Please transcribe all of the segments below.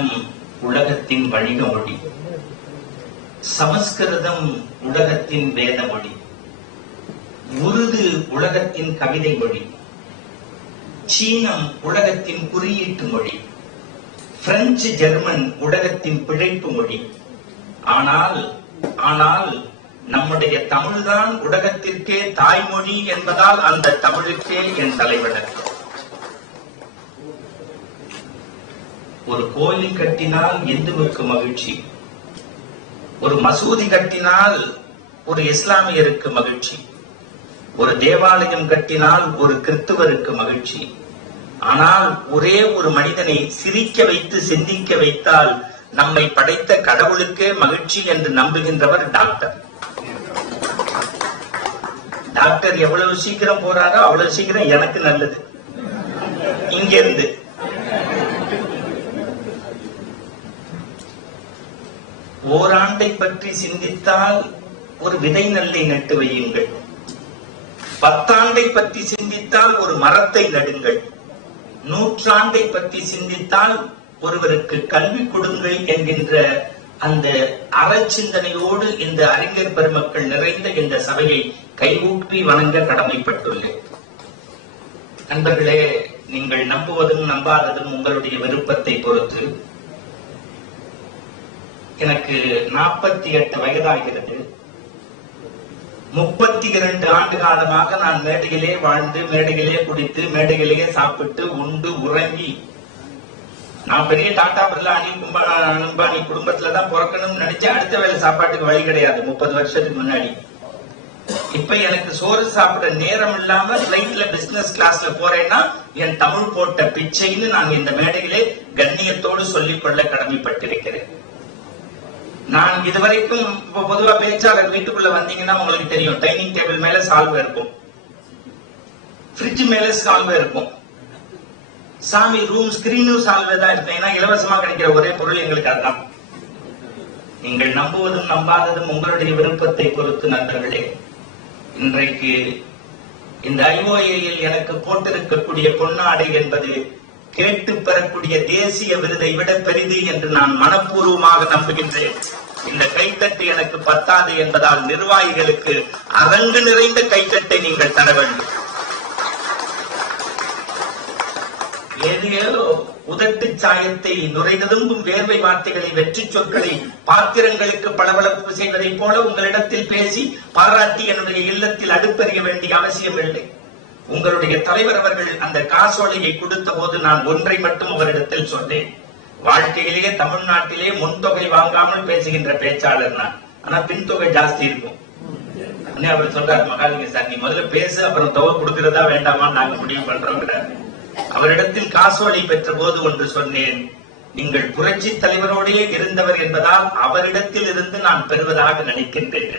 ஆங்கிலம் உலகத்தின் வணிக மொழி, சமஸ்கிருதம் உலகத்தின் வேத மொழி, உருது உலகத்தின் கவிதை மொழி, சீனம் உலகத்தின் குறியீட்டு மொழி, பிரெஞ்சு ஜெர்மன் உலகத்தின் பிழைப்பு மொழி. ஆனால் நம்முடைய தமிழ்தான் உலகத்திற்கே தாய்மொழி என்பதால் அந்த தமிழுக்கே என் தலைவணக்கம். ஒரு கோயில் கட்டினால் இந்துவுக்கு மகிழ்ச்சி, ஒரு மசூதி கட்டினால் ஒரு இஸ்லாமியருக்கு மகிழ்ச்சி, ஒரு தேவாலயம் கட்டினால் ஒரு கிறிஸ்துவருக்கு மகிழ்ச்சி. ஆனால் ஒரே ஒரு மனிதனை சிரிக்க வைத்து சிந்திக்க வைத்தால் நம்மை படைத்த கடவுளுக்கே மகிழ்ச்சி என்று நம்புகின்றவர் டாக்டர். டாக்டர் எவ்வளவு சீக்கிரம் போறாரோ அவ்வளவு சீக்கிரம் எனக்கு நல்லது. இங்கிருந்து ஓராண்டை பற்றி சிந்தித்தால் ஒரு விதை நெல்லை நட்டு வையுங்கள், 10 ஆண்டை பற்றி சிந்தித்தால் ஒரு மரத்தை நடுங்கள், 100 ஆண்டை பற்றி சிந்தித்தால் ஒருவருக்கு கல்வி கொடுங்கள் என்கின்ற அந்த அறச்சிந்தனையோடு இந்த அறிஞர் பெருமக்கள் நிறைந்த இந்த சபையை கைகூப்பி வணங்க கடமைப்பட்டுள்ளேன். நண்பர்களே, நீங்கள் நம்புவதும் நம்பாததும் உங்களுடைய விருப்பத்தை பொறுத்து. எனக்கு 48 வயதாகிறது. 32 ஆண்டு காலமாக நான் மேடையிலே வாழ்ந்து, மேடையிலே குடித்து, மேடையிலேயே சாப்பிட்டு, உண்டு, உறங்கி, நான் பெரிய டாடா பிர்லா அம்பானி குடும்பத்துலதான் பிறக்கணும்னு நினைச்சேன். அடுத்த வேலை சாப்பாட்டுக்கு வழி கிடையாது 30 வருஷத்துக்கு முன்னாடி. இப்ப எனக்கு சோறு சாப்பிட நேரம் இல்லாம பிளைட்ல பிசினஸ் கிளாஸ்ல போறேன்னா என் தமிழ் போட்ட பிச்சைன்னு நான் இந்த மேடையிலே கண்ணியத்தோடு சொல்லிக் கொள்ள கடமைப்பட்டிருக்கிறேன். நான் இதுவரைக்கும் இப்ப பொதுவா பேச்சாளர் வீட்டுக்குள்ள வந்தீங்கன்னா உங்களுக்கு தெரியும், டைனிங் டேபிள் மேல சால்வை இருக்கும், ஃப்ரிட்ஜ் மேல சால்வை இருக்கும், சாமி ரூம் ஸ்கிரீனும் சால்வை தான் இருக்கும். ஏன்னா இலவசமா கிடைக்கிற ஒரே பொருள் எங்களுக்கு அதுதான். நீங்கள் நம்புவதும் நம்பாததும் உங்களுடைய விருப்பத்தை பொறுத்து. நண்பர்களே, இன்றைக்கு இந்த IOAயில் எனக்கு போட்டிருக்கக்கூடிய பொன்னாடை என்பது கேட்டு பெறக்கூடிய தேசிய விருதை விட பெரிது என்று நான் மனப்பூர்வமாக நம்புகின்றேன். இந்த கைத்தட்டு எனக்கு பத்தாது என்பதால் நிர்வாகிகளுக்கு அரங்கு நிறைந்த கைத்தட்டை நீங்கள் தர வேண்டும். ஏதோ உதட்டு சாயத்தை நுரைததும்பும் வேர்வை வார்த்தைகளை, வெற்றி சொற்களை பாத்திரங்களுக்கு பளபளப்பு செய்வதை போல உங்களிடத்தில் பேசி பாராட்டி என்னுடைய இல்லத்தில் அடுப்பெறிய வேண்டிய அவசியம் இல்லை. உங்களுடைய தலைவர் அவர்கள் அந்த காசோலையை கொடுத்த போது நான் ஒன்றை மட்டும் அவரிடத்தில் சொன்னேன். வாழ்க்கையிலேயே தமிழ்நாட்டிலே முன்தொகை வாங்காமல் பேசுகின்ற பேச்சாளர் நான், ஆனா பின்தொகை ஜாஸ்தி இருக்கும். அவர் சொல்றாரு, மகாலிங்க சார், நீ முதல்ல பேசு, அப்புறம் தொகை கொடுக்கிறதா வேண்டாமான்னு நாங்க முடிவு பண்றோம். அவரிடத்தில் காசோலை பெற்ற போது ஒன்று சொன்னேன், நீங்கள் புரட்சி தலைவரோடையே இருந்தவர் என்பதால் அவரிடத்தில் இருந்து நான் பெறுவதாக நினைக்கின்றேன்.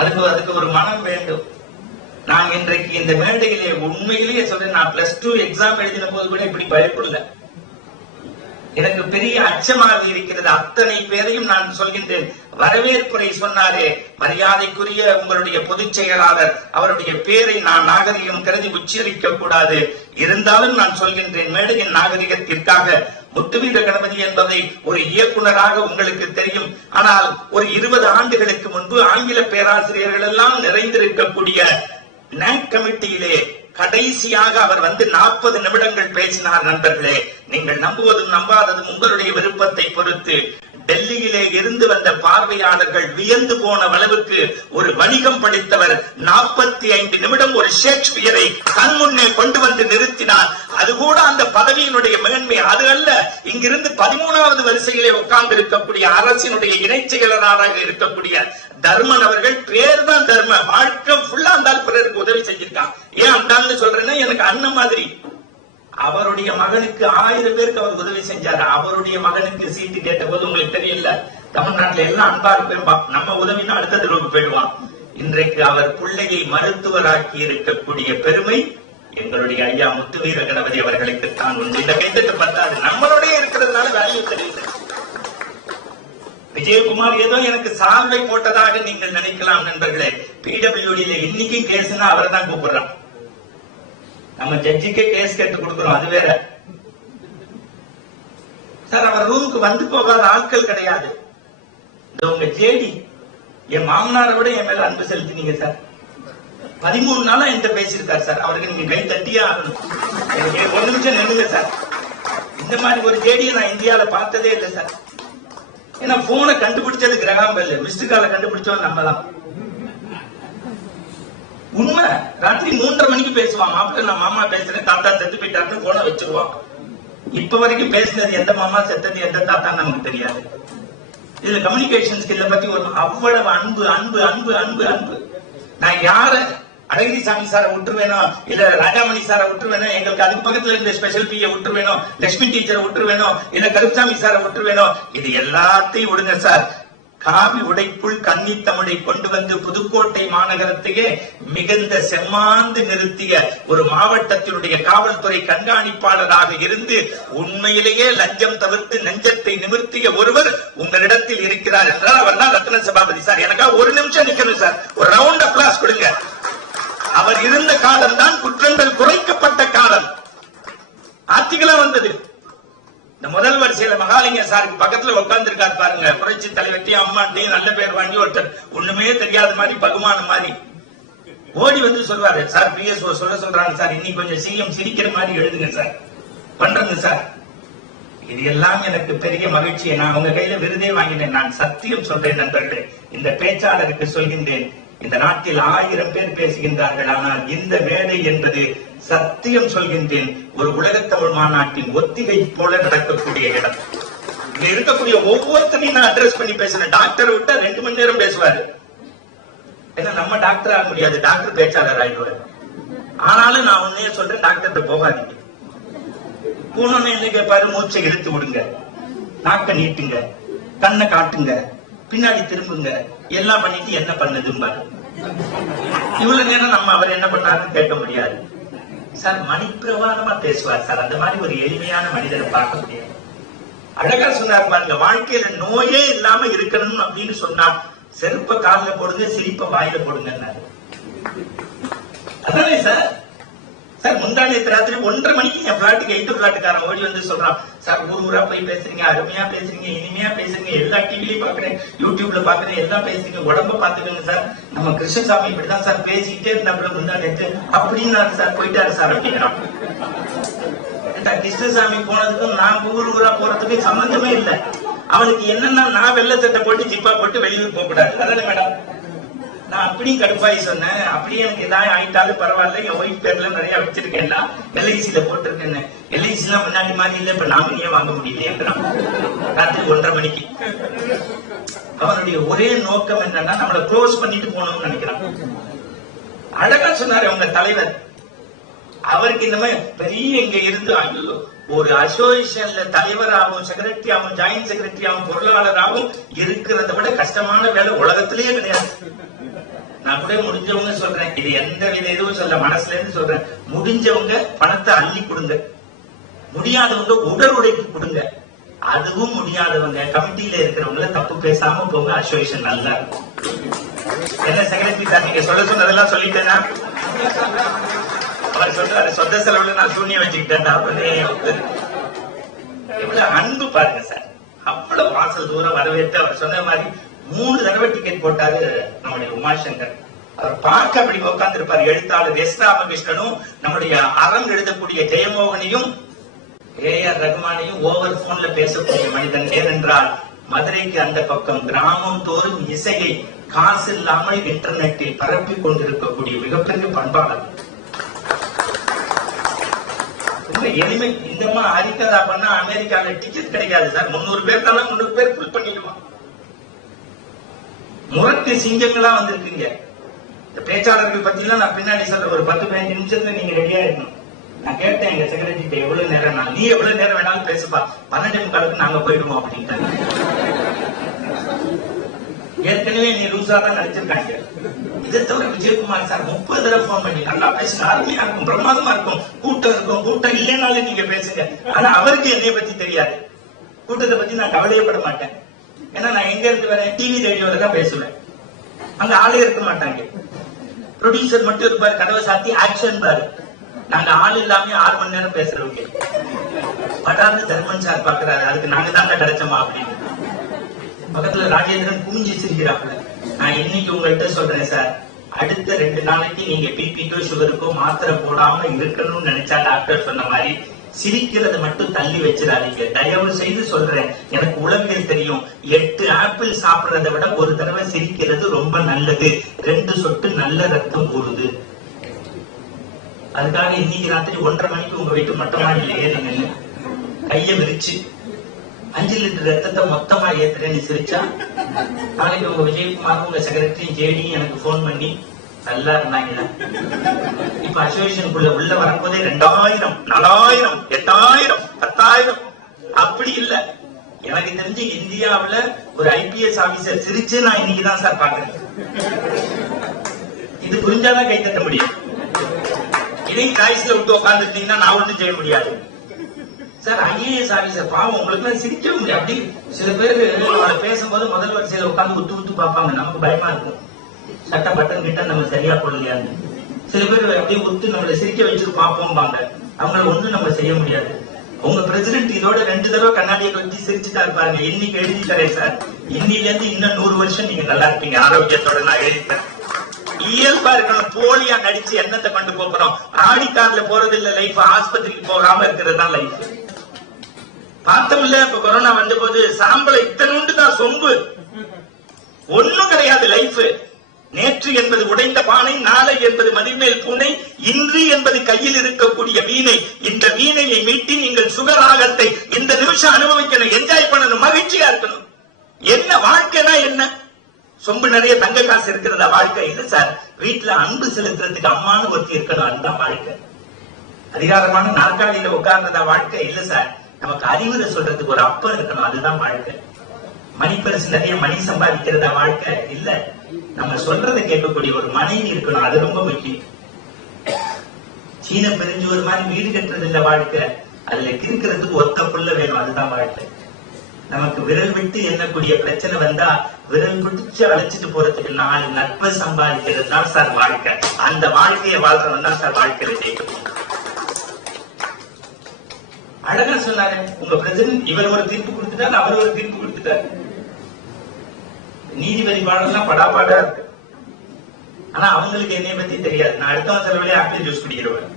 அதுக்கு ஒரு மனம் வேண்டும். நான் இன்றைக்கு இந்த மேடையிலே உண்மையிலேயே சொல்றேன், நான் +2 எக்ஸாம் எழுதின போது கூட இப்படி பயப்படல. எனக்கு பெரிய அச்சமாக இருக்கிறது. அத்தனை பேரையும் நான் சொல்கின்றேன். வரவேற்புரை சொன்னாரே மரியாதைக்குரிய உங்களுடைய பொதுச் செயலாளர், அவருடைய பேரை நான் நாகரிகம் கருதி உச்சரிக்க கூடாது. இருந்தாலும் நான் சொல்கின்றேன், மேடையின் நாகரிகத்திற்காக முத்துவீர கணபதி என்பதை ஒரு இயக்குநராக உங்களுக்கு தெரியும். ஆனால் ஒரு 20 ஆண்டுகளுக்கு முன்பு ஆங்கில பேராசிரியர்கள் எல்லாம் நிறைந்திருக்கக்கூடிய NAC கமிட்டியிலே கடைசியாக அவர் வந்து 40 நிமிடங்கள் பேசினார். நண்பர்களே, நீங்கள் நம்புவதும் நம்பாததும் உங்களுடைய விருப்பத்தை பொறுத்து. டெல்லியிலே இருந்து வந்த பார்வையாளர்கள் வியந்து போன அளவுக்கு ஒரு வணிகம் படித்தவர் 45 நிமிடம் ஒரு ஷேக்ஸ்பியரை கண் முன்னே கொண்டு வந்து நிறுத்தினார். அது கூட அந்த பதவியினுடைய மேன்மை அது அல்ல. இங்கிருந்து 13வது வரிசையிலே உட்கார்ந்து இருக்கக்கூடிய அரசினுடைய இணைச் செயலராக இருக்கக்கூடிய தர்மன் அவர்கள், பேர் தான் தர்ம, வாழ்க்கை ஃபுல்லா அந்த பிறருக்கு உதவி செஞ்சிருக்கான். ஏன் அந்த சொல்றேன்னா, எனக்கு அண்ணன் மாதிரி. அவருடைய மகனுக்கு 1000 பேருக்கு அவர் உதவி செஞ்சாரு. அவருடைய மகனுக்கு சீட்டு கேட்ட போது உங்களுக்கு தெரியல, தமிழ்நாட்டில் எல்லாம் அன்பா இருப்பேன், நம்ம உதவினா அடுத்த தெருவுக்கு போயிடுவான். இன்றைக்கு அவர் பிள்ளையை மருத்துவராக்கி இருக்கக்கூடிய பெருமை எங்களுடைய ஐயா முத்துவீர கணபதி அவர்களுக்கு தான் உண்டு. இந்த கைத்தட்டு பத்தாது, நம்மளோட இருக்கிறதுனால வேல்யூ தெரியுது. விஜயகுமார் ஏதோ எனக்கு சால்வை போட்டதாக நீங்கள் நினைக்கலாம் நண்பர்களே. PWD இன்னைக்கு கேஸ்னா அவரை தான் கூப்பிடுறான். நம்ம ஜட்ஜிக்கே கேஸ் கேட்டு கொடுக்கிறோம், அது வேற. சார் அவர் ரூமுக்கு வந்து போகாத ஆட்கள் கிடையாது. இந்த உங்க ஜேடி என் மாமனாரை விட என் மேல அன்பு செலுத்தினீங்க சார். 13 நாளா என்கிட்ட பேசியிருக்காரு சார். அவருக்கு நீங்க கை தட்டியே ஆகணும். எனக்கு 1 நிமிஷம் நின்னுங்க சார். இந்த மாதிரி ஒரு ஜேடியை நான் இந்தியாவில பார்த்ததே இல்லை சார். ஏன்னா போனை கண்டுபிடிச்சது கிரகாம் பெல், மிஸ்டு காலை கண்டுபிடிச்சோம் நம்ம தான். உண்மை. ராத்திரி 3:30 மணிக்கு பேசுவான். மாப்பிள்ள நான் மாமா பேசுறேன், தாத்தா செத்து போயிட்டாருன்னு போனை வச்சிருவான். இப்ப வரைக்கும் பேசினது எந்த மாமா செத்தது எந்த தாத்தான்னு நமக்கு தெரியாது. இதுல கம்யூனிகேஷன் ஸ்கில்ல பத்தி ஒரு அவ்வளவு அன்பு அன்பு அன்பு அன்பு அன்பு. நான் யார அழகிரி சாமி சாரை விட்டுருவேனோ இல்ல ராஜாமணி சாரை விட்டுருவேனோ, எங்களுக்கு அதுக்கு பக்கத்துல இருந்த ஸ்பெஷல் பிஏ விட்டுருவேனோ, லட்சுமி டீச்சரை விட்டுருவேனோ, இல்ல கருப்சாமி சாரை விட்டுருவேனோ, இது எல்லாத்தையும் விடுங்க சார். காவி உடைக்குள் கன்னி தமிழை கொண்டு வந்து புதுக்கோட்டை மாநகரத்தையே மிகுந்த செம்மாந்து நிறுத்திய ஒரு மாவட்டத்தினுடைய காவல்துறை கண்காணிப்பாளராக இருந்து உண்மையிலேயே லஞ்சம் தவிர்த்து நெஞ்சத்தை நிமிர்த்திய ஒருவர் உங்களிடத்தில் இருக்கிறார் என்றால் அவர் தான் ரத்ன சபாபதி சார். எனக்கா 1 நிமிஷம் நிக்கணும் சார். ஒரு ரவுண்ட் அப்ளாஸ் கொடுங்க. அவர் இருந்த காலம் தான் குற்றங்கள் குறைக்கப்பட்ட காலம். ஆர்டிகளா வந்தது. இந்த முதல் வரிசையில மகாலிங்க சாருக்கு பக்கத்துல உட்கார்ந்து இருக்காரு பாருங்க. புரட்சி தலைவர்ட்டையும் அம்மாட்டையும் நல்ல பேர் வாங்கி ஒருத்தர் ஒண்ணுமே தெரியாத மாதிரி பகுமானம் மாதிரி ஓடி வந்து சொல்வாரு, சார் பிஎஸ்ஓ சொல்ல சொல்றாங்க சார், இன்னைக்கு கொஞ்சம் சிஎம் சிரிக்கிற மாதிரி எழுதுங்க சார், பண்றேங்க சார். இது எல்லாம் எனக்கு பெரிய மகிழ்ச்சியை. நான் உங்க கையில விருதே வாங்கினேன். நான் சத்தியம் சொல்றேன் நண்பர்களே, இந்த பேச்சாளருக்கு சொல்கின்றேன், இந்த நாட்டில் 1000 பேர் பேசுகின்றார்கள், ஆனால் இந்த மேடை என்பது சத்தியம் சொல்கின்றேன் ஒரு உலகத்தமிழ் மாநாட்டின் ஒத்திகை போல நடக்கக்கூடிய இடம். இங்க இருக்கக்கூடிய ஒவ்வொருத்தரையும் நான் அட்ரஸ் பண்ணி பேசுறேன். டாக்டர் விட்டா 2 மணி நேரம் பேசுவாரு. ஏன்னா நம்ம டாக்டர் ஆக முடியாது, டாக்டர் பேச்சாளர் ஆயிடுவாரு. ஆனாலும் நான் உன்னையே சொல்றேன், டாக்டர் போகாதீங்க. போனோன்னு என்ன கேட்பாரு, மூச்சை இழுத்து விடுங்க, நாக்க நீட்டுங்க, கண்ணை காட்டுங்க, பின்னாடி திரும்புங்க, எல்லாம் பண்ணிட்டு என்ன பண்ணதும்பாரு. இவ்வளவு நேரம் நம்ம அவர் என்ன பண்ணாருன்னு கேட்க முடியாது சார். மணிப்பிரவாதமா பேசுவார் சார். அந்த மாதிரி ஒரு எளிமையான மனிதரை பார்க்க முடியாது. அழகா சொன்னார் பாருங்க, வாழ்க்கையில நோயே இல்லாம இருக்கணும் அப்படின்னு சொன்னா செருப்ப காலில் போடுங்க, சிரிப்ப வாயில போடுங்க. அதானே சார். சார் முந்தானேத்து ராத்திரி 1:30 மணிக்கு என் பிளாட்டுக்கு 8 பிளாட்டுக்காரன் ஓடி வந்து சொல்றான், சார் ஊரா போய் பேசுறீங்க, அருமையா பேசுறீங்க, இனிமையா பேசுறீங்க, எல்லா டிவிலையும் பாக்குறேன், யூடியூப்ல பாக்குறேன், எல்லாம் பேசுறீங்க, உடம்ப பாத்துக்கோங்க சார். நம்ம கிருஷ்ணசாமி இப்படிதான் சார் பேசிக்கிட்டே இருந்தா முந்தானேத்து அப்படின்னு சார் போயிட்டாரு சார் அப்படிங்கிறான். கிருஷ்ணசாமி போனதுக்கும் நான் ஊரா போறதுக்கும் சம்பந்தமே இல்லை. அவனுக்கு என்னன்னா, நான் வெள்ளை சட்டை போட்டு ஜிப்பா போட்டு வெளியூர் போக கூடாது. அதானே மேடம். நான் அப்படியும் கடுப்பாயி சொன்னேன், அப்படியே எனக்கு ஏதாவது ஆயிட்டாலும் பரவாயில்ல, என் ஒய்ஃப் பேர்ல நிறைய வச்சிருக்கேன், எல்ஐசியில போட்டிருக்கேன். எல்ஐசி எல்லாம் முன்னாடி மாதிரி இல்ல, இப்ப நாமினியே வாங்க முடியல. ராத்திரி 1:30 மணிக்கு அவனுடைய ஒரே நோக்கம் என்னன்னா, நம்மளை க்ளோஸ் பண்ணிட்டு போகணும்னு நினைக்கிறான். அழகா சொன்னாரு அவங்க தலைவர். அவருக்கு இந்த மாதிரி பெரிய இங்க இருந்து ஒரு அசோசியேஷன்ல தலைவராகவும் செக்ரட்டரியாகவும் ஜாயிண்ட் செக்ரட்டரியாகவும் பொருளாளராகவும் இருக்கிறத விட கஷ்டமான வேலை உலகத்திலேயே கிடையாது. நான் கூட முடிஞ்சவங்க சொல்றேன், இது எந்த வித எதுவும் சொல்ல, மனசுல இருந்து சொல்றேன். முடிஞ்சவங்க பணத்தை அள்ளி கொடுங்க, முடியாதவங்க உடல் உழைப்பு கொடுங்க. அதுவும் முடியாதவங்க கமிட்டியில இருக்கிறவங்கள தப்பு பேசாம போங்க, அசோசியேஷன் நல்லா இருக்கும். என்ன செக்ரட்டரி சார் நீங்க சொல்ல சொன்னதெல்லாம் சொல்லிட்டேன்னா, அவர் சொல்றாரு சொந்த செலவுல நான் சூன்யம் வச்சுக்கிட்டேன். எவ்வளவு அன்பு பாருங்க சார். அவ்வளவு வாசல் தூரம் வரவேற்று அவர் சொன்ன மாதிரி 3 தடவை டிக்கெட் போட்டாரு நம்முடைய உமாசங்கர். அவர் பார்க்க அப்படி உட்கார்ந்து இருப்பார். எழுத்தாளர் எஸ் ராமகிருஷ்ணனும் நம்முடைய அறம் எழுதக்கூடிய ஜெயமோகனையும் ஏஆர் ரகுமானையும் ஓவர் போன்ல பேசக்கூடிய மனிதன். ஏனென்றால் மதுரைக்கு அந்த பக்கம் கிராமம் தோறும் இசையை காசு இல்லாமல் இன்டர்நெட்டில் பரப்பி கொண்டிருக்கக்கூடிய மிகப்பெரிய பண்பாளர். எளிமை. இந்த மாதிரி அரிக்கதா பண்ணா அமெரிக்கால டிக்கெட் கிடைக்காது சார். 300 பேர் தானே 300 பேர் ஃபுல் பண்ணிடுவோம். முரட்டு சிங்கங்களா வந்திருக்கீங்க. இந்த பேச்சாளர்கள் பத்திலாம் நான் பின்னாடி சொல்ற ஒரு 10-15 நிமிஷத்துல நீங்க ரெடியா இருக்கணும். நான் கேட்டேன் எங்க செக்ரட்டரி எவ்வளவு நேரம், நீ எவ்வளவு நேரம் வேணாலும் பேசுப்பா, 12:45 நாங்க போயிடுவோம் அப்படின்ட்டாங்க. ஏற்கனவே நீ லூசா தான் நடிச்சிருக்காங்க. இதை தவிர விஜயகுமார் சார் 30 தடவை போன் பண்ணி நல்லா பேசுங்க, அருமையா இருக்கும், பிரமாதமா இருக்கும், கூட்டம் இருக்கும், கூட்டம் இல்லைனாலும் நீங்க பேசுங்க. ஆனா அவருக்கு என்னைய பத்தி தெரியாது. கூட்டத்தை பத்தி நான் கவலையப்பட மாட்டேன். ஏன்னா நான் எங்க இருந்து வரேன், டிவி ரேடியோல தான் பேசுவேன். அங்க ஆளே இருக்க மாட்டாங்க. ப்ரொடியூசர் மட்டும் இருப்பாரு, கதவை சாத்தி ஆக்ஷன் பாரு. நாங்க ஆள் இல்லாம 6 மணி நேரம் பேசுறவங்க. படார்னு தர்மன் சார் பாக்குறாரு, அதுக்கு நாங்க தாங்க கிடைச்சோமா அப்படின்னு. பக்கத்துல ராஜேந்திரன் குமிஞ்சி சிரிக்கிறாப்புல. நான் இன்னைக்கு உங்கள்கிட்ட சொல்றேன் சார், அடுத்த 2 நாளைக்கு நீங்க பிபிக்கோ சுகருக்கோ மாத்திரை போடாம இருக்கணும்னு நினைச்சா டாக்டர் சொன்ன மாதிரி சிரிக்கிறத மட்டும் தள்ளி வச்சிடாதீங்க. தயவு செய்து சொல்றேன், எனக்கு உளவியல் தெரியும். 8 ஆப்பிள் சாப்பிடுறதை விட ஒரு தடவை சிரிக்கிறது ரொம்ப நல்லது. 2 சொட்டு நல்ல ரத்தம் ஊறுது. அதுக்காக இன்னைக்கு ராத்திரி 1:30 மணிக்கு உங்க வீட்டு மொட்டை மாடியில ஏறி நின்று கைய விரிச்சு 5 லிட்டர் ரத்தத்தை மொத்தமா ஏத்துறேன்னு சிரிச்சா, நாளைக்கு உங்க விஜயகுமார் உங்க செக்ரட்டரி ஜேடி எனக்கு போன் பண்ணி நல்லா இருந்தாங்க. இப்ப அசோசியேஷனுக்குள்ள உள்ள வரும்போதே 2000, 4000, 8000, 10,000 அப்படி இல்ல. எனக்கு தெரிஞ்சு இந்தியாவுல ஒரு IPS ஆபீசர் சிரிச்சு நான் இன்னைக்குதான் சார் பாக்குறேன். இது புரிஞ்சாதான் கை தட்ட முடியும். இதையும் காய்ச்சல விட்டு உட்காந்துட்டீங்கன்னா நான் ஒன்றும் செய்ய முடியாது சார். IAS ஆபீசர் பாவம், உங்களுக்கு எல்லாம் சிரிக்க முடியும். அப்படி சில பேருக்கு பேசும்போது முதல் வரிசையில உட்காந்து உத்து பார்ப்பாங்க, நமக்கு பயமா இருக்கும். சட்ட பட்டன் கிட்ட நம்ம சரியா போடலையான்னு. சில பேர் அப்படியே உத்து நம்மளை சிரிக்க வச்சு பார்ப்போம்பாங்க. அவங்கள ஒண்ணும் நம்ம செய்ய முடியாது. உங்க பிரசிடென்ட் இதோட 2 தடவை கண்ணாடியை வச்சு சிரிச்சுட்டா இருப்பாங்க. இன்னைக்கு எழுதி தரேன் சார், இன்னில இருந்து இன்னும் 100 வருஷம் நீங்க நல்லா இருப்பீங்க ஆரோக்கியத்தோட. நான் எழுதிட்டேன். இயல்பா இருக்கணும். போலியா நடிச்சு எண்ணத்தை கொண்டு போறோம். ஆடிக்கார்ல போறது இல்ல லைஃப், ஆஸ்பத்திரிக்கு போகாம இருக்கிறது தான் லைஃப். பார்த்தோம்ல, இப்ப கொரோனா வந்த போது சாம்பலை இத்தனை தான் சொம்பு, ஒண்ணும் கிடையாது லைஃப். நேற்று என்பது உடைந்த பானை, நாளை என்பது மதிமேல் பூனை, இன்று என்பது கையில் இருக்கக்கூடிய வீணை. இந்த வீணையை மீட்டி நீங்கள் சுகராகத்தை இந்த நிமிஷம் அனுபவிக்கணும், என்ஜாய் பண்ணணும், மகிழ்ச்சியா இருக்கணும். என்ன வாழ்க்கைனா என்ன? சொம்பு நிறைய தங்க காசு இருக்கிறதா வாழ்க்கை? இல்ல சார். வீட்டுல அன்பு செலுத்துறதுக்கு அம்மானு ஒருத்தி இருக்கணும், அதுதான் வாழ்க்கை. அதிகாரமான நாற்காலியில உட்கார்ந்ததா வாழ்க்கை? இல்ல சார். நமக்கு அறிவுரை சொல்றதுக்கு ஒரு அப்பா இருக்கணும், அதுதான் வாழ்க்கை. மணிப்பரிசு நிறைய மணி சம்பாதிக்கிறதா வாழ்க்கை? இல்ல. நம்ம சொல்றதை கேட்கக்கூடிய ஒரு மனைவி இருக்கணும், அது ரொம்ப முக்கியம். சீன பிரிஞ்சு ஒரு மாதிரி வீடு கட்டுறது இல்ல வாழ்க்கை, அதுல இருக்கிறதுக்கு ஒத்த புள்ள வேணும், அதுதான் வாழ்க்கை. நமக்கு விரல் விட்டு எண்ணக்கூடிய பிரச்சனை வந்தா விரல் பிடிச்சு அழைச்சிட்டு போறதுக்கு 4 நட்பை சம்பாதிக்கிறது தான் சார் வாழ்க்கை. அந்த வாழ்க்கையை வாழ்றவன் தான் சார் வாழ்க்கையில ஜெயிக்கணும். அழகா சொன்னாரு உங்க பிரசிடென்ட். இவர் ஒரு தீர்ப்பு கொடுத்துட்டாரு, அவர் ஒரு தீர்ப்பு கொடுத்துட்டாரு. நீதிபதி பாடலாம் படாபாடா இருக்கு. ஆனா அவங்களுக்கு என்னைய பத்தி தெரியாது. நான் அடுத்த செலவுலயே ஆப்பிள் ஜூஸ் குடிக்கிறவன்.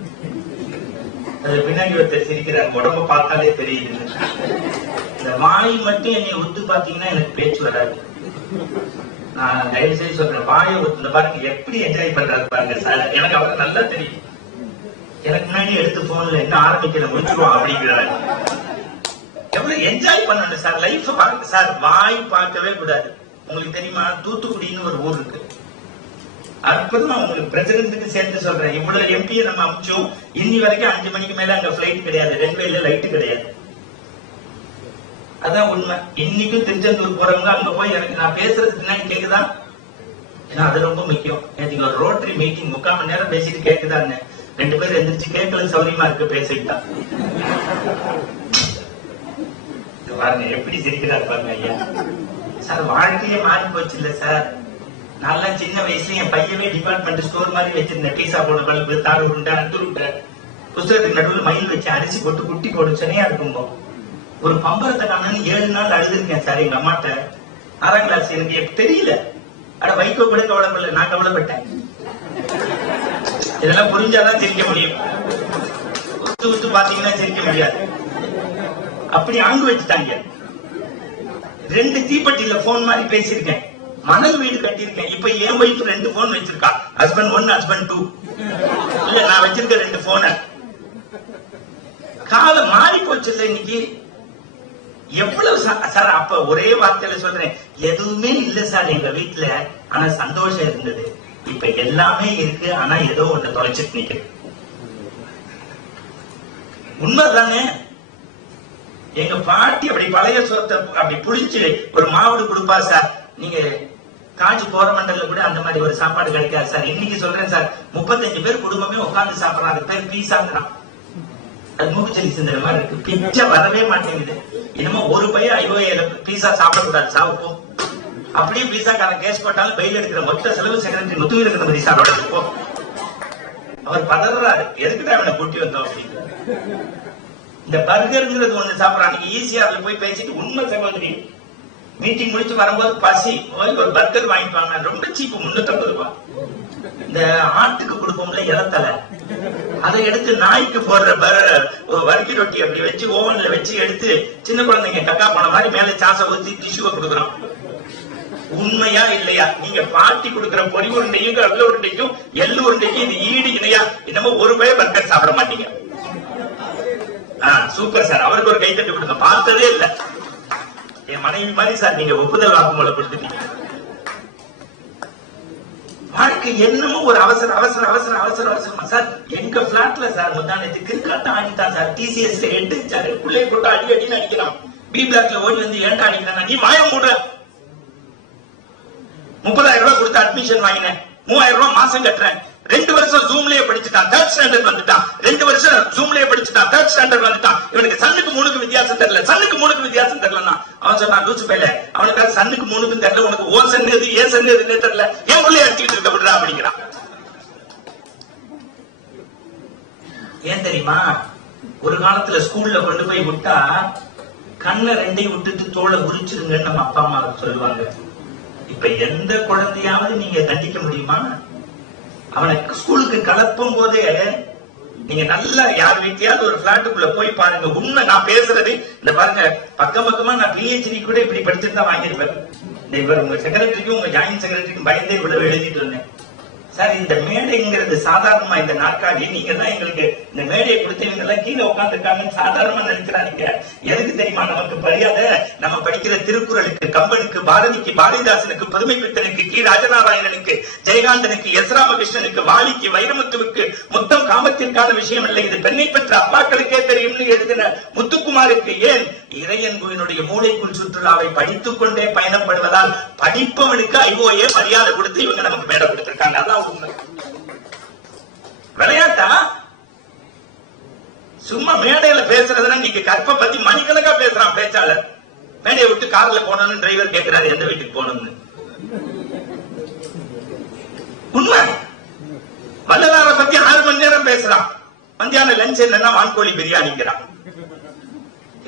அது பின்னாடி ஒருத்தர் சிரிக்கிறார், உடம்ப பார்த்தாலே தெரியுது. இந்த வாய் மட்டும் என்னை ஒத்து பாத்தீங்கன்னா எனக்கு பேச்சு வராது. நான் தயவு செய்து சொல்றேன், வாயை ஒத்து பாருங்க எப்படி என்ஜாய் பண்றாரு பாருங்க சார். எனக்கு அவருக்கு நல்லா தெரியும். எனக்கு முன்னாடி எடுத்து போன்ல என்ன ஆரம்பிக்கிற முடிச்சிருவோம் அப்படிங்கிறாரு. எவ்வளவு என்ஜாய் பண்ணணும் சார் லைஃப் பாருங்க சார். வாய் பார்க்கவே கூடாது. உங்களுக்கு தெரியுமா, தூத்துக்குடின்னு ஒரு ஊர் இருக்கு. அற்புதமா உங்களுக்கு பிரசிடென்ட்டுக்கு சேர்ந்து சொல்றேன். இவ்வளவு எம்பியை நம்ம அமிச்சோம். இன்னி வரைக்கும் 5 மணிக்கு மேல அங்க பிளைட் கிடையாது, ரன்வேல லைட் கிடையாது. அதான் உண்மை. இன்னைக்கும் திருச்செந்தூர் போறவங்க அங்க போய் எனக்கு நான் பேசுறது பின்னாடி கேக்குதா? ஏன்னா அது ரொம்ப முக்கியம். எனக்கு ஒரு ரோட்டரி மீட்டிங் 3/4 மணி நேரம் பேசிட்டு கேக்குதான்னு 2 பேர் எந்திரிச்சு கேட்கல, சௌரியமா இருக்கு பேசிட்டா. பாருங்க எப்படி சிரிக்கிறாரு பாருங்க ஐயா. சார் வாழ்க்கையே மாறி போச்சு இல்ல சார். நல்லா சின்ன வயசுல என் பையவே டிபார்ட்மெண்ட் ஸ்டோர் மாதிரி வச்சிருந்தேன். பீஸா போடு, பல்பு, தாறு உருண்டை, அந்து உருண்டை, புத்தகத்துக்கு நடுவில் மயில் வச்சு அரிசி போட்டு குட்டி போடு சனையா இருக்கும்போ. ஒரு பம்பரத்தை காணு 7 நாள் அழுதுருக்கேன் சார் எங்க அம்மாட்ட. 6ஆம் கிளாஸ். எனக்கு தெரியல. அட வைகோ கூட கவலைப்படல, நான் கவலைப்பட்டேன். இதெல்லாம் புரிஞ்சாதான் சிரிக்க முடியும். உத்து பாத்தீங்கன்னா சிரிக்க முடியாது. அப்படி ஆங்கு வச்சுட்டாங்க. 2 தீப்பெட்டியில போன் மாதிரி பேசியிருக்கேன். மணல் வீடு கட்டியிருக்கேன். இப்ப என் வைஃப் 2 போன் வச்சிருக்கா. Husband 1, husband 2. இல்ல நான் வச்சிருக்க 2 போன. காலம் மாறி போச்சு இல்ல இன்னைக்கு. எவ்வளவு சார். அப்ப ஒரே வார்த்தையில சொல்றேன், எதுவுமே இல்ல சார் எங்க வீட்டுல, ஆனா சந்தோஷம் இருந்தது. இப்ப எல்லாமே இருக்கு, ஆனா ஏதோ ஒண்ணு தொலைச்சிட்டு நிக்குது. உண்மைதானே? எங்க பாட்டி அப்படி பழைய சோத்தை அப்படி புளிச்சு ஒரு மாவுடு கொடுப்பா சார். நீங்க காஞ்சி கோரமண்டல கூட அந்த மாதிரி ஒரு சாப்பாடு கிடைக்காது சார். இன்னைக்கு சொல்றேன் சார், 35 பேர் குடும்பமே உட்கார்ந்து சாப்பிடறாங்க. அது பேர் பீஸாங்கிறான். அது மூக்குச்சலி சிந்தன மாதிரி இருக்கு. பிச்சை வரவே மாட்டேங்குது. இன்னமும் ஒரு பையன் ஐயோ பீஸா சாப்பிடக்கூடாது சாப்பிப்போம். அப்படியே பீஸாக்காரன் கேஸ் போட்டாலும் பயில் எடுக்கிற மொத்த செலவு செக்ரட்டரி முத்துவில் இருக்கிற மாதிரி சாப்பிட அவர் பதறாரு. எதுக்குதான் அவனை கூட்டி வந்தோம் அப்படின்னு. இந்த பர்கர்ங்கிறது ஒண்ணு சாப்பிடறாங்க. ஈஸியா அதுல போய் பேசிட்டு உண்மை சகோதரி மீட்டிங் முடிச்சு வரும்போது பசி ஒரு பர்கர் வாங்கிப்பாங்க. ரொம்ப சீப்பு, 350 ரூபாய். இந்த ஆட்டுக்கு கொடுப்போம்ல இலத்தலை, அதை எடுத்து நாய்க்கு போடுற வறுக்கி ரொட்டி அப்படி வச்சு ஓவன்ல வச்சு எடுத்து சின்ன குழந்தைங்க கக்கா போன மாதிரி மேல சாச ஊத்தி டிஷ்யூவை கொடுக்குறோம். உண்மையா இல்லையா? நீங்க பாட்டி கொடுக்குற பொறி உருண்டையும் கடல உருண்டைக்கும் எள்ளு உருண்டைக்கும் இது ஈடு இணையா? என்னமோ ஒரு பேர் பர்கர் சாப்பிட மாட்டீங்க. சூப்பர் சார், அவருக்கு ஒரு கைத்தட்டு கொடுங்க. பார்த்ததே இல்ல. என் மனைவி மாதிரி சார் நீங்க ஒப்புதல் வாக்குமூலம் கொடுத்துட்டீங்க. வாழ்க்கை என்னமோ ஒரு அவசர அவசர அவசர அவசர அவசரமா சார். எங்க பிளாட்ல சார் முந்தானத்து கிரிக்காட்டம் ஆடிட்டான் சார். டிசிஎஸ் 8 சார் பிள்ளை போட்டு அடி அடின்னு அடிக்கிறான். பி பிளாக்ல ஓடி வந்து ஏன்டா அடிக்கிறான்? நீ மாயம் போடுற. 30,000 ரூபாய் கொடுத்து அட்மிஷன் வாங்கினேன், 3,000 ரூபாய் மாசம் கட்டுறேன். 2 வருஷம் ஜூம்லயே படிச்சுட்டான், 3rd ஸ்டாண்டர்ட் வந்துட்டான். 2 வருஷம் ஜூம்லயே படிச்சுட்டான், 3rd ஸ்டாண்டர்ட் வந்துட்டான். இவனுக்கு சன்னுக்கு 3க்கு வித்தியாசம் தெரியல, சன்னுக்கு 3க்கு வித்தியாசம் தெரியலன்னா அவன் சொன்னான் லூசு பையல, அவனுக்கு சன்னுக்கு 3க்கும் தெரியல, உனக்கு ஓ சன்னு எது ஏ சன்னு எதுன்னே தெரியல, ஏன் உள்ளே அடிச்சுட்டு இருக்க விடுறா அப்படிங்கிறான். ஏன் தெரியுமா? ஒரு காலத்துல ஸ்கூல்ல கொண்டு போய் விட்டா கண்ணை 2ஐயும் விட்டுட்டு தோலை உரிச்சிருங்கன்னு நம்ம அப்பா அம்மா சொல்லுவாங்க. இப்ப எந்த குழந்தையாவது நீங்க தண்டிக்க முடியுமா? அவனை ஸ்கூலுக்கு கலப்பும் போதே நீங்க நல்லா யார் வீட்லயாவது ஒரு பிளாட்டுக்குள்ள போய் பாருங்க. உண்மை நான் பேசுறது இந்த பாருங்க, பக்கம் பக்கமா நான் பிஹெச்டி கூட இப்படி படிச்சுட்டு தான் வாங்கியிருப்பேன். இவர் உங்க செக்ரட்டரிக்கும் உங்க ஜாயின்ட் செக்ரட்டரிக்கும் பயந்தே இவ்வளவு எழுதிட்டு இருந்தேன் சார். இந்த மேடைங்கிறது சாதாரணமா, இந்த நாற்காலி நீங்க தான் எங்களுக்கு இந்த மேடையை கொடுத்தவங்க எல்லாம் கீழே உட்காந்துருக்காங்கன்னு சாதாரணமா நினைக்கிறாங்க. எதுக்கு தெரியுமா நமக்கு மரியாதை? நம்ம படிக்கிற திருக்குறளுக்கு, கம்பனுக்கு, பாரதிக்கு, பாரதிதாசனுக்கு, பதுமைப்பித்தனுக்கு, கி ராஜநாராயணனுக்கு, ஜெயகாந்தனுக்கு, எஸ் ராமகிருஷ்ணனுக்கு, வாலிக்கு, வைரமுத்துவுக்கு முத்தம் காமத்திற்கான விஷயம் இல்லை, இது பெண்ணை பெற்ற அப்பாக்களுக்கே தெரியும்னு எழுதின முத்துக்குமாருக்கு, ஏன் இறையன்புவினுடைய மூளைக்குள் சுற்றுலாவை படித்துக் கொண்டே பயணப்படுவதால் படிப்பவனுக்கு ஐஓஏ மரியாதை கொடுத்து இவங்க நமக்கு மேடை கொடுத்திருக்காங்க. அதான் உண்மை. விளையாட்டா? சும்மா மேடையில பேசுறதுன்னா நீங்க கற்ப பத்தி மணிக்கணக்கா பேசுறான் பேச்சாளர். மேடையை விட்டு கார்ல போனோம்னு டிரைவர் கேட்கிறாரு எந்த வீட்டுக்கு போகணும்னு. உண்மை. வள்ளலாரை பத்தி 6 மணி நேரம் பேசுறான். மத்தியான லஞ்ச் என்னன்னா வான்கோழி பிரியாணிங்கிறான்.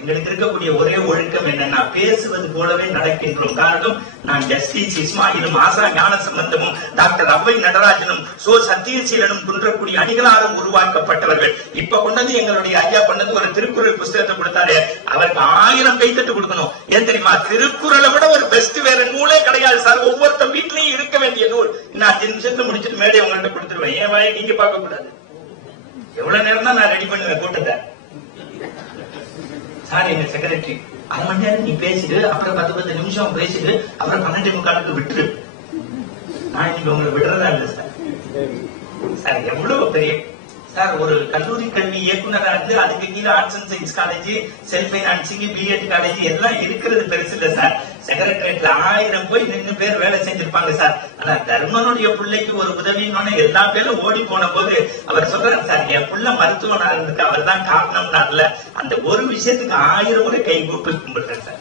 எங்களுக்கு இருக்கக்கூடிய ஒரே ஒழுக்கம் என்னன்னா பேசுவது போலவே நடக்கின்றோம். காரணம், நான் ஜஸ்டிஸ் இஸ்மாயிலும், ஆசா ஞான சம்பந்தமும், டாக்டர் அவ்வை நடராஜனும், சோ சத்தியசீலனும் குன்றக்கூடிய அணிகளாரும் உருவாக்கப்பட்டவர்கள். இப்ப கொண்டது எங்களுடைய ஐயா கொண்டது ஒரு திருக்குறள் புஸ்தகத்தை கொடுத்தாரு, அவருக்கு 1000 கைத்தட்டு கொடுக்கணும். ஏன் தெரியுமா? திருக்குறளை விட ஒரு பெஸ்ட் வேற நூலே கிடையாது சார். ஒவ்வொருத்த வீட்லயும் இருக்க வேண்டிய நூல். நான் 5 நிமிஷத்துல முடிச்சுட்டு மேடையை உங்கள்கிட்ட கொடுத்துருவேன். என் வாயை நீங்க பார்க்க கூடாது. எவ்வளவு நேரம் தான் நான் ரெடி பண்ணுவேன் கூட்டத்தை. சார் எங்க செக்ரட்டரி 1/2 மணி நேரம் நீ பேசிட்டு, அப்புறம் 10 நிமிஷம் பேசிட்டு, அப்புறம் 12:45 விட்டுரு. நான் இன்னைக்கு உங்களை விடுறதா இல்ல சார். சார் எவ்வளவு பெரிய சார், ஒரு கல்லூரி கல்வி இயக்குனரா இருந்து அதுக்கு கீழே arts and science college, self financing, BEd college எல்லாம் இருக்கிறது பெருசு இல்ல சார். செக்ரட்டரியேட்ல 1000 போய் 2 பேர் வேலை செஞ்சிருப்பாங்க சார். ஆனா தர்மனுடைய பிள்ளைக்கு ஒரு உதவின்னு எல்லா பேரும் ஓடி போன போது அவர் சொல்றாரு, சார் என் பிள்ளை மருத்துவனா இருந்துக்கு அவர் தான் காரணம்னால அந்த ஒரு விஷயத்துக்கு 1000 முறை கை கூப்பி கும்பிடுறேன் சார்.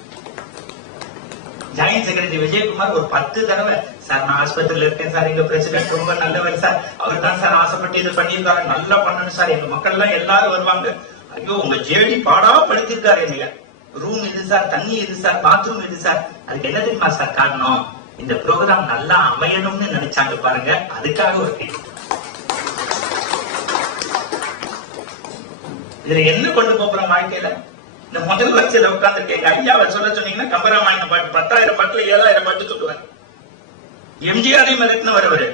ஜாயின்ட் செக்ரட்டரி விஜயகுமார் ஒரு 10 தடவை, சார் நான் ஆஸ்பத்திரியில இருக்கேன் சார், எங்க பிரசிடென்ட் ரொம்ப நல்லவர் சார், அவர் தான் சார் ஆசைப்பட்டு இது பண்ணியிருக்காரு, நல்லா பண்ணணும் சார், எங்க மக்கள் எல்லாம் எல்லாரும் வருவாங்க. ஐயோ உங்க ஜேடி பாடா படுத்திருக்காரு என்னைய. ரூம் இது சார், தண்ணி இது சார், பாத்ரூம் இது சார். அதுக்கு என்ன தெரியுமா சார் காரணம்? இந்த ப்ரோக்ராம் நல்லா அமையணும்னு நினைச்சாங்க பாருங்க, அதுக்காக ஒரு கேள்வி. இதுல என்ன கொண்டு போறோம் வாழ்க்கையில? இந்த முதல் வரிசையில உட்கார்ந்து ஐயாவை சொல்ல சொன்னீங்கன்னா கம்பராமாயணம் பாட்டு 10,000 பாட்டுல 7,000 பாட்டு சொல்லுவார். எம்ஜிஆரையும் மிரட்டினவர் அவரு.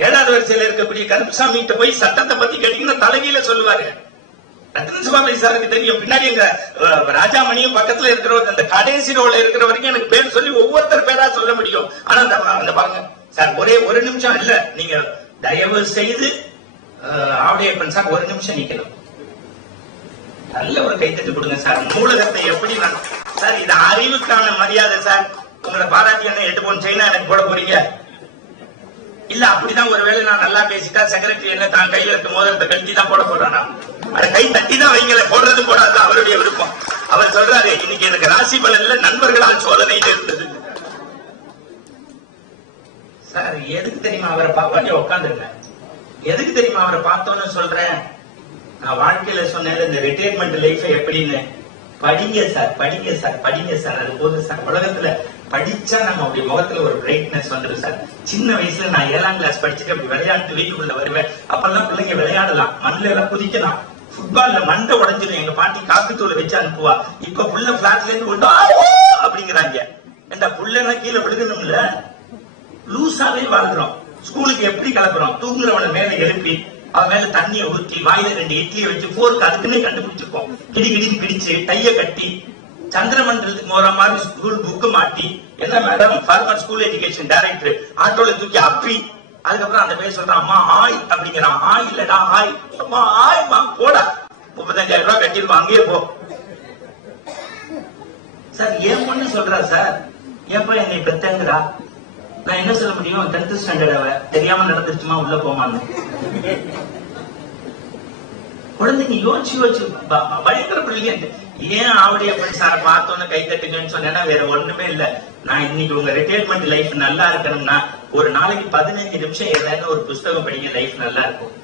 7வது வரிசையில இருக்கக்கூடிய கருப்புசாமி கிட்ட போய் சட்டத்தை பத்தி கேட்டீங்கன்னா தலைவியில சொல்லுவாரு. ரத்ன சுவாமி சாருக்கு தெரியும். பின்னாடி எங்க ராஜாமணியும் பக்கத்துல இருக்கிறவர், அந்த கடைசி ரோல இருக்கிற வரைக்கும் எனக்கு பேர் சொல்லி ஒவ்வொருத்தர் பேரா சொல்ல முடியும். ஆனா அந்த பாருங்க சார், ஒரே ஒரு நிமிஷம் இல்ல, நீங்க தயவு செய்து ஆவுடையப்பன் சார் 1 நிமிஷம் நிக்கணும். நல்ல ஒரு கைத்தட்டு கொடுங்க சார். நூலகத்தை எப்படி சார், இது அறிவுக்கான மரியாதை சார். உங்களை பாராட்டி என்ன 8 பவுன் சைனா எனக்கு போட போறீங்க? இல்ல அப்படிதான் ஒருவேளை நான் நல்லா பேசிட்டா செக்ரட்டரி என்ன தான் கையில இருக்க மோதிரத்தை கட்டி தான் போட போறானா? அதை கை தட்டி தான் வைங்கள, போடுறது போடாது அவருடைய விருப்பம். அவர் சொல்றாரு, இன்னைக்கு எனக்கு ராசி பலன்ல நண்பர்களால் சோதனை இருந்தது சார். எதுக்கு தெரியுமா அவரை கொஞ்சம் உட்காந்துருங்க. எதுக்கு தெரியுமா அவரை பார்த்தோன்னு சொல்றேன்? நான் வாழ்க்கையில சொன்னேன் இந்த ரிட்டையர்மெண்ட் லைஃப் எப்படின்னு, படிங்க சார் படிங்க சார் படிங்க சார், அது போதும் சார். உலகத்துல படிச்சா நம்ம அப்படி முகத்துல ஒரு பிரைட்னஸ் வந்துடும் சார். சின்ன வயசுல நான் 7ஆம் கிளாஸ் படிச்சுட்டு அப்படி விளையாட்டு வீட்டுக்குள்ள வருவேன். அப்பெல்லாம் பிள்ளைங்க விளையாடலாம், மண்ணில எல்லாம் குதிக்கலாம். ஃபுட்பால்ல மண்டை உடஞ்சிடும், எங்க பாட்டி காப்பி தூளை வச்சு அனுப்புவா. இப்ப புள்ள பிளாட்ல இருந்து கொண்டு அப்படிங்கிறாங்க. ஏண்டா புள்ள கீழே விழுகணும்ல, லூசாவே வாழ்றோம். ஸ்கூலுக்கு எப்படி கிளப்புறோம், தூங்குறவனை மேல எழுப்பி அவன் மேல தண்ணியை ஊற்றி வாயில 2 இட்லியை வச்சு போருக்கு அதுக்குன்னே கண்டுபிடிச்சிருக்கோம். கிடி கிடின்னு கிடிச்சு டைய கட்டி சந்திரமண்டலத்துக்கு போற மாதிரி ஸ்கூல் புக்கு மாட்டி, என்ன madam former school education director ஆட்டோல தூக்கி அப்பி, அதுக்கப்புறம் அந்த பேர் சொல்றான் அம்மா ஆய் அப்படிங்கிறான். ஆய் இல்லடா ஆய், அம்மா ஆய்மா போடா, 35,000 ரூபாய் கட்டிருக்கோம் அங்கேயே போ சார். ஏன் பொண்ணு சொல்றா சார், ஏப்பா என்னை பெத்தங்கிறா, நான் என்ன சொல்ல முடியும்? 10th ஸ்டாண்டர்ட் அவ தெரியாம நடந்துருச்சுமா, உள்ள போமான்னு. குழந்தைங்க யோசிச்சு யோசிச்சு பயங்கர பிரில்லியன்ட். ஏன் அவடைய சார பார்த்தோன்னு கை தட்டுங்கன்னு சொன்னேன்னா வேற ஒண்ணுமே இல்ல. நான் இன்னைக்கு உங்க ரிட்டையர்மெண்ட் லைஃப் நல்லா இருக்கணும்னா ஒரு நாளைக்கு 15 நிமிஷம் ஏதாவது ஒரு புஸ்தகம் படிங்க, லைஃப் நல்லா இருக்கும்.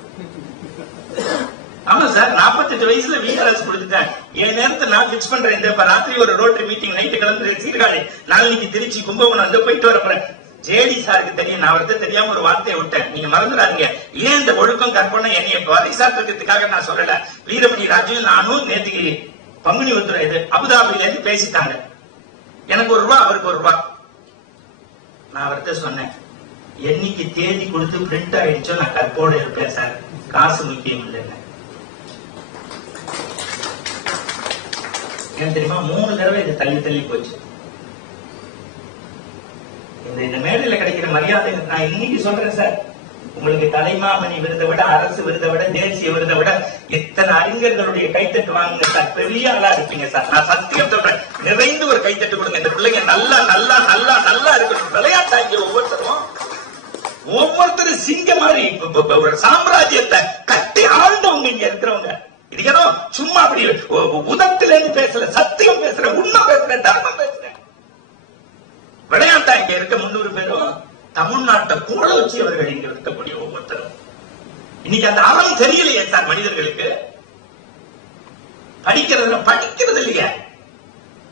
ஆமா சார், 48 வயசுல விஆர்எஸ் கொடுத்துட்டேன். என் நேரத்தை நான் பிக்ஸ் பண்றேன். இந்த ராத்திரி ஒரு ரோட்டரி மீட்டிங், நைட்டு கிளம்புற சீர்காழி, நாளைக்கு திருச்சி, கும்பகோணம் வந்து போயிட்டு வரப்போறேன். ஜேடி சாருக்கு தெரியும், நான் அவர்கிட்ட தெரியாம ஒரு வார்த்தையை விட்டேன், நீங்க மறந்துடாதீங்க. ஏன் இந்த ஒழுக்கம் கற்பனை என்னைய பரிசாற்றுறதுக்காக நான் சொல்லல. வீரமணி ராஜு நானும் நேற்றுக்கு பங்குனி உத்திர இது அபுதாபில இருந்து பேசிட்டாங்க. எனக்கு ₹1, அவருக்கு ₹1. நான் அவர்கிட்ட சொன்னேன், என்னைக்கு தேதி கொடுத்து பிரிண்ட் ஆயிடுச்சோ நான் கற்போட இருப்பேன் சார், காசு முக்கியம் இல்லைன்னு. ஏன் தெரியுமா, 3 தடவை இது தள்ளி தள்ளி போச்சு. இந்த மேடையில கிடைக்கிற மரியாதை நான் இன்னைக்கு சொல்றேன் சார். உங்களுக்கு தலைமாமணி விருதை விட, அரசு விருதை விட, தேசிய விருதை விட எத்தனை அறிஞர்களுடைய கைத்தட்டு வாங்குங்க சார், பெரிய ஆளா இருப்பீங்க சார். நான் சத்தியம் சொல்றேன், நிறைந்து ஒரு கைத்தட்டு கொடுங்க. இந்த பிள்ளைங்க நல்லா நல்லா நல்லா நல்லா இருக்கணும். விளையாட்டாங்க ஒவ்வொருத்தரும் சிங்க மாதிரி ஒரு சாம்ராஜ்யத்தை கட்டி ஆழ்ந்தவங்க இங்க இருக்கிறவங்க. இது ஏதோ சும்மா அப்படி உதத்துல இருந்து பேசல, சத்தியம் பேசுறேன், உண்மை பேசுறேன், தர்மம் பேசுறேன். விளையாட்டா இங்க இருக்க 300 பேரும் தமிழ்நாட்டை கோல வச்சியவர்கள் இங்க இருக்கக்கூடிய ஒவ்வொருத்தரும். இன்னைக்கு அந்த அறம் தெரியலையே சார் மனிதர்களுக்கு. படிக்கிறது இல்லையா?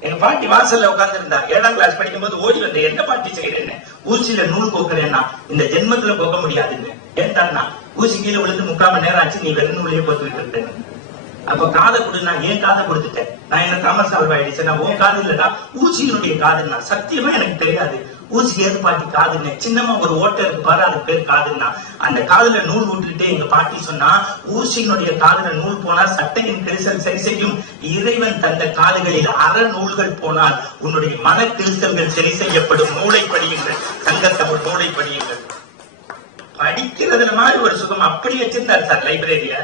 எங்க பாட்டி வாசல்ல உட்கார்ந்து இருந்தா, 7ஆம் கிளாஸ் படிக்கும் போது ஓடி வந்த, என்ன பாட்டி செய்யறேன்னு, ஊசியில நூல் கோக்குறேன்னா இந்த ஜென்மத்துல கோக்க முடியாதுன்னு. ஏன்டான்னா ஊசி கீழே விழுந்து 3/4 மணி நேரம் ஆச்சு, நீ வெறும் நூலையே போட்டுக்கிட்டு இருக்க. அப்ப காதை கொடு, நான் ஏன் காதை கொடுத்துட்டேன், நான் என்ன தாமஸ் ஆல்வா ஆயிடுச்சு, நான் உன் காது இல்லடா ஊசியினுடைய காதுன்னா. சத்தியமா எனக்கு தெரியாது ஊசி ஏது பாட்டி காதுன்னு. சின்னமா ஒரு ஓட்டை இருக்கு பாரு, அது பேர் காதுன்னா. அந்த காதுல நூல் விட்டுட்டே எங்க பாட்டி சொன்னா, ஊசியினுடைய காதுல நூல் போனா சட்டையின் கிழிசல் சரி செய்யும், இறைவன் தந்த காதுகளில் நூல்கள் போனால் உன்னுடைய மன கிழிசல்கள் சரி செய்யப்படும். மூளை படியுங்கள், தங்கத்தமிழ் மூளை படியுங்கள். படிக்கிறதுல மாதிரி ஒரு சுகம் அப்படி வச்சிருந்தாரு சார் லைப்ரரிய.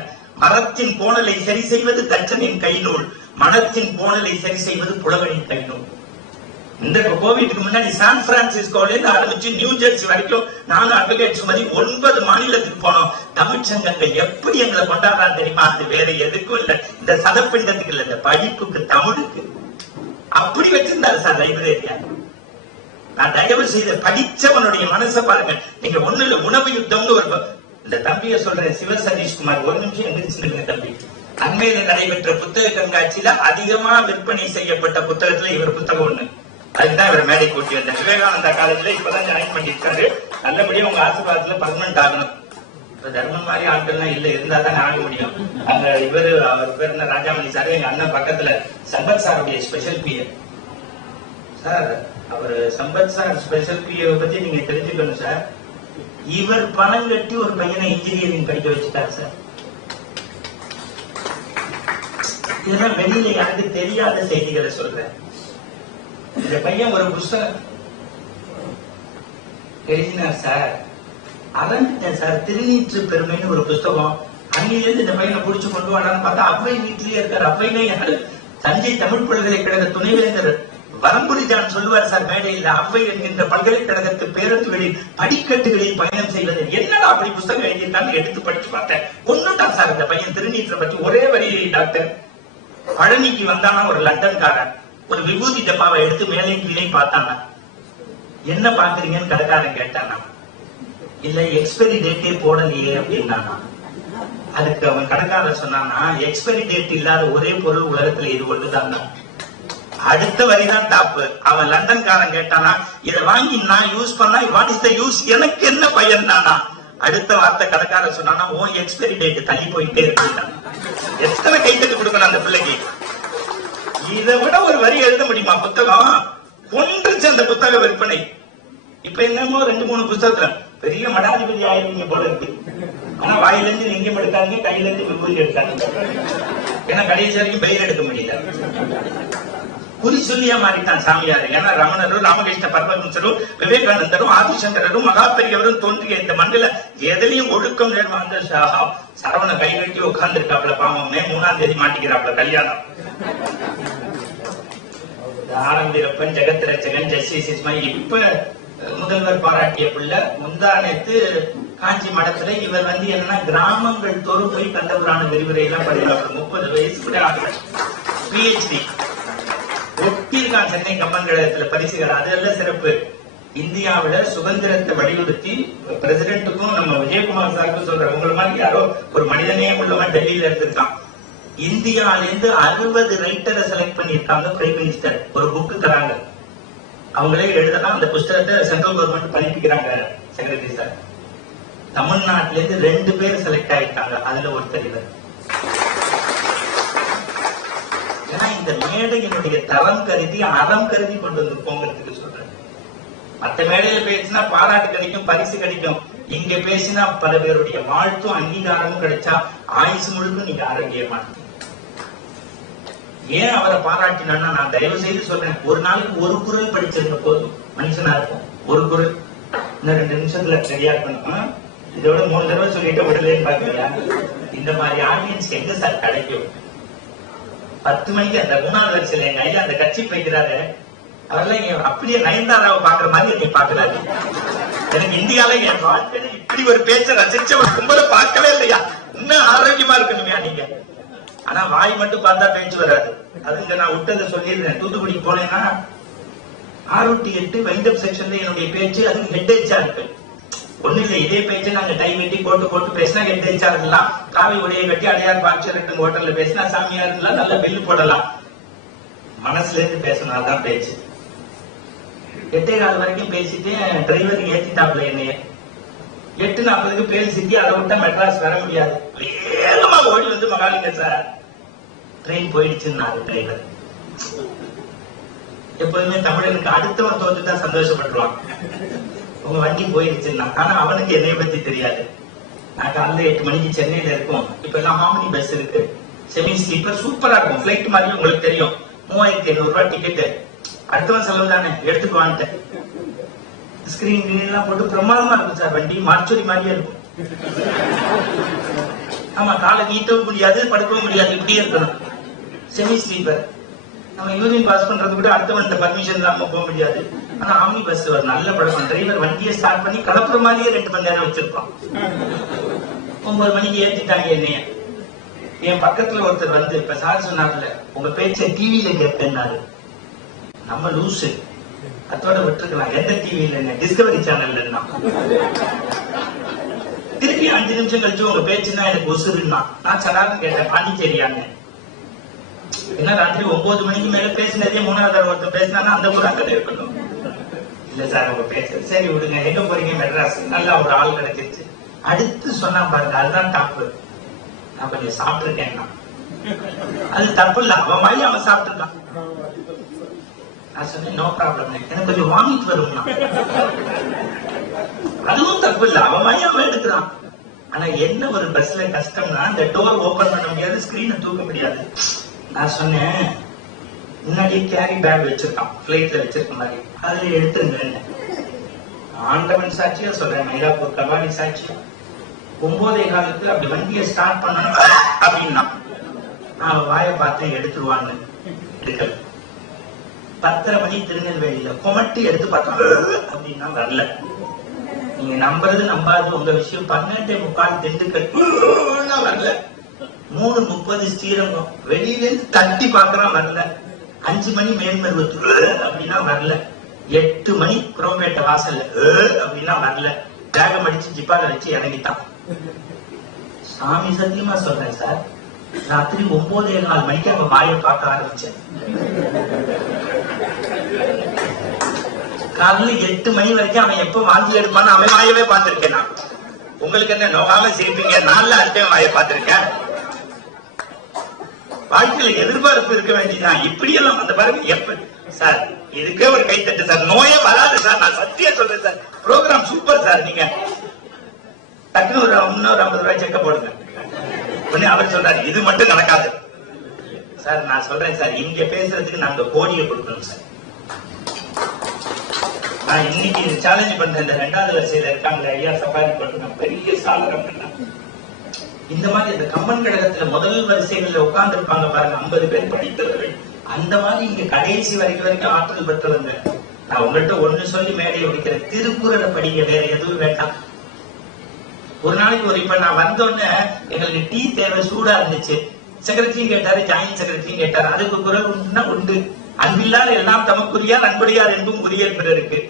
மரத்தின் கோணலை சரி செய்வது தச்சனின் கைநூல், மனத்தின் கோணலை சரி செய்வது புலவனின் கைநூல். இந்த கோவிட்டுக்கு முன்னாடி சான் பிரான்சிஸ்கோல இருந்து ஆரம்பிச்சு நியூ ஜெர்சி வரைக்கும் நானும் அட்வொகேட் சுமதி 9 மாநிலத்துக்கு போனோம். தமிழ்ச்சங்கங்கள் எப்படி எங்களை கொண்டாடுறாங்க தெரியுமா? அது வேற எதுக்கும் இல்ல, இந்த சதப்பிண்டத்துக்கு இல்ல, இந்த படிப்புக்கு, தமிழுக்கு. அப்படி வச்சிருந்தாரு சார் லைப்ரரியா. நான் தயவு செய்த படிச்சவனுடைய மனசை பாருங்க. நீங்க ஒண்ணு இல்ல, உணவு யுத்தம்னு ஒரு, இந்த தம்பியை சொல்றேன், சிவ சதீஷ்குமார், ஒரு நிமிஷம் எந்திரிச்சுங்க தம்பி. அண்மையில் நடைபெற்ற புத்தக கண்காட்சியில அதிகமா விற்பனை செய்யப்பட்ட புத்தகத்துல இவர் புத்தகம் ஒண்ணு. அதுதான் இவர் மேடை கூட்டி வந்தேன். விவேகானந்தா காலேஜ்ல இப்பதான் ஜாயின் பண்ணிருக்காரு. நல்லபடியா உங்க ஆசீர்வாதத்துல பர்மனன்ட் ஆகணும். இப்ப தர்மம் மாதிரி ஆட்கள்லாம் இல்ல, இருந்தா தான் ஆக முடியும். அங்க இவரு, அவர் பேர் என்ன, ராஜாமணி சார், எங்க அண்ணன் பக்கத்துல சம்பத் சாருடைய ஸ்பெஷல் பிஏ சார். அவர் சம்பத் சார் ஸ்பெஷல் பிஏ பத்தி நீங்க தெரிஞ்சுக்கணும் சார். இவர் பணம் கட்டி ஒரு பையனை இன்ஜினியரிங் படிக்க வச்சுட்டார் சார். இதெல்லாம் வெளியில யாருக்கு தெரியாத செய்திகளை சொல்றேன். இந்த பையன் ஒரு புஸ்தகம் எழுதினார் சார், அறந்துட்டேன் சார். திருநீற்று பெருமைன்னு ஒரு புஸ்தகம். அங்கிலிருந்து இந்த பையனை புடிச்சு கொண்டு வரான்னு பார்த்தா அவ்வை வீட்டிலேயே இருக்காரு. அவ்வைனா யாரு? தஞ்சை தமிழ் பல்கலைக்கழக துணைவேந்தர் வரம்புரிஜான் சொல்லுவார் சார் மேடையில், அவ்வை என்கின்ற பல்கலைக்கழகத்து பேருந்துகளில் படிக்கட்டுகளில் பயணம் செய்வது. என்னடா அப்படி புத்தகம் எழுதியிருக்காங்க, எடுத்து படிச்சு பார்த்தேன். ஒண்ணுதான் சார் இந்த பையன் திருநீற்றை பற்றி ஒரே வரி. டாக்டர் பழனிக்கு வந்தானா ஒரு லண்டன்காரன், ஒரு விபூதி டப்பாவை எடுத்து மேலே கீழே பார்த்தானா. என்ன பாக்குறீங்கன்னு கடைக்காரன் கேட்டானா. இல்ல எக்ஸ்பைரி டேட்டே போடலையே அப்படின்னா. அதுக்கு அவன் கடைக்காரர் சொன்னான்னா, எக்ஸ்பைரி டேட் இல்லாத ஒரே பொருள் உலகத்துல இது ஒண்ணுதான். அடுத்த வரிதான் டாப்பு. அவன் லண்டன்காரன் கேட்டானா, இதை வாங்கி நான் யூஸ் பண்ணா வாட் இஸ் த யூஸ், எனக்கு என்ன பயன் தானா. அடுத்த வார்த்தை கடைக்காரர் சொன்னானா, ஓ எக்ஸ்பைரி டேட் தள்ளி போயிட்டே இருக்கு. எத்தனை கைத்தட்டு கொடுக்கணும் அந்த பிள்ளைக்கு. இதை விட ஒரு வரி எழுத முடியுமா புத்தகம்? ஒன்றுச்சு அந்த புத்தக விற்பனை. இப்ப என்னமோ 2-3 புத்தகத்துல பெரிய மடாதிபதி ஆயிருவீங்க போல இருக்கு. ஆனா வாயிலிருந்து லிங்கம் எடுக்காதீங்க, கையில இருந்து விபூதி எடுக்காதீங்க. ஏன்னா கடைசி வரைக்கும் பெயர் எடுக்க முடியல. குறி சொல்லியா மாறிட்டான் சாமியார். ஏன்னா ரமணரும் ராமகிருஷ்ண பரமஹம்சரும் விவேகானந்தரும் ஆதிசங்கரரும் மகா பெரியவரும் தோன்றிய இந்த மண்டல எதிலையும் ஒழுக்கம் நேர்மாந்த சரவண கை கட்டி உட்கார்ந்து இருக்காப்ல. பாவம் 3ஆம் தேதி மாட்டிக்கிறாப்ல கல்யாணம். ஆனந்திரப்பன், ஜெகத் ரட்சகன், ஜஸ்டிஸ் இஸ்மாயில் இப்ப முதல்வர் பாராட்டிய பிள்ளை. முந்தானத்து காஞ்சி மடத்துல இவர் என்னன்னா கிராமங்கள் தோறும் போய் கண்டபுரான விரிவுரை எல்லாம் படிக்கிறார். 30 வயசு கூட ஆகல. PhD ஒட்டியிருக்கான் சென்னை கம்பன் கழகத்துல பரிசுகள். அதெல்லாம் சிறப்பு. இந்தியாவில சுதந்திரத்தை வலியுறுத்தி பிரசிடென்ட்டுக்கும் நம்ம விஜயகுமார் சாருக்கும் சொல்ற, உங்களை மாதிரி யாரோ ஒரு மனிதனே உள்ளவன் டெல்லியில இருந்திருக்கான். இந்தியால இருந்து 60 ரைட்டரை செலக்ட் பண்ணிருக்காங்க பிரைம் மினிஸ்டர். ஒரு புக்கு தராங்க, அவங்களே எழுதலாம். அந்த புஸ்தகத்தை சென்ட்ரல் கவர்மெண்ட் பண்ணிக்கிறாங்க செக்ரட்டரி சார். தமிழ்நாட்டில இருந்து 2 பேர் செலக்ட் ஆயிருக்காங்க. அதுல ஒருத்தர் இவர். ஏன்னா இந்த மேடையினுடைய தரம் கருதி அறம் கருதி கொண்டு வந்து போங்கிறதுக்கு சொல்றேன். மற்ற மேடையில பேசினா பாராட்டு கிடைக்கும், பரிசு கிடைக்கும். இங்க பேசினா பல பேருடைய வாழ்த்தும் அங்கீகாரமும் கிடைச்சா ஆயுசு முழுக்க நீங்க ஆரோக்கியமா. ஏன் அவரை பாராட்டினா, நான் தயவு செய்து சொல்றேன், ஒரு நாளைக்கு ஒரு குரல் படிச்சிருந்த போதும் மனுஷனா இருக்கும். ஒரு குரல் இன்னும் 2 நிமிஷத்துல சரியா இருக்கணும். இதோட 3 தடவை சொல்லிட்டு விடலன்னு பாத்தீங்களா? இந்த மாதிரி ஆடியன்ஸ் எங்க சார் கிடைக்கும்? 10 மணிக்கு அந்த 3ஆவது வரிசையில எங்க ஐயா அந்த கட்சி போய்க்கிறாரு. அவரெல்லாம் அப்படியே நயன்தாராவை பாக்குற மாதிரி என்னை பாக்குறாரு. எனக்கு இந்தியால என் வாழ்க்கையில இப்படி ஒரு பேச்ச ரசிச்ச ஒரு கும்பலை பார்க்கவே இல்லையா. இன்னும் ஆரோக்கியமா இருக்கணுமையா நீங்க. ஆனா வாய் மட்டும் பார்த்தா பேச்சு வராது. அதுங்க நான் விட்டதை சொல்லிடுறேன். தூத்துக்குடிக்கு போனேன்னா 6-8 வைண்டப் செக்ஷன்ல என்னுடைய பேச்சு அதுக்கு ஹெட்டேச்சா இருக்கு. ஒண்ணு இல்ல, இதே பேச்சு நாங்க டை வெட்டி போட்டு பேசினா ஹெட்டேச்சா இருக்கலாம். காவி உடைய கட்டி அடையார் பாக்ஷன் ஹோட்டல்ல பேசினா சாமியா இருக்கலாம், நல்ல பில்லு போடலாம். மனசுல இருந்து பேசினால்தான் பேச்சு. 8:15 வரைக்கும் பேசிட்டு டிரைவர் ஏத்திட்டாப்ல என்னைய. 8:40க்கு பேசிட்டு அதை விட்டா மெட்ராஸ் வர முடியாது. வேகமா ஓடி வந்து மகாலிங்க சார் ட்ரெயின் போயிடுச்சுன்னாரு டிரைவர். எப்போதுமே தமிழனுக்கு அடுத்தவன் தோத்துதான் சந்தோஷப்பட்டுருவான். உங்க வண்டி போயிடுச்சுன்னா. ஆனா அவனுக்கு என்னைய பத்தி தெரியாது. நான் காலைல 8 மணிக்கு சென்னையில இருக்கும். இப்ப எல்லாம் ஹாமினி பஸ் இருக்கு, செமி ஸ்லீப்பர் சூப்பரா இருக்கும். பிளைட் மாதிரி உங்களுக்கு தெரியும். 3800 ரூபாய் டிக்கெட். அடுத்தவன் செலவு தானே, எடுத்துக்குவான்ட்டு. ஸ்கிரீன் எல்லாம் போட்டு பிரமாதமா இருக்கும் சார். வண்டி மார்ச்சொரி மாதிரியே இருக்கும். ஆமா, காலை நீட்டவும் முடியாது, படுக்கவும் முடியாது, இப்படியே இருக்கணும். Semi sleeper. நம்ம யூனியன் பாஸ் பண்றது கூட அடுத்தவன் பர்மிஷன் இல்லாம போக முடியாது. ஆனா ஆம்னி பஸ் ஒரு நல்ல பழக்கம். டிரைவர் வண்டியை ஸ்டார்ட் பண்ணி கலப்புற மாதிரியே 2 மணி நேரம் வச்சிருப்பான். 9 மணிக்கு ஏத்திட்டாங்க என்னைய. என் பக்கத்துல ஒருத்தர் இப்ப சார் சொன்னார்ல, உங்க பேச்ச டிவியில கேட்பேன்னாரு. நம்ம லூசு, அதோட விட்டுருக்கலாம். எந்த டிவியில? டிஸ்கவரி சேனல்ல. திருப்பி 5 நிமிஷம் கழிச்சு உங்க பேச்சுன்னா எனக்கு உசுருன்னா. நான் சடார்னு கேட்டேன், பாண்டிச்சேரியான்னு. என்ன ராத்திரி 9 மணிக்கு மேல பேசினதே 3வது ஒருத்தர் பேசினா அந்த ஊர் அங்கே இருக்கணும். இல்ல சார் உங்க பேச சரி விடுங்க, எங்க போறீங்க? மெட்ராஸ். நல்லா ஒரு ஆள் கிடைச்சிருச்சு. அடுத்து சொன்னா பாருங்க, அதுதான் தப்பு. நான் கொஞ்சம் சாப்பிட்டுருக்கேன்னா அது தப்பு இல்ல. அவன் மாதிரி அவன் சாப்பிட்டுருக்கான். நான் சொன்னேன் நோ ப்ராப்ளம், எனக்கு கொஞ்சம் வாங்கிட்டு வரும்னா. அதுவும் தப்பு இல்ல, அவன் மாதிரி அவன் எடுக்கிறான். ஆனா என்ன ஒரு பஸ்ல கஷ்டம்னா, இந்த டோர் ஓபன் பண்ண முடியாது, ஸ்கிரீனை தூக்க முடியாது. நான் சொன்னேன் முன்னாடியே கேரி பேக் வச்சிருக்கான், பிளைட்ல வச்சிருக்க மாதிரி, அதுல எடுத்துருங்க. ஆண்டவன் சாட்சியா சொல்றேன், மயிலாப்பூர் கபாடி சாட்சியா. 9:15 அப்படி வண்டியை ஸ்டார்ட் பண்ணணும் அப்படின்னா அவன் வாயை பார்த்து எடுத்துருவான்னு. எடுக்கல. 10:30 மணி திருநெல்வேலியில கொமட்டி எடுத்து பார்த்தோம் அப்படின்னா வரல. நீங்க நம்புறது நம்பாது உங்க விஷயம். 12:45 திண்டுக்கல் வரல. 3:30 ஸ்ரீரங்கம். வெளியில இருந்து தட்டி பாக்குறான், வரல. 5 மணி மேல்மருவத்தூர் அப்படின்னா வரல. 8 மணி குரோம்பேட்டை வாசல்ல அப்படின்னா வரல. பேகம் அடிச்சு ஜிப்பால வச்சு இறங்கிட்டான். சாமி சத்தியமா சொல்றேன் சார், ராத்திரி 9:15 மணிக்கு அவன் வாயை பார்க்க ஆரம்பிச்சேன். காலையில 8 மணி வரைக்கும் அவன் எப்ப வாந்தி எடுப்பான்னு அவன் வாயவே பார்த்திருக்கேன் நான். உங்களுக்கு என்ன நோகாம சிரிப்பீங்க? நான்ல அட்டையும் வாயை பார்த்திருக்கேன். வாழ்க்கையில எதிர்பார்ப்பு இருக்க வேண்டியதான். இப்படியெல்லாம் அந்த பாருங்க எப்ப சார், இதுக்கே ஒரு கைத்தட்டு சார். நோயே வராது சார், நான் சத்தியா சொல்றேன் சார். Program super sir. நீங்க டக்குனு ஒரு 50 ரூபாய் செக்க போடுங்க. அவர் சொல்றாரு இது மட்டும் நடக்காது சார். நான் சொல்றேன் சார், இங்க பேசுறதுக்கு நாங்க கோடியை கொடுக்கணும் சார். நான் இன்னைக்கு சேலஞ்ச் பண்றேன். இந்த 2வது வரிசையில இருக்காங்களே ஐயா சபாரி பண்ற பெரிய சாதகம். இந்த மாதிரி இந்த கம்பன் கழகத்துல முதல் வரிசைகளில் உட்கார்ந்து இருப்பாங்க பாருங்க, 50 பேர் படித்தவர்கள். அந்த மாதிரி இங்க கடைசி வரைக்கும் ஆற்றல் பெற்றவங்க. நான் உங்கள்கிட்ட ஒண்ணு சொல்லி மேடையை முடிக்கிறேன், திருக்குறளை படிக்க, வேற எதுவும் வேண்டாம். ஒரு நாளைக்கு இப்ப நான் வந்தோடனே எங்களுக்கு டீ தேவை, சூடா இருந்துச்சு. செக்ரட்டரியும் கேட்டாரு, ஜாயின்ட் செக்ரட்டரியும் கேட்டாரு. அதுக்கு குரல் உண்டுன்னா உண்டு. அன்பில்லாத எல்லாம் தமக்குரியார், அன்புடையார் என்பும் உரியர் பிறருக்கு.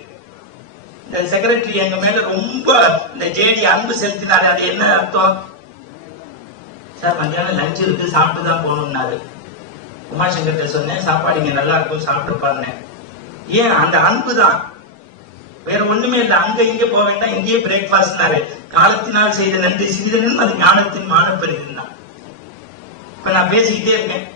இந்த செக்ரட்டரி எங்க மேல ரொம்ப இந்த ஜேடி அன்பு செலுத்தினாரு. அது என்ன அர்த்தம் சார்? மத்தியானம் லஞ்ச் இருக்கு, சாப்பிட்டுதான் போகணும்னாரு. உமாசங்கர் சொன்னேன், சாப்பாடு இங்க நல்லா இருக்கும், சாப்பிட்டு பாருங்க. ஏன்? அந்த அன்பு தான், வேற ஒண்ணுமே இல்ல. அங்க இங்க போக வேண்டாம், இங்கேயே பிரேக்பாஸ்ட்னாரு. காலத்தினால் செய்த நன்றி சிறிதனும் அது ஞானத்தின் மானப்பெரிதுன்னு தான். இப்ப நான் பேசிக்கிட்டே இருக்கேன்.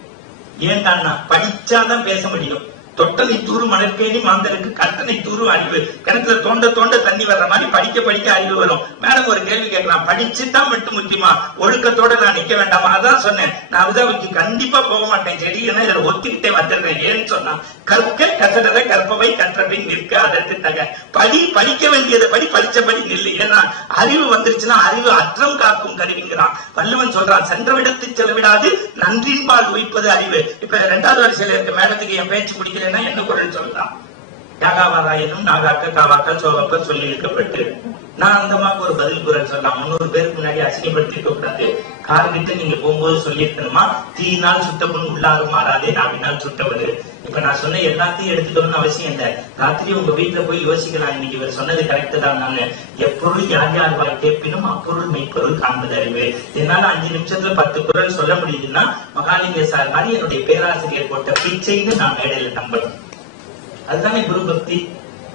ஏன்டான்னா படிச்சாதான் பேச முடியும். தொட்டனை தூறு மணற்கேணி மாந்தருக்கு கட்டணை தூறு அறிவு. கிணத்துல தோண்ட தோண்ட தண்ணி வர்ற மாதிரி படிக்க படிக்க அறிவு வரும். மேடம் ஒரு கேள்வி கேட்கலாம், படிச்சுதான் மட்டும் முக்கியமா, ஒழுக்கத்தோட நான் நிக்க வேண்டாமா? அதான் சொன்னேன், நான் அவுதாவுக்கு கண்டிப்பா போக மாட்டேன். செடியெல்லாம் இதில் ஒத்திக்கிட்டே வந்துடுறேன். ஏன்னு சொன்னா, கற்க கசடர கற்பவை கற்றபின் நிற்க அதற்கு தக. படிக்க வேண்டியதை படிச்சபடி நில்லு. ஏன்னா அறிவு வந்துருச்சுன்னா அறிவு அற்றம் காக்கும் கருவிங்கிறான் வள்ளுவன். சொல்றான், சென்றவிடத்து செலவிடாது நன்றின்பால் உயிப்பது அறிவு. இப்ப 2வது வரிசையில இருக்க மேடத்துக்கு என் பேச்சு முடிக்கலன்னா என்ன குரல் சொல்றான்? யாகாவாராயனும் நாகாக்க காவாக்க சோகப்ப சொல்லி இருக்கப்பட்டு. நான் அந்த மாதிரி ஒரு பதில் குரல் சொல்லலாம். 300 பேருக்கு முன்னாடி அசிங்கப்படுத்தி இருக்க கூடாது. கார்கிட்ட நீங்க போகும்போது சொல்லிருக்கணுமா, தீயினால் சுட்டப்படும் உள்ளாரும் மாறாதே நாவினால் சுட்டவது. இப்ப நான் சொன்ன எல்லாத்தையும் எடுத்துக்கணும்னு அவசியம் இல்லை. ராத்திரி உங்க வீட்டுல போய் யோசிக்கலாம், இன்னைக்கு இவர் சொன்னது கரெக்ட் தான். நான் எப்பொருள் யார் யார் வாய் கேட்பினும் அப்பொருள் மெய்ப்பொருள் காண்பது அறிவு. என்னால 5 நிமிஷத்துல 10 குரல் சொல்ல முடியுதுன்னா மகாலிங்க சார் மாதிரி என்னுடைய பேராசிரியர் போட்ட பிச்சைன்னு நான் மேடையில நம்பணும். அதுதானே குரு பக்தி.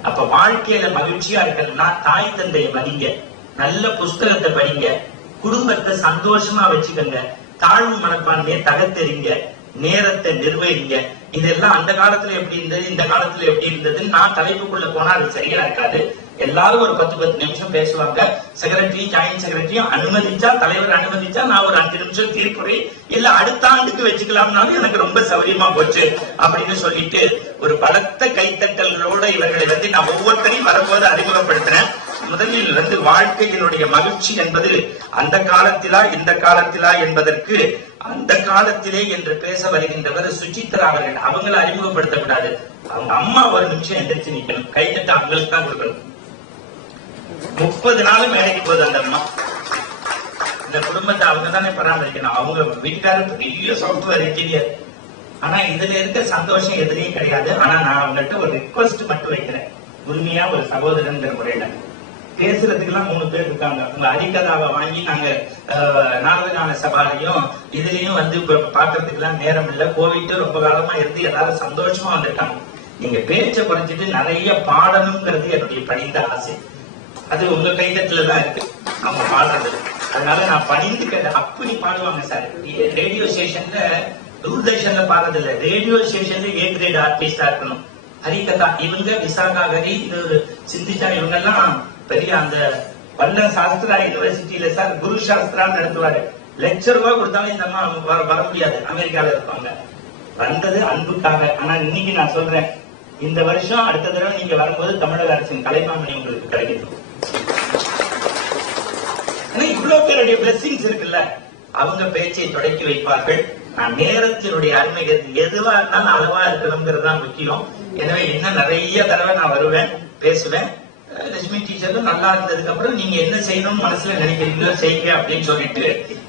அப்ப வாழ்க்கையில மகிழ்ச்சியா இருக்கணும்னா தாய் தந்தையை மதிங்க, நல்ல புஸ்தகத்தை படிங்க, குடும்பத்தை சந்தோஷமா வச்சுக்கோங்க, தாழ்வு மனப்பான்மையை தகர்த்தெறிங்க, நேரத்தை நிர்வகிங்க. இதெல்லாம் அந்த காலத்துல எப்படி இருந்தது, இந்த காலத்துல எப்படி இருந்ததுன்னு நான் தலைப்புக்குள்ள போனா அது சரியா இருக்காது. எல்லாரும் ஒரு 10 நிமிஷம் பேசுவாங்க. செக்ரட்டரி ஜாயின்ட் செக்ரட்டரியும் அனுமதிச்சா, தலைவர் அனுமதிச்சா நான் ஒரு 5 நிமிஷம் தீர்ப்புரை இல்ல அடுத்த ஆண்டுக்கு வச்சுக்கலாம்னாலும் எனக்கு ரொம்ப சௌரியமா போச்சு அப்படின்னு சொல்லிட்டு ஒரு பலத்த கைத்தட்டல்களோட இவர்களை நான் ஒவ்வொருத்தரையும் வரும்போது அறிமுகப்படுத்தினேன். முதலில் வாழ்க்கையினுடைய மகிழ்ச்சி என்பது அந்த காலத்திலா இந்த காலத்திலா என்பதற்கு அந்த காலத்திலே என்று பேச வருகின்றவர் சுசித்ரா அவர்கள். அவங்களை அறிமுகப்படுத்தக்கூடாது. அவங்க அம்மா ஒரு நிமிஷம் எந்திரிச்சு நிக்கணும், கைத்தட்ட அவங்களுக்கு தான் கொடுக்கணும். 30 நாள் மேடைக்கு போகுது அந்த அம்மா. இந்த குடும்பத்தை அவங்க தானே பராமரிக்கணும். அவங்க வீட்டுக்காரர் பெரிய சாஃப்ட்வேர் இன்ஜினியர். ஆனா இதுல இருக்க சந்தோஷம் எதுலையும் கிடையாது. ஆனா நான் அவங்கள்ட்ட ஒரு ரிக்வஸ்ட் மட்டும் வைக்கிறேன், உரிமையா ஒரு சகோதரன் முறையில. பேசுறதுக்கு எல்லாம் 3 பேர் இருக்காங்க. உங்க ஹரிகதாவை வாங்கி நாங்க நாகதான சபாலையும் இதுலயும் பாக்குறதுக்கு எல்லாம் நேரம் இல்ல. கோவிட் ரொம்ப காலமா இருந்து எல்லாரும் சந்தோஷமா வந்துட்டாங்க. நீங்க பேச்சை குறைச்சிட்டு நிறைய பாடணுங்கிறது என்னுடைய பணிந்த ஆசை. அது உங்க கைதட்டுலதான் இருக்கு அவங்க பாடுறது. அதனால நான் பணிந்து கேட்டேன். அப்படி பாடுவாங்க சார். ரேடியோ ஸ்டேஷன்ல தூர்தர்ஷன்ல பாடுறது இல்ல, ரேடியோ ஸ்டேஷன்ல A கிரேட் ஆர்டிஸ்டா இருக்கணும். ஹரிகதா இவங்க, விசாகா ஹரி, சிந்திச்சா இவங்க எல்லாம் பெரிய அந்த வல்ல சாஸ்திரா யூனிவர்சிட்டியில சார் குரு சாஸ்திரா நடத்துவாரு. லட்சம் ரூபாய் கொடுத்தாலும் இந்த அம்மா வர முடியாது, அமெரிக்கால இருப்பாங்க. வந்தது அன்புக்காக. ஆனா இன்னைக்கு நான் சொல்றேன், இந்த வருஷம் அடுத்த தடவை நீங்க வரும்போது தமிழக அரசின் கலைமாமணி உங்களுக்கு கிடைக்கும். இவ்வளவு பேருடைய பிளெஸிங்ஸ் இருக்குல்ல, அவங்க பேச்சை தொடக்கி வைப்பார்கள். நான் நேரத்தினுடைய அருமை எதுவா இருந்தாலும் அளவா இருக்கணுங்கிறது தான் முக்கியம். எனவே இன்னும் நிறைய தடவை நான் வருவேன், பேசுவேன். லட்சுமி டீச்சரும் நல்லா இருந்ததுக்கு அப்புறம் நீங்க என்ன செய்யணும்னு மனசுல நினைக்கிறீங்களோ செய்யுங்க அப்படின்னு சொல்லிட்டு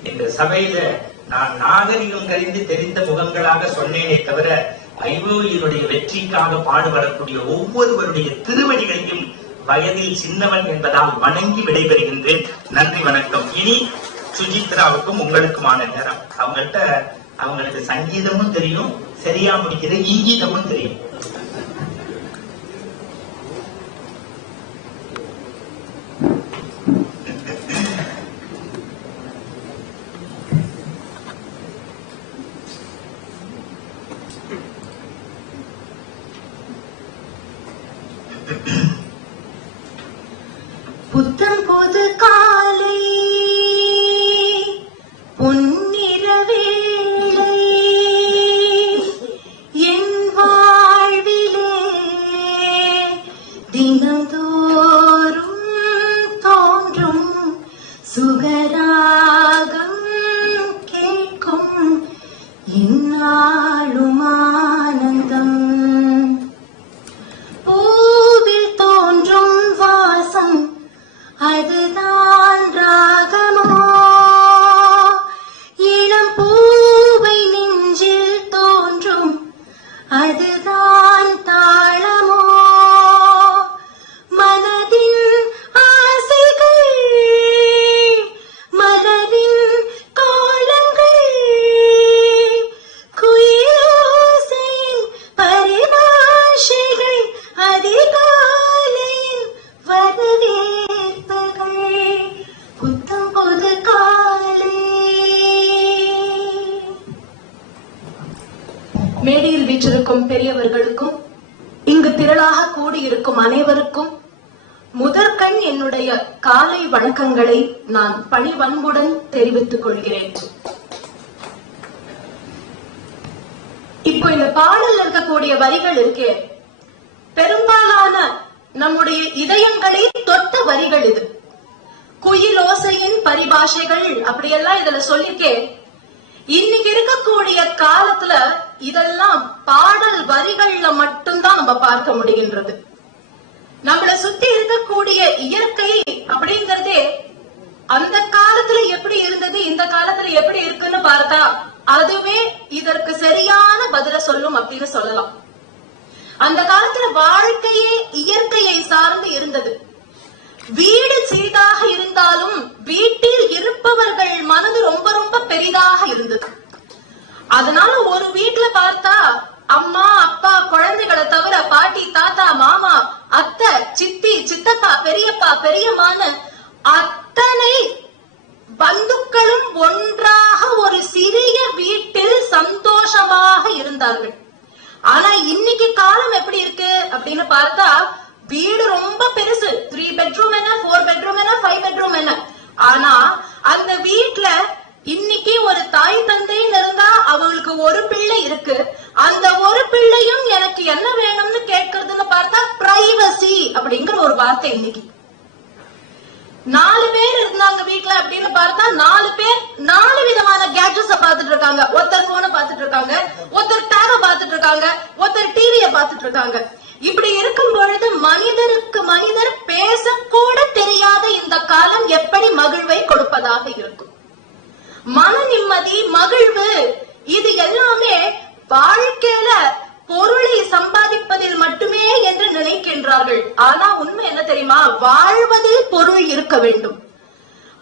இந்த சபையில நான் நாகரிகம் கறிந்து தெரிந்த முகங்களாக சொன்னேனே தவிர ஐஓயினுடைய வெற்றிக்காக பாடுபடக்கூடிய ஒவ்வொருவருடைய திருவடிகளையும் வயதில் சின்னவன் என்பதால் வணங்கி விடைபெறுகின்றேன். நன்றி, வணக்கம். இனி சுஜித்ராவுக்கும் உங்களுக்குமான நேரம். அவங்களுக்கு சங்கீதமும் தெரியும், சரியா முடிக்கிற இங்கீதமும் தெரியும். புத்தம் பொது காலை பொன்னிற வேளை என் வாழ்விலே தினந்தோறும் தோன்றும் சுகராகம் கேட்கும் இந்நாளும் ஆனந்தம். பூவில் தோன்றும் வாசம் அதுதான் ராகமோ, இளம் பூவை நெஞ்சில் தோன்றும் அதுதான் தாளமோ, மனதின் ஆசைகள் மலரின் கோலங்கள் குயிலோசையின் பரிபாஷைகள் அதிகாலையின் வரவேற்புகள் புத்தம் பொது காலை. மேடையில் வீற்றிருக்கும் பெரியவர்களுக்கும் இங்கு திரளாக கூடியிருக்கும் அனைவருக்கும் முதற்கண் என்னுடைய காலை வணக்கங்களை நான் பணிவன்புடன் தெரிவித்துக் கொள்கிறேன். இப்போ இந்த பாடல் இருக்கக்கூடிய வரிகள் இருக்கே, பெரும்பாலான நம்முடைய இதயங்களை தொட்ட வரிகள். இது குயிலோசையின் பரிபாஷைகள் அப்படியெல்லாம் இதுல சொல்லிக்கே. இன்னைக்கு இருக்கக்கூடிய காலத்துல இதெல்லாம் பாடல் வரிகள்ல மட்டும்தான் நம்ம பார்க்க முடிகின்றது. நம்மள சுத்தி இருக்கக்கூடிய இயற்கை அப்படிங்கறதே அந்த காலத்துல எப்படி இருந்தது, இந்த காலத்துல எப்படி இருக்குன்னு பார்த்தா அதுவே இதற்கு சரியான பதில சொல்லும் அப்படின்னு சொல்லலாம். அந்த காலத்துல வாழ்க்கையே இயற்கையை சார்ந்து இருந்தது. வீடு சிறிதாக இருந்தாலும் வீட்டில் இருப்பவர்கள் மனது ரொம்ப ரொம்ப பெரிதாக இருந்தது. அதனால ஒரு வீட்டுல பார்த்தா அம்மா அப்பா குழந்தைகளை தவிர பாட்டி தாத்தா மாமா அத்தை சித்தி சித்தப்பா பெரியப்பா பெரியம்மான்னு அத்தனை பந்துக்களும் ஒன்றாக ஒரு சிறிய வீட்டில் சந்தோஷமாக இருந்தார்கள். ஆனா இன்னைக்கு காலம் எப்படி இருக்கு அப்படின்னு பார்த்தா வீடு ரொம்ப பெருசு, 3 பெட்ரூம் என்ன, 4 பெட்ரூம் என்ன, 5 பெட்ரூம் என்ன. ஆனா அந்த வீட்டுல இன்னைக்கு ஒரு தாய் தந்தைன்னு இருந்தா அவங்களுக்கு ஒரு பிள்ளை இருக்கு. அந்த ஒரு பிள்ளையும் எனக்கு என்ன வேணும்னு கேட்கறதுன்னு பார்த்தா பிரைவசி அப்படிங்கிற ஒரு வார்த்தை. இன்னைக்கு 4 பேர் இருந்தாங்க வீட்டுல அப்படின்னு பார்த்தா 4 பேர் 4 விதமான கேட்ஜெட்ஸ் பார்த்துட்டு இருக்காங்க. ஒருத்தர் போனை பார்த்துட்டு இருக்காங்க, ஒருத்தர் டேப பார்த்துட்டு இருக்காங்க, ஒருத்தர் டிவிய பார்த்துட்டு இருக்காங்க. இப்படி இருக்கும் பொழுது மனிதருக்கு மனிதர் பேசக்கூட தெரியாத இந்த காலம் எப்படி மகிழ்வை கொடுப்பதாக இருக்கும்? மன நிம்மதி, மகிழ்வு, இது எல்லாமே வாழ்க்கையில பொருளை சம்பாதிப்பதில் மட்டுமே என்று நினைக்கின்றார்கள். ஆனா உண்மை என்ன தெரியுமா? வாழ்வதில் பொருள் இருக்க வேண்டும்.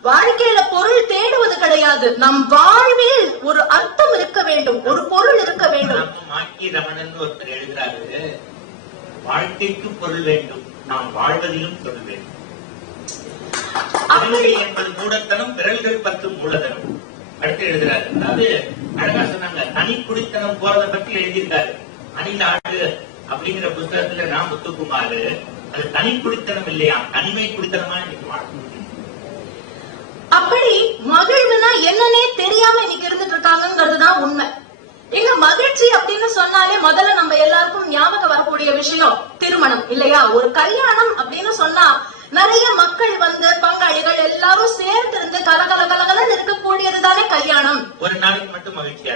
வாழ்க்கையில பொருள் தேடுவது கிடையாது, நம் வாழ்வில் ஒரு அர்த்தம் இருக்க வேண்டும், ஒரு பொருள் இருக்க வேண்டும். ஒருத்தர் எழுதுறாரு, வாழ்க்கைக்கு பொருள் வேண்டும், நாம் வாழ்வதிலும் பொருள் வேண்டும். என்பது மூடத்தனம், விரல்கள் 10 மூலதனம். அடுத்து எழுதுறாரு, அதாவது அழகா சொன்னாங்க, தனி குடித்தனம் போறத பத்தி எழுதியிருக்காரு. அணில் ஆடு அப்படிங்கிற புத்தகத்துல நான் முத்துக்குமாரு, அது தனி குடித்தனம் இல்லையா, தனிமை குடித்தனமா இன்னைக்கு வாழ முடியும். அப்படி மகிழ்வுனா என்னன்னே தெரியாம இன்னைக்கு இருந்துட்டு இருக்காங்கிறதுதான் உண்மை. எங்க மகிழ்ச்சி அப்படின்னு சொன்னாலே முதல்ல நம்ம எல்லாருக்கும் ஞாபகம் வரக்கூடிய விஷயம் திருமணம் இல்லையா? ஒரு கல்யாணம் அப்படின்னு சொன்னா நிறைய மக்கள் வந்து பங்காளிகள் எல்லாரும் சேர்ந்து இருந்து கலகல கலகலன்னு இருக்கக்கூடியதுதானே கல்யாணம். ஒரு நாளைக்கு மட்டும் மகிழ்ச்சியா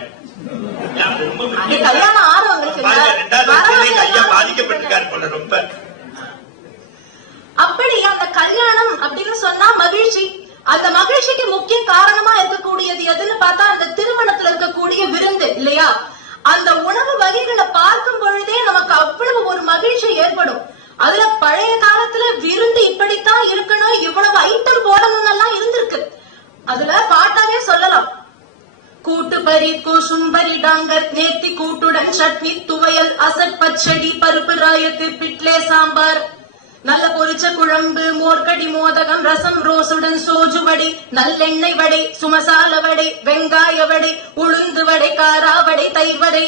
கல்யாணம் ஆறவங்களுக்கு பாதிக்கப்பட்டிருக்காரு போல ரொம்ப. அப்படி அந்த கல்யாணம் அப்படின்னு சொன்னா மகிழ்ச்சி. அந்த மகிழ்ச்சிக்கு முக்கிய காரணமா இருக்கக்கூடியது எதுன்னு பார்த்தா அந்த திருமணத்துல இருக்கக்கூடிய விருந்து இல்லையா? அந்த உணவு வகைகளை பார்க்கும் பொழுதே நமக்கு அவ்வளவு ஒரு மகிழ்ச்சி ஏற்படும். அதுல பழைய காலத்துல விருந்து இப்படித்தான் இருக்கணும், இவ்வளவு ஐட்டம் போடணும் எல்லாம் இருந்திருக்கு. அதுல பாட்டா மட்டன் சட்னி, துவையல், அசட் பச்சடி, பருப்பு ராயத்து, பிட்லே சாம்பார், நல்ல பொரிச்ச குழம்பு, மோர்கடி, மோதகம், ரசம், ரோசுடன் சோஜு வடை, நல்லெண்ணெய் வடை, சுமசால வடை, வெங்காய வடை, உளுந்து வடை, காரா வடை, தயிர் வடை,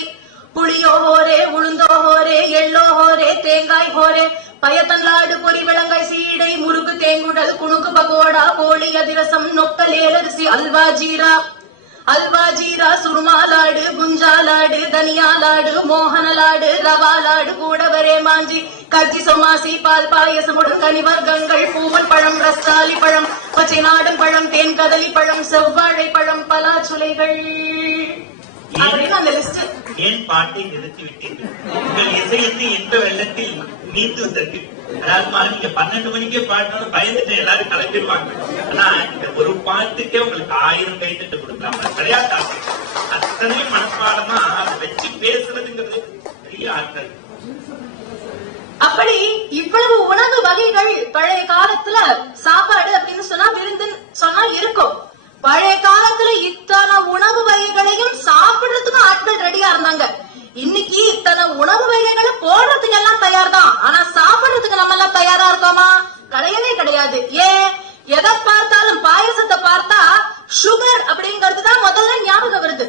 புளியோ ஹோரே, உளுந்தோ ஹோரே, எள்ளோ ஹோரே, தேங்காய் ஹோரே, பயத்தல்லாடு, பொரி விளங்காய், சீடை, முறுக்கு, தேங்குடல், குணுக்கு, பகோடா, கோழி அதிரசம், நொக்கல், ஏலரிசி, அல்வா ஜீரா, சுருமாலாடு, குஞ்சாலாடு, தனியாலாடு, மோகனலாடு, ரவாலாடு, கூடவரே மாஞ்சி, கச்சி, சொமாசி, பால் பாயசமுடன் கனிவர்க்கங்கள், பூவன் பழம், ரஸ்தாலி பழம், பச்சை நாடன் பழம், தேன் கதலி பழம், செவ்வாழை பழம், பலாச்சுளைகள் அப்படின்னு அந்த லிஸ்ட். ஏன் பாட்டை நிறுத்திவிட்டீர்கள்? உங்கள் இசையத்தை எந்த வெள்ளத்தில் நீத்து வந்திருக்கு. அதாவது நீங்க 12 மணிக்கே பாட்டோட பயந்துட்டு எல்லாரும் கிளம்பிடுவாங்க. ஆனா இந்த ஒரு பாட்டுக்கே உங்களுக்கு 1000 கைத்தட்டு கொடுக்கலாம். கிடையாது, அத்தனை மனப்பாடமா அதை வச்சு பேசுறதுங்கிறது பெரிய ஆற்றல். அப்படி இவ்வளவு உணவு வகைகள் பழைய காலத்துல சாப்பாடு அப்படின்னு சொன்னா விருந்துன்னு சொன்னா இருக்கும். பழைய காலத்துல இத்தனை உணவு வகைகளையும் சாப்பிடுறதுக்கும் ஆட்கள் ரெடியா இருந்தாங்க. இன்னைக்கு இத்தனை உணவு வகைகளை போடுறதுக்கு எல்லாம் தயார் தான், ஆனா சாப்பிடுறதுக்கு நம்ம எல்லாம் தயாரா இருக்கோமா? கிடையவே கிடையாது. ஏன்? எதை பார்த்தாலும் பாயசத்தை பார்த்தா சுகர் அப்படிங்கிறது தான் முதல்ல ஞாபகம் வருது.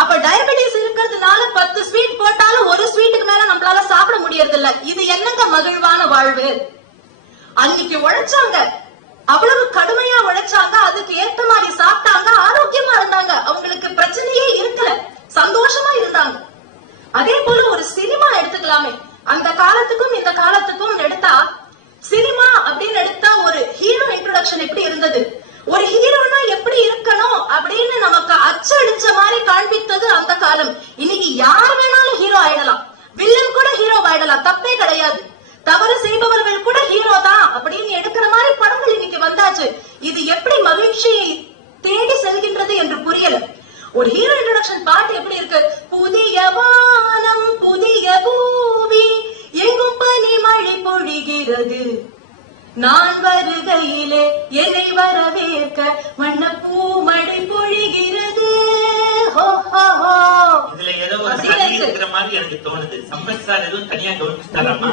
அப்ப டயபெட்டிஸ் இருக்கிறதுனால 10 ஸ்வீட் போட்டாலும் ஒரு ஸ்வீட்டுக்கு மேல நம்மளால சாப்பிட முடியறது இல்ல. இது என்னங்க மகிழ்வான வாழ்வு? அன்னைக்கு உழைச்சாங்க, அவ்வளவு கடுமையா உழைச்சாங்க, அதுக்கு ஏற்ற மாதிரி சாப்பிட்டாங்க, ஆரோக்கியமா இருந்தாங்க, அவங்களுக்கு பிரச்சனையே இருக்கல, சந்தோஷமா இருந்தாங்க. அதே போல ஒரு சினிமா எடுத்துக்கலாமே. அந்த காலத்துக்கும் இந்த காலத்துக்கும் எடுத்தா, சினிமா அப்படின்னு எடுத்தா ஒரு ஹீரோ இன்ட்ரோடக்ஷன் எப்படி இருந்தது, ஒரு ஹீரோனா எப்படி இருக்கணும் அப்படின்னு நமக்கு அச்சடிச்ச மாதிரி காண்பித்தது அந்த காலம். இன்னைக்கு யார் வேணாலும் ஹீரோ ஆயிடலாம், வில்லன் கூட ஹீரோ ஆயிடலாம், தப்பே கிடையாது. தவறு செய்பவர்கள் கூட ஹீரோ தான் அப்படின்னு எடுக்கிற மாதிரி படங்கள் இன்னைக்கு வந்தாச்சு. இது எப்படி மகிழ்ச்சியை தேடி செல்கின்றது என்று புரியல. ஒரு ஹீரோ இன்ட்ரோடக்ஷன் பாட்டு எப்படி இருக்கு? புதிய வானம், புதிய பூமி, எங்கும் பனி மழை பொழிகிறது, நான் வருகையிலே என்னை வரவேற்க வண்ண பூமழை பொழிகிறது. இதுல ஏதோ ஒரு கதை இருக்கிற மாதிரி எனக்கு தோணுது. சம்பத் சார் எதுவும் தனியா கவனிச்சுட்டாராமா?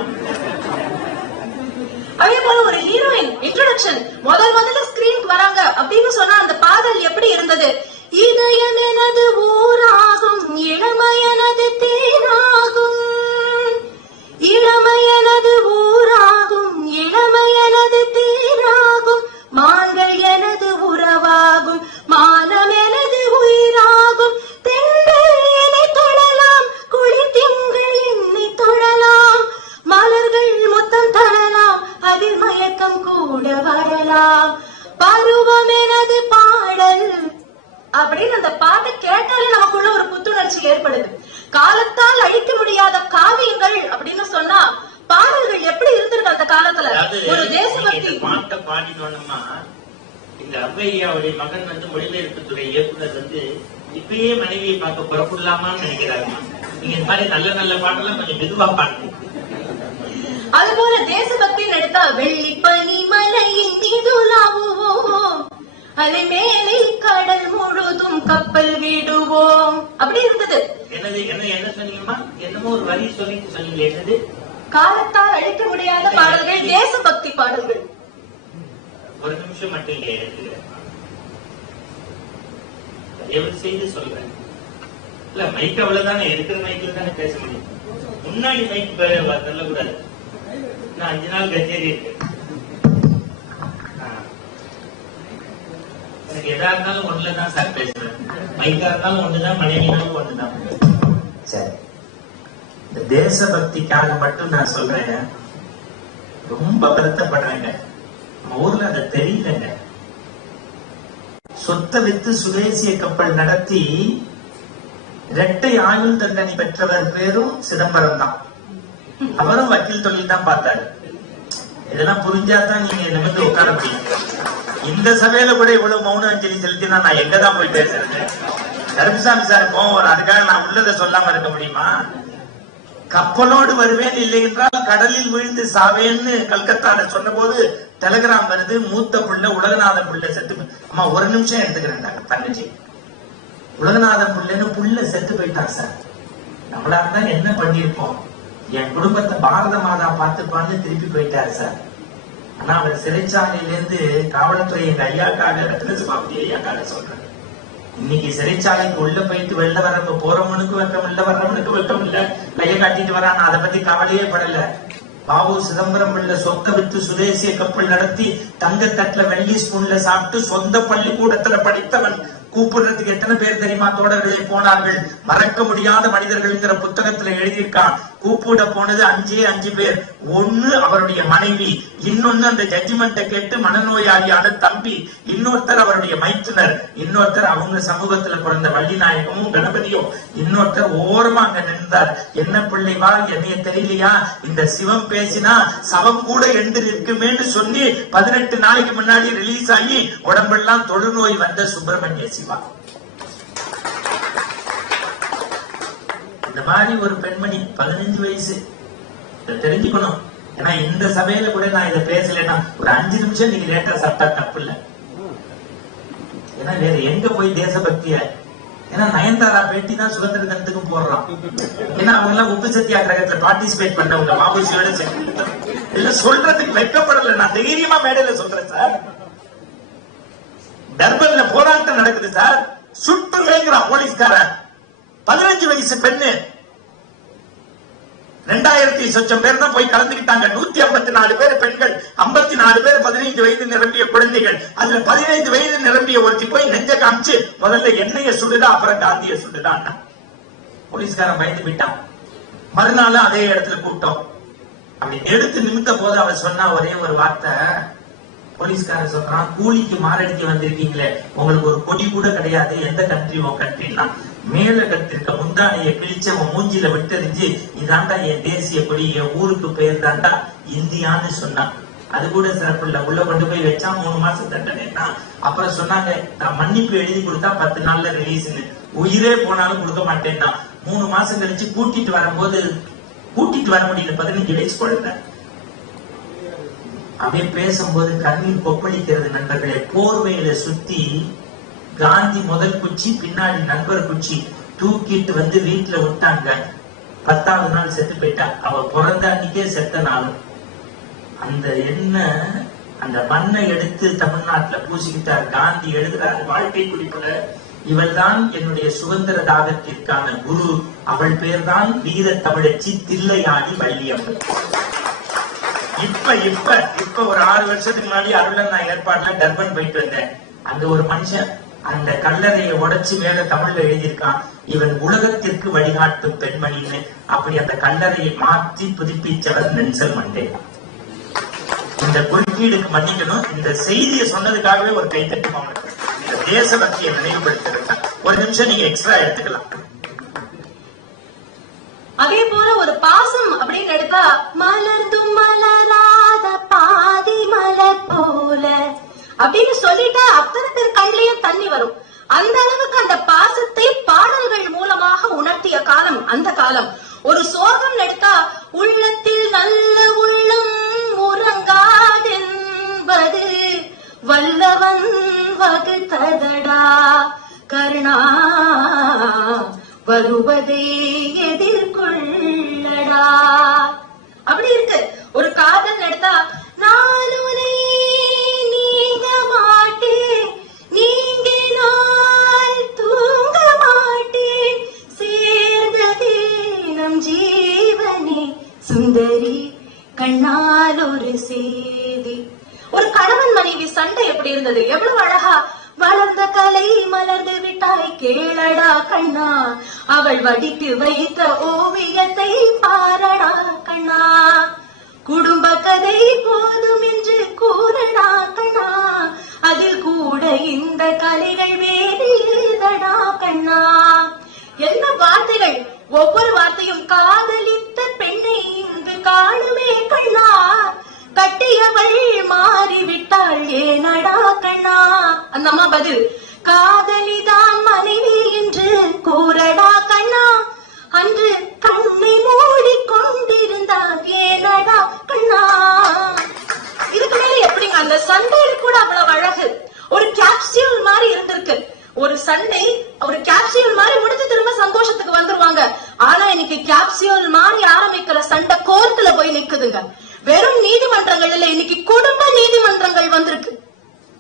அதே போல ஒரு ஹீரோயின் இன்ட்ரோடக்ஷன் முதல்ல ஸ்கிரீனுக்கு வராங்க அப்படின்னு சொன்னா அந்த பாடல் எப்படி இருந்தது? இதயம் எனது ஊராகும், இளமையனது தேனாகும், இளமையனது ஊராகும், இளமையனது தேனாகும், மான்கள் எனது உறவாகும், மானம் எனது உயிராகும், தென்றல் என்னை தொடலாம், குளிர் திங்கள் என்னை தொடலாம், மலர்கள் மொத்தம் தரலாம், அதில் மயக்கம் கூட வரலாம், பருவம் எனது பாடல் அப்படின்னு அந்த பாட்டை கேட்டாலே நமக்குள்ள ஒரு புத்துணர்ச்சி ஏற்படுது. காலத்தால் அழிக்க முடியாத காவியங்கள் அப்படின்னு சொன்னா பாடல்கள் எப்படி இருந்திருக்கு அந்த காலத்துல. ஒரு தேசபக்தி பாட்டை பாடினோம்னா, இந்த அவ்வையாவுடைய மகன் மொழிபெயர்ப்புத்துறை இயக்குனர் இப்பயே மனைவியை பார்க்க புறப்படலாமான்னு நினைக்கிறாங்க. நீங்க இந்த மாதிரி நல்ல நல்ல பாட்டெல்லாம் கொஞ்சம் மெதுவா பாடுங்க. அதுபோல தேசபக்தின்னு எடுத்தா, வெள்ளி பனி மலையின் மீதுலாவுவோம், அலை மேலே கடல் முழுதும் கப்பல் விடுவோம் அப்படி இருந்தது. என்னது என்ன சொன்னீங்கம்மா? என்னமோ ஒரு வரி சொல்லிட்டு சொன்னீங்க. என்னது? காலத்தால் அழிக்க முடியாத பாடல்கள், தேசபக்தி பாடல்கள். ஒரு நிமிஷம் மட்டும் இங்க தயவு செய்து சொல்றேன். இல்ல மைக் அவ்வளவுதானே, இருக்கிற மைக்கில் தானே பேச முடியும். முன்னாடி மைக் சொல்லக்கூடாது. நான் 5 நாள் கச்சேரி இருக்கு. எனக்கு எதா இருந்தாலும் ஒண்ணுலதான் சார் பேசுறேன். மைக்கா இருந்தாலும் ஒண்ணுதான், மனைவினாலும் ஒண்ணுதான். சரி, இந்த தேசபக்திக்காக மட்டும் நான் சொல்றேன். ரொம்ப வருத்தப்படுறேங்க, நம்ம ஊர்ல அதை தெரியலங்க. சொத்தை வித்து சுதேசிய கப்பல் நடத்தி இரட்டை ஆயுள் தண்டனை பெற்றவர் பேரும் சிதம்பரம் தான். அவரும் வக்கீல் தொழில் தான் பார்த்தாரு. இதெல்லாம் புரிஞ்சாதான் நீங்க நிமிர்ந்து உட்கார முடியும். இந்த சபையில கூட இவ்வளவு மௌன அஞ்சலி செலுத்தினா நான் எங்கதான் போய் பேசுறது? கருப்புசாமி சார் கோவம் வரும், அதுக்காக நான் உள்ளதை சொல்லாம இருக்க முடியுமா? கப்பலோடு வருவேன், இல்லை என்றால் கடலில் விழுந்து சாவேன்னு கல்கத்தால சொன்ன போது டெலிகிராம் வருது, மூத்த புள்ள உலகநாதன் புள்ள செத்து. அம்மா ஒரு நிமிஷம் எடுத்துக்கிறேன் தங்கச்சி. உலகநாதன் புள்ளன்னு புள்ள செத்து போயிட்டார் சார். நம்மளா இருந்தா என்ன பண்ணிருப்போம்? என் குடும்பத்தை பாரத மாதா பார்த்துப்பான்னு திருப்பி போயிட்டாரு சார். ஆனா அவர் சிறைச்சாலையிலிருந்து காவல்துறை எங்க ஐயாக்காக ரத்னசுவாமி ஐயாக்காக சொல்றேன். இன்னைக்கு சிறைச்சாலைக்கு உள்ள போயிட்டு வெளில வர்றப்ப போறவனுக்கு வெட்டம் இல்ல, வர்றவனுக்கு வெட்டம் இல்ல, கையை காட்டிட்டு வரான். அதை பத்தி கவலையே படல. பாபு சிதம்பரம் பிள்ள சொக்க வித்து சுதேசிய கப்பல் நடத்தி தங்கத்தட்டுல வெள்ளி ஸ்பூன்ல சாப்பிட்டு சொந்த பள்ளிக்கூடத்துல படித்தவன். கூப்பிடுறதுக்கு எத்தனை பேர் தெரியுமா தோழர்களே போனார்கள்? மறக்க முடியாத மனிதர்கள்ங்கிற புத்தகத்துல எழுதியிருக்கான். கூப்பிட போனது 5 பேர். ஒண்ணு அவருடைய மனைவி, இன்னொன்னு அந்த ஜட்ஜ்மெண்ட்டை கேட்டு மனநோயாளியான தம்பி, இன்னொருத்தர் அவருடைய மைத்துனர், இன்னொருத்தர் அவங்க சமூகத்துல பிறந்த வள்ளி நாயகமும் கணபதியும், இன்னொருத்தர் ஓரமா அங்க நின்றார். என்ன பிள்ளைவா, என்னைய தெரியலையா? இந்த சிவம் பேசினா சவம் கூட எழுந்திருக்குமேன்னு சொல்லி 18 நாளைக்கு முன்னாடி ரிலீஸ் ஆகி உடம்பெல்லாம் தொழுநோய் வந்த சுப்பிரமணிய சிவா. இந்த மாதிரி ஒரு பெண்மணி 15 வயசு. தெரிஞ்சுக்கணும். ஏன்னா இந்த சபையில கூட நான் இதை பேசலன்னா ஒரு 5 நிமிஷம் நீங்க லேட்டா சாப்பிட்டா தப்பு இல்ல. ஏன்னா வேற எங்க போய் தேசபக்திய? ஏன்னா நயன்தாரா பேட்டி தான் சுதந்திர தினத்துக்கும் போடுறான். ஏன்னா அவங்க எல்லாம் உப்பு சத்தியாகிரகத்துல பார்ட்டிசிபேட் பண்ணவங்க. மாபூசியோட இல்ல சொல்றதுக்கு வெட்கப்படல. நான் தைரியமா மேடையில சொல்றேன் சார். டர்பன்ல போராட்டம் நடக்குது சார். சுட்டு விளைகிறான் போலீஸ்காரன். 15 வயசு பெண்ணு. 2000 சொச்சம் பேர் தான் போய் கலந்துக்கிட்டாங்க. 154 பேர் பெண்கள், 54 பேர் 15 வயது நிரம்பிய குழந்தைகள். அதுல 15 வயது நிரம்பிய ஒருத்தி போய் நெஞ்ச காமிச்சு முதல்ல எண்ணெய சுடுதா அப்புறம் காந்திய சுடுதான். போலீஸ்காரன் பயந்து விட்டான். மறுநாள் அதே இடத்துல கூட்டம். அப்படி எடுத்து நிமித்த போது அவர் சொன்னா ஒரே ஒரு வார்த்தை. போலீஸ்காரன் சொல்றான், கூலிக்கு மாரடிக்க வந்திருக்கீங்களே, உங்களுக்கு ஒரு கொடி கூட கிடையாது. எந்த கண்ட்ரி உன் கண்ட்ரினா? மேல கட்டிருக்க முந்தானைய கிழிச்ச உன் மூஞ்சில விட்டறிஞ்சு இதாண்டா என் தேசிய கொடி, என் ஊருக்கு பெயர் தாண்டா இந்தியான்னு சொன்னான். அது கூட சிறப்பு இல்ல. உள்ள கொண்டு போய் வச்சா 3 மாசம் தண்டனைன்னா. அப்புறம் சொன்னாங்க, நான் மன்னிப்பு எழுதி கொடுத்தா 10 நாள்ல ரிலீஸ்ன்னு. உயிரே போனாலும் கொடுக்க மாட்டேன்னா. 3 மாசம் கழிச்சு கூட்டிட்டு வரும்போது கூட்டிட்டு வர முடியல. 15 வயசு குழந்தை. அப்படியே பேசும்போது கண்ணீர் கொப்பளிக்கிறது நண்பர்களே. போர்வையில சுத்தி காந்தி முதல் குச்சி, பின்னாடி நண்பர் குச்சி தூக்கிட்டு வந்து வீட்டுல விட்டாங்க. 10வது நாள் செத்து போயிட்டா. அவ பிறந்த அன்னைக்கே செத்த நாளும். அந்த எண்ணெய், அந்த மண்ணை எடுத்து தமிழ்நாட்டுல பூசிக்கிட்டார். காந்தி எழுதுறாரு வாழ்க்கை குறிப்புல, இவள் தான் என்னுடைய சுதந்திர தாகத்திற்கான குரு. அவள் பேர் தான் வீர தமிழச்சி தில்லையாடி வள்ளியம்மன். இப்ப ஒரு 6 வருஷத்துக்கு முன்னாடி அருளன் நான் ஏற்பாடுல டர்பன் போயிட்டு வந்தேன். அங்க ஒரு மனுஷன் அந்த கல்லறையை உடைச்சு மேல தமிழ்ல எழுதியிருக்கான், இவன் உலகத்திற்கு வழிகாட்டும் பெண்மணின்னு. அப்படி அந்த கல்லறையை மாற்றி புதுப்பிச்சவர் நெல்சன் மண்டேலா. இந்த குறுக்கீடுக்கு மன்னிக்கணும். இந்த செய்தியை சொன்னதுக்காகவே ஒரு கைத்தட்டி அவனுக்கு. இந்த தேசபக்தியை நினைவுபடுத்துறது. ஒரு நிமிஷம் நீங்க எக்ஸ்ட்ரா எடுத்துக்கலாம். அதே போல ஒரு பாசம் அப்படின்னு எடுத்தா, மலர்ந்தும் மலராத பாதி மலர் போல அப்படின்னு சொல்லிட்டா அத்தனை பேர் கண்ணிலையும் தண்ணி வரும். அந்த அளவுக்கு அந்த பாசத்தை பாடல்கள் மூலமாக உணர்த்திய காலம் அந்த காலம். ஒரு சோகம் எடுத்தா, உள்ளத்தில் நல்ல உள்ளம் உறங்காதென்பது வல்லவன் வகுத்ததடா கருணா, வருவதை எதிர்கொள்ளடா. அப்படி இருக்கு. ஒரு காதல் எடுத்தா, நாளுனை நீங்க மாட்டேன், நீங்கினால் தூங்க மாட்டேன், சேர்ந்ததே நம் ஜீவனே சுந்தரி கண்ணால் ஒரு செய்தி. ஒரு கணவன் மனைவி சண்டை எப்படி இருந்தது, எவ்வளவு அழகா. வளர்ந்த கலை மலர்ந்து விட்டாய் கேளடா கண்ணா, அவள் வடித்து வைத்த ஓவியத்தை பாரடா கண்ணா, குடும்ப கதை போதும் என்று கூறடா கண்ணா, அதில் கூட இந்த கலைகள் வேறு எழுதடா கண்ணா. என்ன வார்த்தைகள்! ஒவ்வொரு வார்த்தையும் காதலித்த பெண்ணை இங்கு காணுமே கண்ணா, கட்டியவள் மாறிவிட்டாள் ஏனடா கண்ணா. அந்த அம்மா பதில், காதலிதான் மனைவி என்று கூறடா கண்ணா, அன்று கண்ணை மூடிக்கொண்டிருந்தால் ஏனடா கண்ணா. இதுக்கு மேல எப்படிங்க? அந்த சண்டையில் கூட அவ்வளவு அழகு. ஒரு கேப்சியூல் மாதிரி இருந்திருக்கு. ஒரு சண்டை ஒரு கேப்சியூல் மாதிரி முடிஞ்சு திரும்ப சந்தோஷத்துக்கு வந்துருவாங்க. ஆனா இன்னைக்கு கேப்சியூல் மாதிரி ஆரம்பிக்கிற சண்டை கோர்ட்டுல போய் நிக்குதுங்க. வெறும் நீதிமன்றங்கள் இல்ல, இன்னைக்கு குடும்ப நீதிமன்றங்கள் வந்திருக்கு.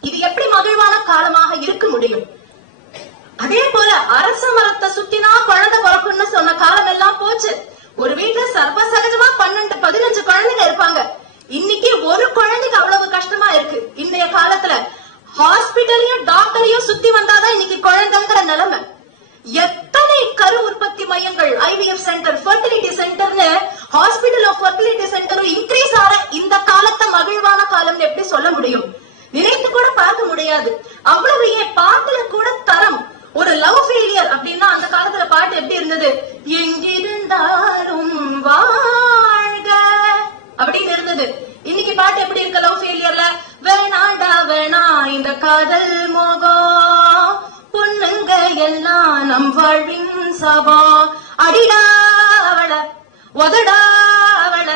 இது எப்படி மகிழ்வான காலமாக இருக்க முடியும்? அதே போல அரச மரத்தை சுத்தினா குழந்தை பிறப்புன்னு சொன்ன காலம் எல்லாம் போச்சு. ஒரு வீட்டுல சர்வசகஜமா 12-15 குழந்தைங்க இருப்பாங்க. இன்னைக்கு ஒரு குழந்தைக்கு அவ்வளவு கஷ்டமா இருக்கு. இன்றைய காலத்துல ஹாஸ்பிட்டலையும் டாக்டரையும் சுத்தி வந்தாதான் இன்னைக்கு குழந்தைங்கிற நிலைமை. எத்தனை கரு உற்பத்தி மையங்கள், ஐவிஎஃப் சென்டர், ஃபெர்டிலிட்டி சென்டர்னு ஹாஸ்பிட்டல் ஆஃப் ஃபெர்டிலிட்டி சென்டரும் இன்க்ரீஸ் ஆற இந்த காலத்தை மகிழ்வான காலம் எப்படி சொல்ல முடியும்? நினைத்து கூட பார்க்க முடியாது. அவ்வளவு ஏன் பாட்டுல கூட தரம். ஒரு லவ் ஃபெயிலியர் அப்படின்னா அந்த காலத்துல பாட்டு எப்படி இருந்தது? எங்கிருந்தாலும் வாழ்க அப்படின்னு இருந்தது. இன்னைக்கு பாட்டு எப்படி இருக்கு லவ் ஃபெயிலியர்ல? வேணாடா வேணா இந்த காதல் மோகம், பொண்ணுங்க எல்லாம் நம் வாழ்வின் சபம், அடிடா அவள உதடா அவள.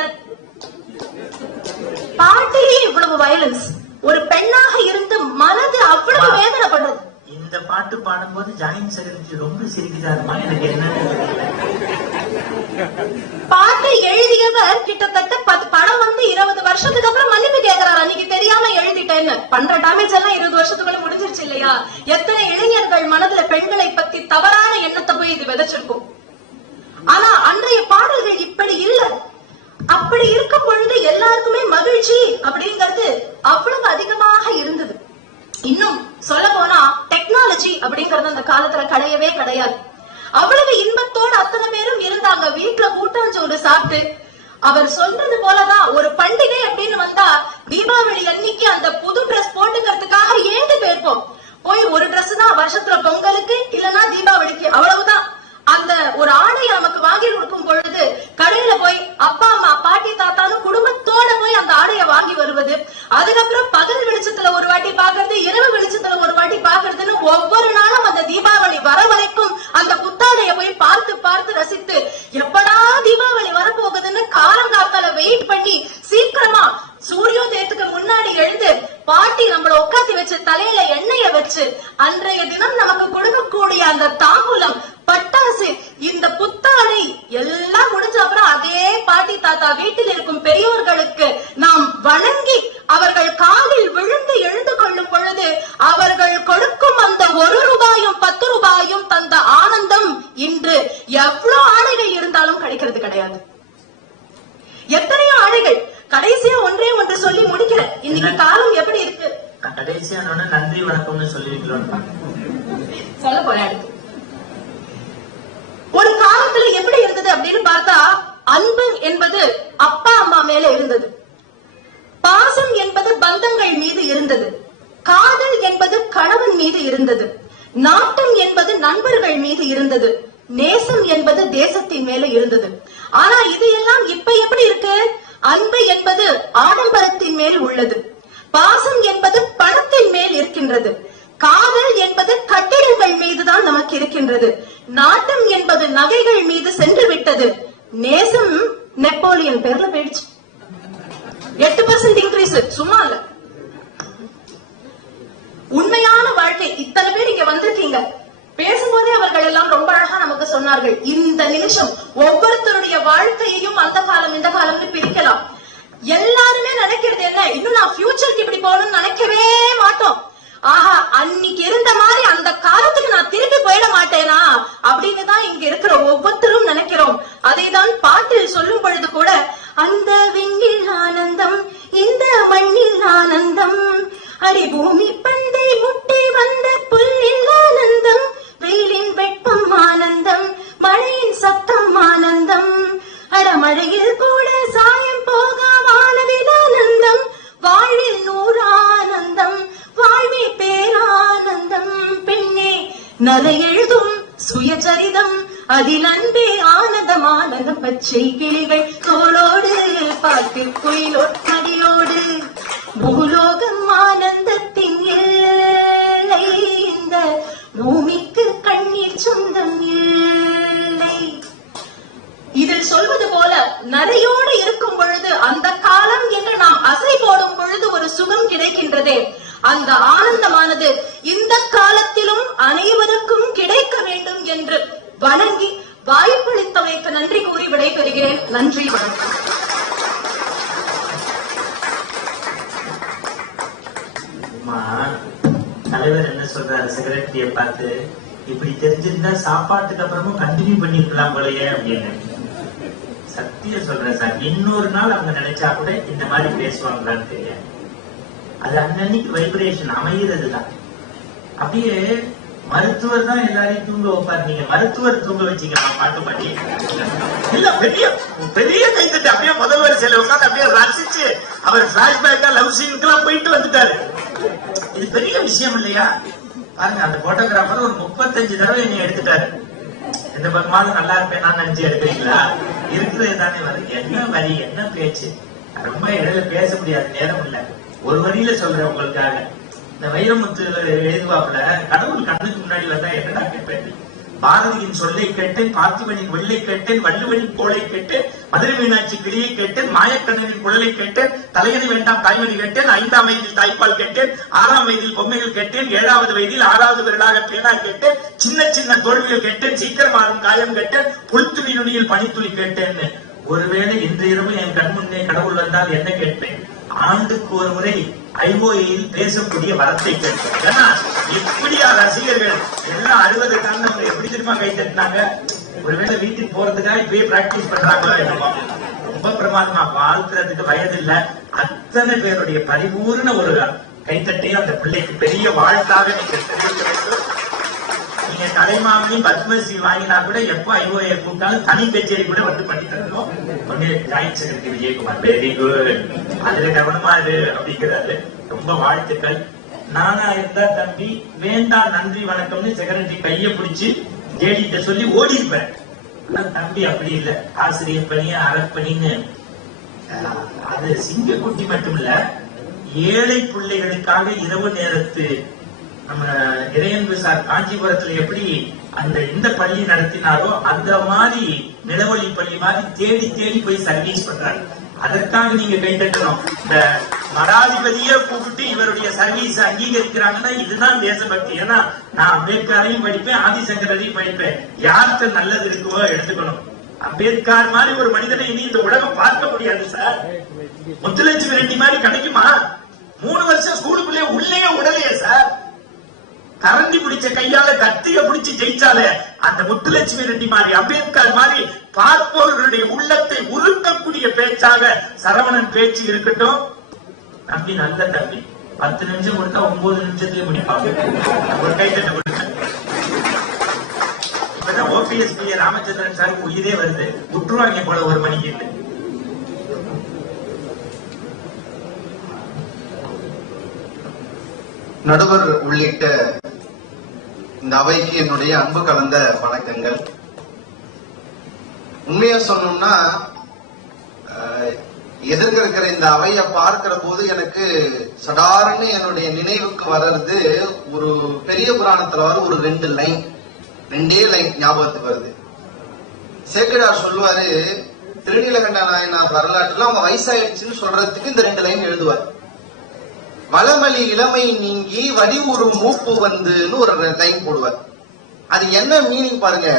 பாட்டிலே இவ்வளவு வயலன்ஸ். ஒரு பெண்ணாக இருந்து மனது அவ்வளவு வேதனைப்படுறது. இந்த பாட்டு பாடும்போது ஜாயின் செக்ரட்டரி ரொம்ப சிரிக்கிறாருமா, எனக்கு என்ன? பாட்டை எழுதியவர் கிட்டத்தட்ட படம் வந்து 20 வருஷத்துக்கு அப்புறம் மன்னிப்பு கேட்கிறார். அன்னைக்கு தெரியாம எழுதிட்டேன்னு. பண்ற டேமேஜ் எல்லாம் 20 வருஷத்துக்குள்ள முடிஞ்சிருச்சு இல்லையா? எத்தனை இளைஞர்கள் மனதுல பெண்களை பத்தி தவறான எண்ணத்தை போய் இது விதைச்சிருக்கும். ஆனா அன்றைய பாடல்கள் இப்படி இல்ல. அப்படி இருக்கும் பொழுது எல்லாருக்குமே மகிழ்ச்சி அப்படிங்கிறது அவ்வளவு அதிகமாக இருந்தது. இன்னும் சொல்ல போனா டெக்னாலஜி அப்படிங்கறது அந்த காலத்துல கிடையவே கிடையாது. அவ்வளவு இன்பத்தோடு அத்தனை பேரும் இருந்தாங்க. வீட்டுல கூட்டாஞ்சோறு சாப்பிட்டு, அவர் சொல்றது போலதான் ஒரு பண்டிகை அப்படின்னு வந்தா தீபாவளி அன்னைக்கு அந்த புது டிரெஸ் போட்டுக்கிறதுக்காக ஏந்து போயிருப்போம். போய் ஒரு டிரெஸ் தான் வருஷத்துல பொங்கலுக்கு இல்லன்னா தீபாவளிக்கு, அவ்வளவுதான். அந்த ஒரு ஆடையை நமக்கு வாங்கி கொடுக்கும் பொழுது கடையில போய் அப்பா அம்மா பாட்டி தாத்தான்னு குடும்பத்தோட போய் அந்த ஆடையை வாங்கி வருவது, அதுக்கப்புறம் பகல் வெளிச்சத்துல ஒரு வாட்டி பாக்குறது, இரவு வெளிச்சத்துல ஒரு வாட்டி பாக்குறதுன்னு ஒவ்வொரு நாளும் அந்த தீபாவளி வர வரைக்கும் அந்த புத்தாடைய போய் பார்த்து பார்த்து ரசித்து எப்படா தீபாவளி வரப்போகுதுன்னு காலங்காத்தால வெயிட் பண்ணி சீக்கிரமா சூரியோதயத்துக்கு முன்னாடி எழுந்து பாட்டி நம்மள உட்காந்து வச்சு தலையில எண்ணெய வச்சு அன்றைய தினம் நமக்கு கொடுக்கக்கூடிய அந்த தாம்பூலம், பட்டாசு, இந்த புத்தாடை எல்லாம் முடிஞ்ச அப்புறம் அதே பாட்டி தாத்தா வீட்டில் இருக்கும் பெரியோர்களுக்கு நாம் வணங்கி அவர்கள் காலில் விழுந்து எழுந்து கொள்ளும் பொழுது அவர்கள் கொடுக்கும் அந்த 1 ரூபாயும் 10 ரூபாயும் தந்த ஆனந்தம் இன்று எவ்வளவு ஆடைகள் இருந்தாலும் கிடைக்கிறது கிடையாது. எத்தனையோ ஆடைகள். கடைசியா ஒன்றே ஒன்று சொல்லி முடிக்கிறேன். இன்னைக்கு காலம் எப்படி இருக்கு? கடைசியா நன்றி வணக்கம்னு சொல்லிருக்கிறோம். சொல்ல போறேன். ஒரு காலத்துல எப்படி இருந்தது அப்படின்னு பார்த்தா, அன்பு என்பது அப்பா அம்மா மேல இருந்தது, பாசம் என்பது பந்தங்கள் மீது இருந்தது, காதல் என்பது கணவன் மீது இருந்தது, நாட்டம் என்பது நண்பர்கள் மீது இருந்தது, நேசம் என்பது தேசத்தின் மேல இருந்தது. ஆனா இது எல்லாம் இப்ப எப்படி இருக்கு? அன்பு என்பது ஆடம்பரத்தின் மேல் உள்ளது, பாசம் என்பது பணத்தின் மேல் இருக்கின்றது, காதல் என்பது கட்டிடங்கள் மீதுதான் நமக்கு இருக்கின்றது, நாட்டம் என்பது நகைகள் மீது சென்று விட்டது, நேசம் நெப்போலியன் பேர்ல போயிடுச்சு. 8% இன்க்ரீஸ் சும்மா இல்ல. உண்மையான வாழ்க்கை. இத்தனை பேர் இங்க வந்திருக்கீங்க. பேசும்போதே அவர்கள் எல்லாம் ரொம்ப அழகா நமக்கு சொன்னார்கள். இந்த நிமிஷம் ஒவ்வொருத்தருடைய வாழ்க்கையையும் அந்த காலம் இந்த காலம்னு பிரிக்கலாம். எல்லாருமே நினைக்கிறது என்ன? இன்னும் நான் ஃபியூச்சருக்கு இப்படி போகணும்னு நினைக்கவே மாட்டோம். ஆஹா, அன்னைக்கு இருந்த மாதிரி அந்த காலத்துக்கு நான் திரும்பி போயிட மாட்டேனா அப்படின்னு தான் இங்க இருக்கிற ஒவ்வொருத்தரும் நினைக்கிறோம். அதைதான் பாட்டில் சொல்லும் பொழுது கூட, அந்த விண்ணில் ஆனந்தம், இந்த மண்ணில் ஆனந்தம், அடி பூமி பந்தை முட்டி வந்த புல்லில் ஆனந்தம், வெயிலின் வெப்பம் ஆனந்தம், மழையின் சத்தம் ஆனந்தம், அட மழையில் கூட சாயம் போக வானவில் ஆனந்தம், வாழ்வில் 100 ஆனந்தம், வாழ்வே பேரானந்தம், பெண்ணே நலை எழுதும் சுயசரிதம், அதில் அன்பே ஆனந்தம், ஆனந்தம், பச்சை கிளிகள் தோளோடு பாட்டு குயிலோடு மடியோடு, பூலோகம் ஆனந்தத்தின் எல்லை, இந்த பூமிக்கு கண்ணீர் சொந்தம் இல்லை. இதில் சொல்வது போல நரையோடு இருக்கும் பொழுது, அந்த காலம் என்று நாம் அசை போடும் பொழுது ஒரு சுகம் கிடைக்கின்றதே, அந்த ஆனந்தமானது இந்த காலத்திலும் அனைவருக்கும் கிடைக்க வேண்டும் என்று வணங்கி வாய்ப்பளித்தமைக்கு நன்றி கூறி விடைபெறுகிறேன். நன்றி, வணக்கம். தலைவர் என்ன சொல்றாரு செக்ரட்டரிய பார்த்து, இப்படி தெரிஞ்சிருந்தா சாப்பாட்டுக்கு அப்புறமும் கண்டினியூ பண்ணிருக்கலாம் போலயே அப்படின்னு. சத்தியம் சொல்றேன் சார், இன்னொரு நாள் அவங்க நினைச்சா கூட இந்த மாதிரி பேசுவாங்களான்னு தெரியாது. அது அன்னன்னைக்கு வைப்ரேஷன் அமைகிறதுதான். அப்படியே மருத்துவர் தான் எல்லாரையும் தூங்க வைப்பாரு, நீங்க மருத்துவர் தூங்க வச்சீங்க பாட்டு பாடி இல்ல. பெரிய பெரிய கைத்தட்டு அப்படியே முதல் வரிசையில உட்காந்து அப்படியே ரசிச்சு அவர் பிளாஷ்பேக்கா லவ் சீனுக்கு எல்லாம் போயிட்டு வந்துட்டாரு. இது பெரிய விஷயம் இல்லையா? பாருங்க, அந்த போட்டோகிராஃபர் ஒரு 35 தடவை என்னை எடுத்துட்டாரு. இந்த பக்கமாவது நல்லா இருப்பேன் நான் நினைச்சு எடுக்கிறீங்களா? இருக்கிறது தானே வருது. என்ன வரி, என்ன பேச்சு, ரொம்ப இடையில பேச முடியாது, நேரம் இல்ல. ஒரு வரியில சொல்றேன் உங்களுக்காக. இந்த வைரமுத்து எழுதுவாப்புல, கடவுள் கண்ணுக்கு முன்னாடி வந்தா என்னடா கேட்பேன்? பாரதியின் சொல்லை கேட்டேன், பார்த்திபனின் வெள்ளை கேட்டேன், வள்ளுவனின் கோளை கேட்டேன், மதுரை மீனாட்சி கிளியை கேட்டேன், மாயக்கண்ணனின் குழலை கேட்டேன், தலையணை வேண்டாம் தாய்மொழி கேட்டேன், 5ஆம் வயதில் தாய்ப்பால் கேட்டேன், 6ஆம் வயதில் பொம்மைகள் கேட்டேன், 7வது வயதில் 6வது விரலாக பேனா கேட்டேன், சின்ன சின்ன தோல்விகள் கேட்டேன், சீக்கிரம் ஆறும் காயம் கேட்டேன், புல்துளி நுனியில் பனித்துளி கேட்டேன். ஒருவேளை இன்று இரவு என் கண் முன்னே கடவுள் வந்தால் என்ன கேட்பேன்? ஆண்டுக்கு ஒரு முறை ஐஓஏயில் பேசக்கூடிய வரத்தை கேட்பேன். இப்படியா ரசிகர்கள் எல்லாம் 60 காரணம் எப்படி தெரியுமா கை தட்டினாங்க? ஒருவேளை வீட்டுக்கு போறதுக்காக இப்பயே பிராக்டிஸ் பண்றாங்களோ என்னமோ. ரொம்ப பிரமாதமா, வாழ்த்துறதுக்கு வயது இல்ல. அத்தனை பேருடைய பரிபூர்ண ஒரு கைத்தட்டையும் அந்த பிள்ளைக்கு பெரிய வாழ்த்தாக நீங்க தெரிவிக்க வேண்டும். நீங்க கலைமாமி பத்மஸ்ரீ வாங்கினா கூட எப்போ ஐஓஏ கூப்பிட்டாலும் தனி கச்சேரி கூட வந்து பண்ணி தரணும். Joint secretary Vijayakumar very good, அதுல கவனமா இரு அப்படிங்கிறாரு. ரொம்ப வாழ்த்துக்கள். நானா இருந்தா தம்பி வேண்டாம் நன்றி வணக்கம்னு செக்ரட்டரி கைய பிடிச்சு ஜேடிட்ட சொல்லி ஓடி இருப்பேன். ஆனா தம்பி அப்படி இல்லை. ஆசிரியர் பணிய அறப்பணின்னு அது சிங்கக்குட்டி மட்டும் இல்ல, ஏழை பிள்ளைகளுக்காக இரவு நேரத்து நம்ம இறையன்பு சார் காஞ்சிபுரத்துல எப்படி அந்த இந்த பள்ளி நடத்தினாரோ அந்த மாதிரி நிலவொளி பள்ளி மாதிரி தேடி தேடி போய் சர்வீஸ் பண்றாரு. அதற்காக நீங்க கை தட்டணும். இந்த மடாதிபதியே கூப்பிட்டு இவருடைய சர்வீஸ் அங்கீகரிக்கிறாங்கன்னா இதுதான் தேசபக்தி. ஏன்னா நான் அம்பேத்கரையும் படிப்பேன், ஆதிசங்கரையும் படிப்பேன். யாருக்கு நல்லது இருக்குவோ எடுத்துக்கணும். அம்பேத்கர் மாதிரி ஒரு மனிதனை இனி இந்த உலகம் பார்க்க முடியாது சார். முத்துலட்சுமி ரெட்டி மாதிரி கிடைக்குமா? 3 வருஷம் ஸ்கூலுக்குள்ளே உள்ளே உடலையே சார். கரண்டி பிடிச்ச கையால கத்திய பிடிச்சு ஜெயிச்சாலே அந்த முத்துலட்சுமி ரெட்டி மாதிரி அம்பேத்கர் மாதிரி பார்ப்பவர்களுடைய உள்ளத்தை உருக்கக்கூடிய பேச்சாக சரவணன் பேச்சு இருக்கட்டும். தம்பி நல்ல தம்பி, 10 நிமிஷம் கொடுத்தா 9 நிமிஷத்துலயே முடிப்பாங்க. ஒரு கைத்தட்ட கொடுத்த இப்பதான் OPS ராமச்சந்திரன் சாருக்கு உயிரே வருது, விட்டுருவாங்க போல ஒரு மணிக்கு. நடுவர் உள்ளிட்ட இந்த அவைக்கு என்னுடைய அன்பு கலந்த வணக்கங்கள். உண்மையா சொன்னோம்னா எதிர்க்க இருக்கிற இந்த அவையை பார்க்கிற போது எனக்கு சடார்னு என்னுடைய நினைவுக்கு வர்றது ஒரு பெரிய புராணத்துல வர ஒரு 2 லைன், 2 லைன் ஞாபகத்துக்கு வருது. சேக்கிழார் சொல்லுவாரு, திருநீலகண்ட நாயனார் வரலாற்றுல அவங்க வயசாயிடுச்சுன்னு சொல்றதுக்கு இந்த 2 லைன் எழுதுவார். வளமலி இளமை நீங்கி வடிவுறு மூப்பு வந்துன்னு ஒரு லைன் போடுவார். அது என்ன மீனிங் பாருங்க,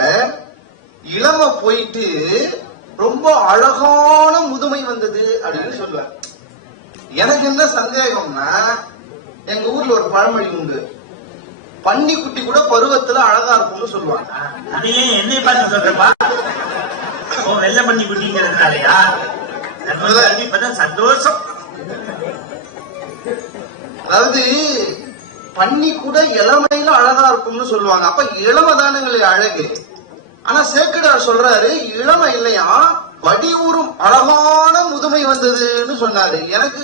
இளமை போயிட்டு ரொம்ப அழகான முதுமை வந்தது அப்படின்னு சொல்லுவார். எனக்கு என்ன சந்தேகம்னா, எங்க ஊர்ல ஒரு பழமொழி உண்டு, பன்னி குட்டி கூட பருவத்துல அழகா இருக்கும்னு சொல்லுவாங்க. அதையே என்னை பார்த்து சொல்றப்பா, வெள்ள பண்ணி குட்டிங்கிறதுனாலயா? இப்பதான் சந்தோஷம். அதாவது பன்னி கூட இளமையில அழகா இருக்கும்னு சொல்லுவாங்க. அப்ப இளமை தானங்களே அழகு. ஆனா சேக்கிடார் சொல்றாரு இளமை இல்லையா, வடிவுறும் அழகான முதுமை வந்ததுன்னு சொன்னாரு. எனக்கு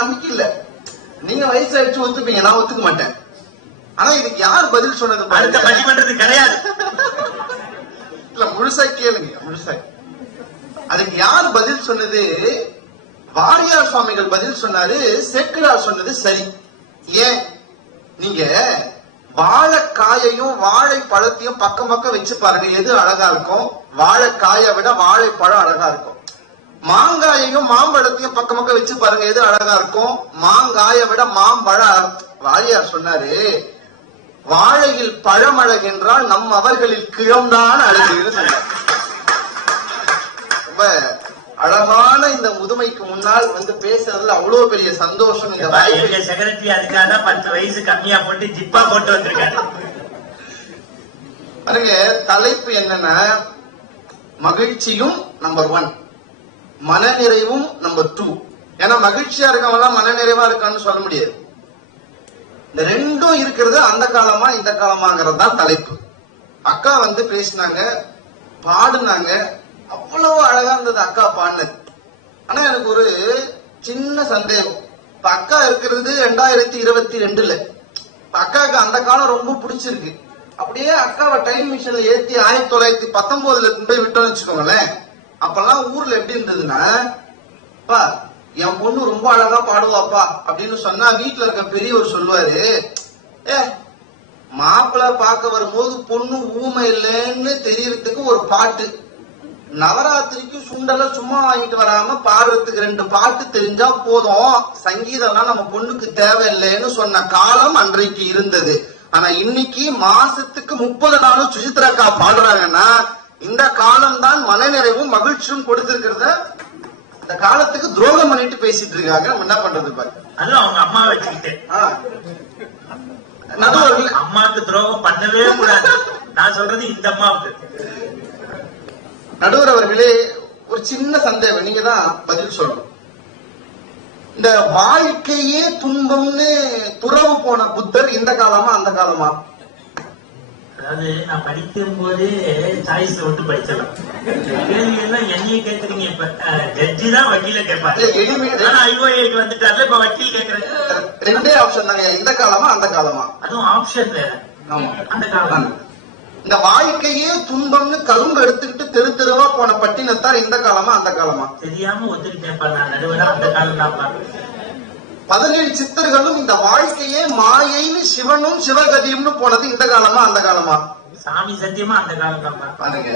நம்பிக்கை இல்ல. நீங்க வயசாயிடுச்சு ஒத்துப்பீங்க, நான் ஒத்துக்க மாட்டேன். ஆனா இதுக்கு யார் பதில் சொன்னது? பண்றது கிடையாது. இல்ல முழுசா கேளுங்க, முழுசா. அதுக்கு யார் பதில் சொன்னது? வாரியார் சுவாமிகள் பதில் சொன்னாரு. சேக்கிழார் சொன்னது சரி. ஏன்? நீங்க வாழைக்காயையும் வாழைப்பழத்தையும் பக்கம் பக்கம் வச்சு பாருங்க, எது அழகா இருக்கும்? வாழைக்காயை விட வாழைப்பழம் அழகா இருக்கும். மாங்காயையும் மாம்பழத்தையும் பக்கம் பக்கம் வச்சு பாருங்க, எது அழகா இருக்கும்? மாங்காயை விட மாம்பழம். வாரியார் சொன்னாரு, வாழையில் பழமழகென்றால் நம் அவர்களில் கிழம்தான் அழகுன்னு சொன்னார். ரொம்ப அழகான இந்த முதுமைக்கு முன்னால் வந்து பேசுறதுல அவ்வளவு பெரிய சந்தோஷம். இந்த வாய்ப்பு செக்ரட்டரி அதுக்காக 10 வயசு கம்மியா போட்டு ஜிப்பா போட்டு வந்திருக்காரு. பாருங்க, தலைப்பு என்னன்னா மகிழ்ச்சியும் நம்பர் 1, மனநிறைவும் நம்பர் 2. ஏன்னா மகிழ்ச்சியா இருக்கவங்க மனநிறைவா இருக்கான்னு சொல்ல முடியாது. இந்த ரெண்டும் இருக்கிறது அந்த காலமா இந்த காலமாங்கிறது தான் தலைப்பு. அக்கா வந்து பேசினாங்க, பாடுனாங்க, அவ்வளவு அழகா இருந்தது அக்கா பாடினது. ஆனா எனக்கு ஒரு சின்ன சந்தேகம். இப்ப அக்கா இருக்கிறது 2022. அக்காவுக்கு அந்த காலம் ரொம்ப பிடிச்சிருக்கு. அப்படியே அக்காவை டைம் மிஷின்ல ஏத்தி 1919 போய் விட்டோம்னு வச்சுக்கோங்களேன். அப்பெல்லாம் ஊர்ல எப்படி இருந்ததுன்னா, பா என் பொண்ணு ரொம்ப அழகா பாடுவாப்பா அப்படின்னு சொன்னா வீட்டுல இருக்க பெரியவர் சொல்லுவாரு, மாப்பிள்ள பார்க்க வரும்போது பொண்ணு ஊமை இல்லைன்னு தெரியறதுக்கு ஒரு பாட்டு, நவராத்திரிக்கு சுண்டல சும்மா வாங்கிட்டு வராம பாடுறதுக்கு 2 பாட்டு தெரிஞ்சா போதும், சங்கீதம்னா நம்ம பொண்ணுக்கு தேவையில்லைன்னு சொன்ன காலம் அன்றைக்கு இருந்தது. ஆனா இன்னைக்கு மாசத்துக்கு 30 நாளும் சுஜித்ராக்கா பாடுறாங்கன்னா இந்த காலம் தான் மனநிறைவும் மகிழ்ச்சியும் கொடுத்திருக்கிறத இந்த காலத்துக்கு துரோகம் பண்ணிட்டு பேசிட்டு இருக்காங்க. என்ன பண்றது பாரு. அது அவங்க அம்மா வச்சுக்கிட்டு நடுவர்கள் அம்மாவுக்கு துரோகம் பண்ணவே கூடாது. நான் சொல்றது இந்த அம்மாவுக்கு. நடுவர் அவர்களே, ஒரு சின்ன சந்தேகம், நீங்க தான் பதில் சொல்லணும். இந்த வாழ்க்கையே துன்பம்னு துறவு போன புத்தர் இந்த காலமா அந்த காலமா? அதாவது நான் படிக்கும் போதே சாய்ஸ்ல விட்டு படிச்சிடலாம். கேள்வி எல்லாம் என்னையே கேட்கறீங்க. இப்ப ஜட்ஜி தான் வக்கீல கேட்பாரு. ஐஓஏக்கு வந்துட்டாரு, இப்ப வக்கீல் கேட்கறேன். 2 ஆப்ஷன் தாங்க, இந்த காலமா அந்த காலமா? அதுவும் ஆப்ஷன் வேற. அந்த காலம். இந்த வாழ்க்கையே துன்பம்னு கரும்பு எடுத்துக்கிட்டு தெரு தெருவா போன பட்டினத்தார் இந்த காலமா அந்த காலமா? தெரியாம ஒத்துக்கிட்டேன். நான் நடுவரா அந்த காலம் தான் பாரு. 17 சித்தர்களும் இந்த வாழ்க்கையே மாயைன்னு சிவனும் சிவகதியும்னு போனது இந்த காலமா அந்த காலமா? சாமி சத்தியமா அந்த காலம் தான் பாருங்க.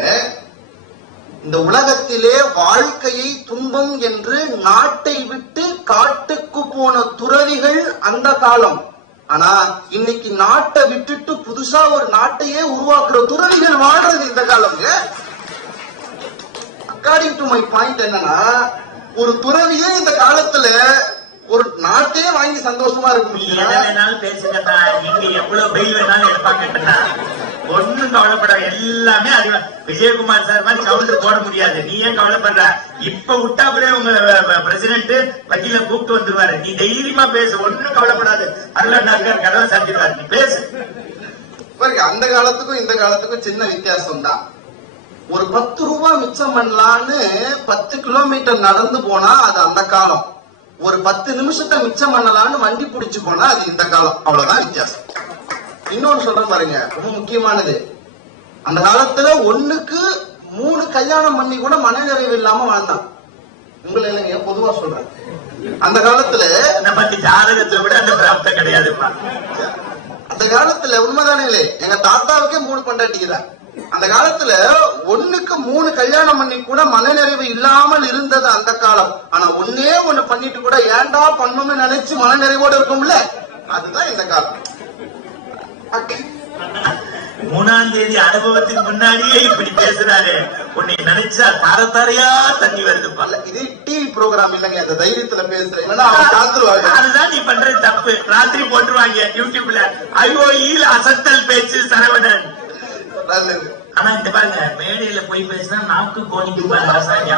இந்த உலகத்திலே வாழ்க்கையை துன்பம் என்று நாட்டை விட்டு காட்டுக்கு போன துறவிகள் அந்த காலம். ஆனா இன்னைக்கு நாட்டை விட்டுட்டு புதுசா ஒரு நாட்டையே உருவாக்குற துறவிகள் வாழ்றது இந்த காலம். அக்கார்டிங் டு மை பாயிண்ட் என்னன்னா, ஒரு துறவியே இந்த காலத்துல ஒரு நாட்டே வாங்கி சந்தோஷமா இருக்க முடியும். பேசுங்கண்ணா, நீங்க எவ்வளவு பெயில் வேணாலும் எடுப்பாங்கண்ணா, ஒண்ணும் கவலைப்பட. எல்லாமே அறிவா. விஜயகுமார் சார் மாதிரி கவுண்டர் போட முடியாது. நீ ஏன் கவலைப்படுற? இப்ப விட்டாப்புலே உங்க பிரசிடென்ட் வக்கீல கூப்பிட்டு வந்துருவாரு. நீ தைரியமா பேசு, ஒண்ணும் கவலைப்படாது. அருளாண்டார் கதவை சாத்திடுவாரு, நீ பேசு. அந்த காலத்துக்கும் இந்த காலத்துக்கும் சின்ன வித்தியாசம் தான். ஒரு 10 ரூபாய் மிச்சம் பண்ணலான்னு 10 கிலோமீட்டர் நடந்து போனா அது அந்த காலம். ஒரு 10 நிமிஷத்தை மிச்சம் பண்ணலான்னு வண்டி பிடிச்சு போனா அது இந்த காலம். அவ்வளவுதான் வித்தியாசம். இன்னொன்னு சொல்றேன் பாருங்க, ரொம்ப முக்கியமானது. அந்த காலத்துல 1க்கு 3 கல்யாணம் பண்ணி கூட மனநிறைவு இல்லாம வாழ்ந்தான். உங்களை இல்லைங்க, பொதுவா சொல்றேன். அந்த காலத்துல நம்ம ஜாதகத்தை விட அந்த பிராப்தம் கிடையாதுப்பா. அந்த காலத்துல உண்மைதானே இல்லை, எங்க தாத்தாவுக்கே 3 பொண்டாட்டிதான். அந்த காலத்துல 1க்கு 3 கல்யாணம் பண்ணி கூட மனநிறைவு இல்லாமல் இருந்தது அந்த காலம். ஆனா 1 பண்ணிட்டு கூட ஏண்டா பண்ணணும்னு நினைச்சு மனநிறைவோடு இருக்கும்ல, அதுதான் இந்த காலம். 3ஆம் தேதி அனுபவத்துக்கு முன்னாடியே இப்படி பேசுறாரு. உன்னை நினைச்சா தாரத்தாரையா தண்ணி வருதுப்பா. இது டிவி ப்ரோக்ராம் இல்லைங்க, அந்த தைரியத்துல பேசுறேன். அதுதான் நீ பண்றது தப்பு. ராத்திரி போட்டுருவாங்க யூடியூப்ல, ஐஓஇல அசத்தல் பேச்சு சரவணன். ஆனா இந்த பாருங்க, மேடையில போய் பேசினா நாக்கு கோணிக்கு பாருங்க.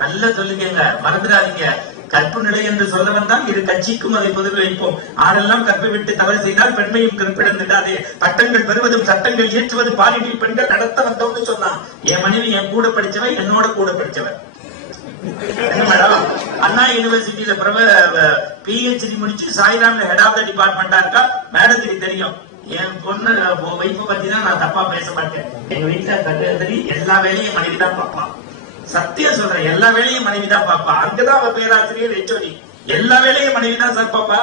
நல்லா சொல்லுங்க, மறந்துடாதீங்க. கற்பு நிலை என்று சொல்ல வந்தால் இரு கட்சிக்கும் அதை பொதுவில் வைப்போம். ஆரெல்லாம் கற்பை விட்டு தவறு செய்தால் பெண்மையும் கற்பிடந்துட்டாதே. பட்டங்கள் பெறுவதும் சட்டங்கள் இயற்றுவது பாலிடில் பெண்கள் நடத்த வந்தோம்னு சொன்னான். என் மனைவி என் கூட படிச்சவன், என்னோட கூட படிச்சவன். அண்ணா யூனிவர்சிட்டியில PhD முடிச்சு சாய்ராம்ல ஹெட் ஆஃப் த டிபார்ட்மெண்டா இருக்கா. மேடத்துக்கு தெரியும் என் பொண்ணு வைப்பு பத்தி தான் நான் தப்பா பேச மாட்டேன். எங்க வீட்டுல கட்டுறது எல்லா வேலையும் மனைவி தான் பார்ப்பான். சத்தியம் சொல்றேன், எல்லா வேலையும் மனைவி தான் பாப்பா. அங்கதான் அவ பேராசிரியர் HOD. எல்லா வேலையும் மனைவி தான் சார் பாப்பா.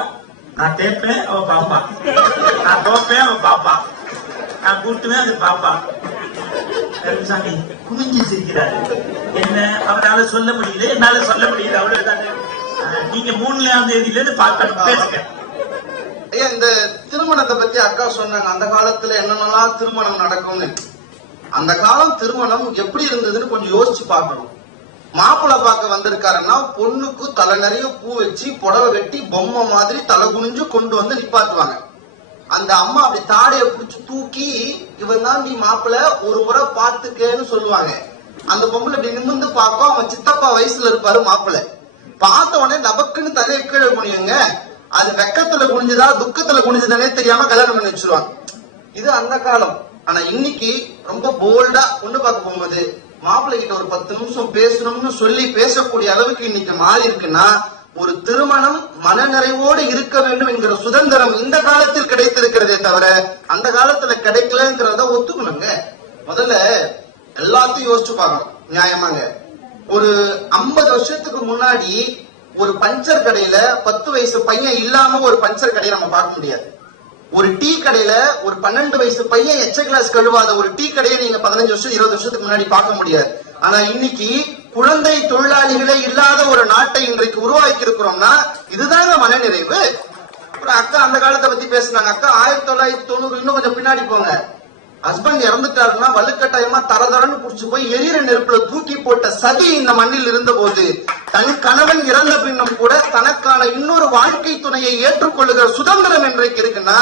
நான் தேப்பேன், அவ பாப்பா. நான் தோப்பேன், அவ பாப்பா. நான் கூட்டுவேன், அது பாப்பா. சாமி குமிஞ்சி சிரிக்கிறாரு. என்ன அவரால் சொல்ல முடியல, என்னால சொல்ல முடியல, அவ்வளவுதானே. நீங்க 3ஆம் தேதியில இருந்து பார்க்கணும், பேசுங்க. இந்த திருமணத்தை பத்தி அக்கா சொன்னாங்க, அந்த காலத்துல என்னென்னலாம் திருமணம் நடக்கும்னு. அந்த காலம் திருமணம் எப்படி இருந்ததுன்னு கொஞ்சம் யோசிச்சு பார்க்கணும். மாப்பிள்ளை பார்க்க வந்திருக்காருன்னா பொண்ணுக்கு தலை நிறைய பூ வச்சு புடவை கட்டி பொம்மை மாதிரி தலை குனிஞ்சு கொண்டு வந்து நிப்பாட்டுவாங்க. அந்த அம்மா அப்படி தாடைய பிடிச்சு தூக்கி, இவன் தான் நீ மாப்பிள்ளை, ஒரு முறை பார்த்துக்கேன்னு சொல்லுவாங்க. அந்த பொம்பளை அப்படி நிமிர்ந்து பார்க்கும். அவன் சித்தப்பா வயசுல இருப்பாரு மாப்பிள்ளை. பார்த்த உடனே நபக்குன்னு தலையை கீழே குனியுங்க. அது வெக்கத்துல குனிஞ்சுதா துக்கத்துல குனிஞ்சுதானே தெரியாம கல்யாணம் பண்ணி வச்சிருவாங்க. இது அந்த காலம். ஆனா இன்னைக்கு ரொம்ப போல்டா பொண்ணு பார்க்க போகும்போது மாப்பிள்ளை கிட்ட ஒரு 10 நிமிஷம் பேசணும்னு சொல்லி பேசக்கூடிய அளவுக்கு இன்னைக்கு மாறி இருக்குன்னா, ஒரு திருமணம் மனநிறைவோடு இருக்க வேண்டும் என்கிற சுதந்திரம் இந்த காலத்தில் கிடைத்திருக்கிறதே தவிர அந்த காலத்துல கிடைக்கலங்கிறத ஒத்துக்கணுங்க. முதல்ல எல்லாத்தையும் யோசிச்சு பார்க்கணும் நியாயமாங்க. ஒரு 50 வருஷத்துக்கு முன்னாடி ஒரு பஞ்சர் கடையில 10 வயசு பையன் இல்லாம ஒரு பஞ்சர் கடையை நம்ம பார்க்க முடியாது. ஒரு டீ கடையில ஒரு 12 வயசு பையன் எச்ச கிளாஸ் கழுவாத ஒரு டீ கடையை நீங்க 15 வருஷம் 20 வருஷத்துக்கு முன்னாடி பார்க்க முடியாது. ஆனா இன்னைக்கு குழந்தை தொழிலாளிகளே இல்லாத ஒரு நாட்டை இன்றைக்கு உருவாக்கி இருக்கிறோம்னா இதுதாங்க மனநிறைவு. அப்புறம் அக்கா அந்த காலத்தை பத்தி பேசினாங்க. அக்கா 1990 இன்னும் கொஞ்சம் பின்னாடி போங்க. ஹஸ்பண்ட் இறந்துட்டாருன்னா வலுக்கட்டாயமா தரதரன்னு புடிச்சு போய் எரியிற நெருப்புல தூக்கி போட்ட சதி இந்த மண்ணில் இருந்த போது, தன் கணவன் இறந்த பின்னும் கூட தனக்கான இன்னொரு வாழ்க்கை துணையை ஏற்றுக்கொள்ளுகிற சுதந்திரம் இன்றைக்கு இருக்குன்னா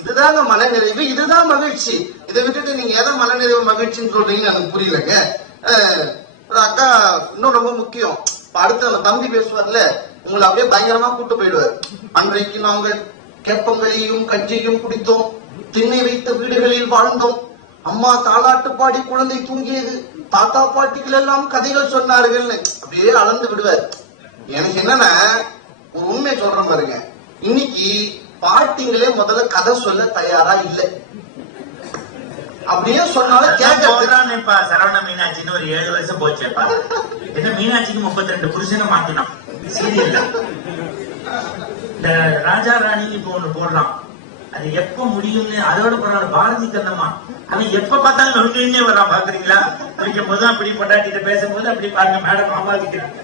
இதுதாங்க மனநிறைவு, இதுதான் மகிழ்ச்சி. இதை விட்டுட்டு நீங்க எதை மனநிறைவு மகிழ்ச்சின்னு சொல்றீங்கன்னு எனக்கு புரியலங்க. அக்கா இன்னும் ரொம்ப முக்கியம், அடுத்து நம்ம தம்பி பேசுவார்ல, உங்களை அப்படியே பயங்கரமா கூட்டு போயிடுவார். அன்றைக்கு நாங்கள் கேப்பங்களையும் கஞ்சியும் குடித்தோம், திண்ணை வைத்த வீடுகளில் வாழ்ந்தோம், அம்மா தாலாட்டு பாடி குழந்தை தூங்கியது, தாத்தா பாட்டிகள் எல்லாம் கதைகள் சொன்னார்கள், அப்படியே அளந்து விடுவார். எனக்கு என்னன்னா ஒரு உண்மை சொல்றேன் பாருங்க, இன்னைக்கு பாட்டிங்களே முதல்ல கதை சொல்ல தயாரா இல்லை. அப்படியே சொன்னாலும் கேட்கப்பா. சரவண மீனாட்சின்னு ஒரு 7 வருஷம் போச்சேப்பா. என்ன மீனாட்சிக்கு 32 புருஷனை மாத்தினான் சீரியல்ல. இந்த ராஜா ராணிக்கு இப்போ ஒண்ணு போடலாம், அது எப்ப முடியும்னு. அதோட பரவாயில்ல, பாரதி கண்ணம்மா அவன் எப்ப பார்த்தாலும் நொண்ணுன்னே வரான் பாக்குறீங்களா? குளிக்கும் போதும் அப்படி பொண்டாட்டிட்ட பேசும்போது அப்படி பாருங்க மேடம் அம்மாதிக்கிறாங்க.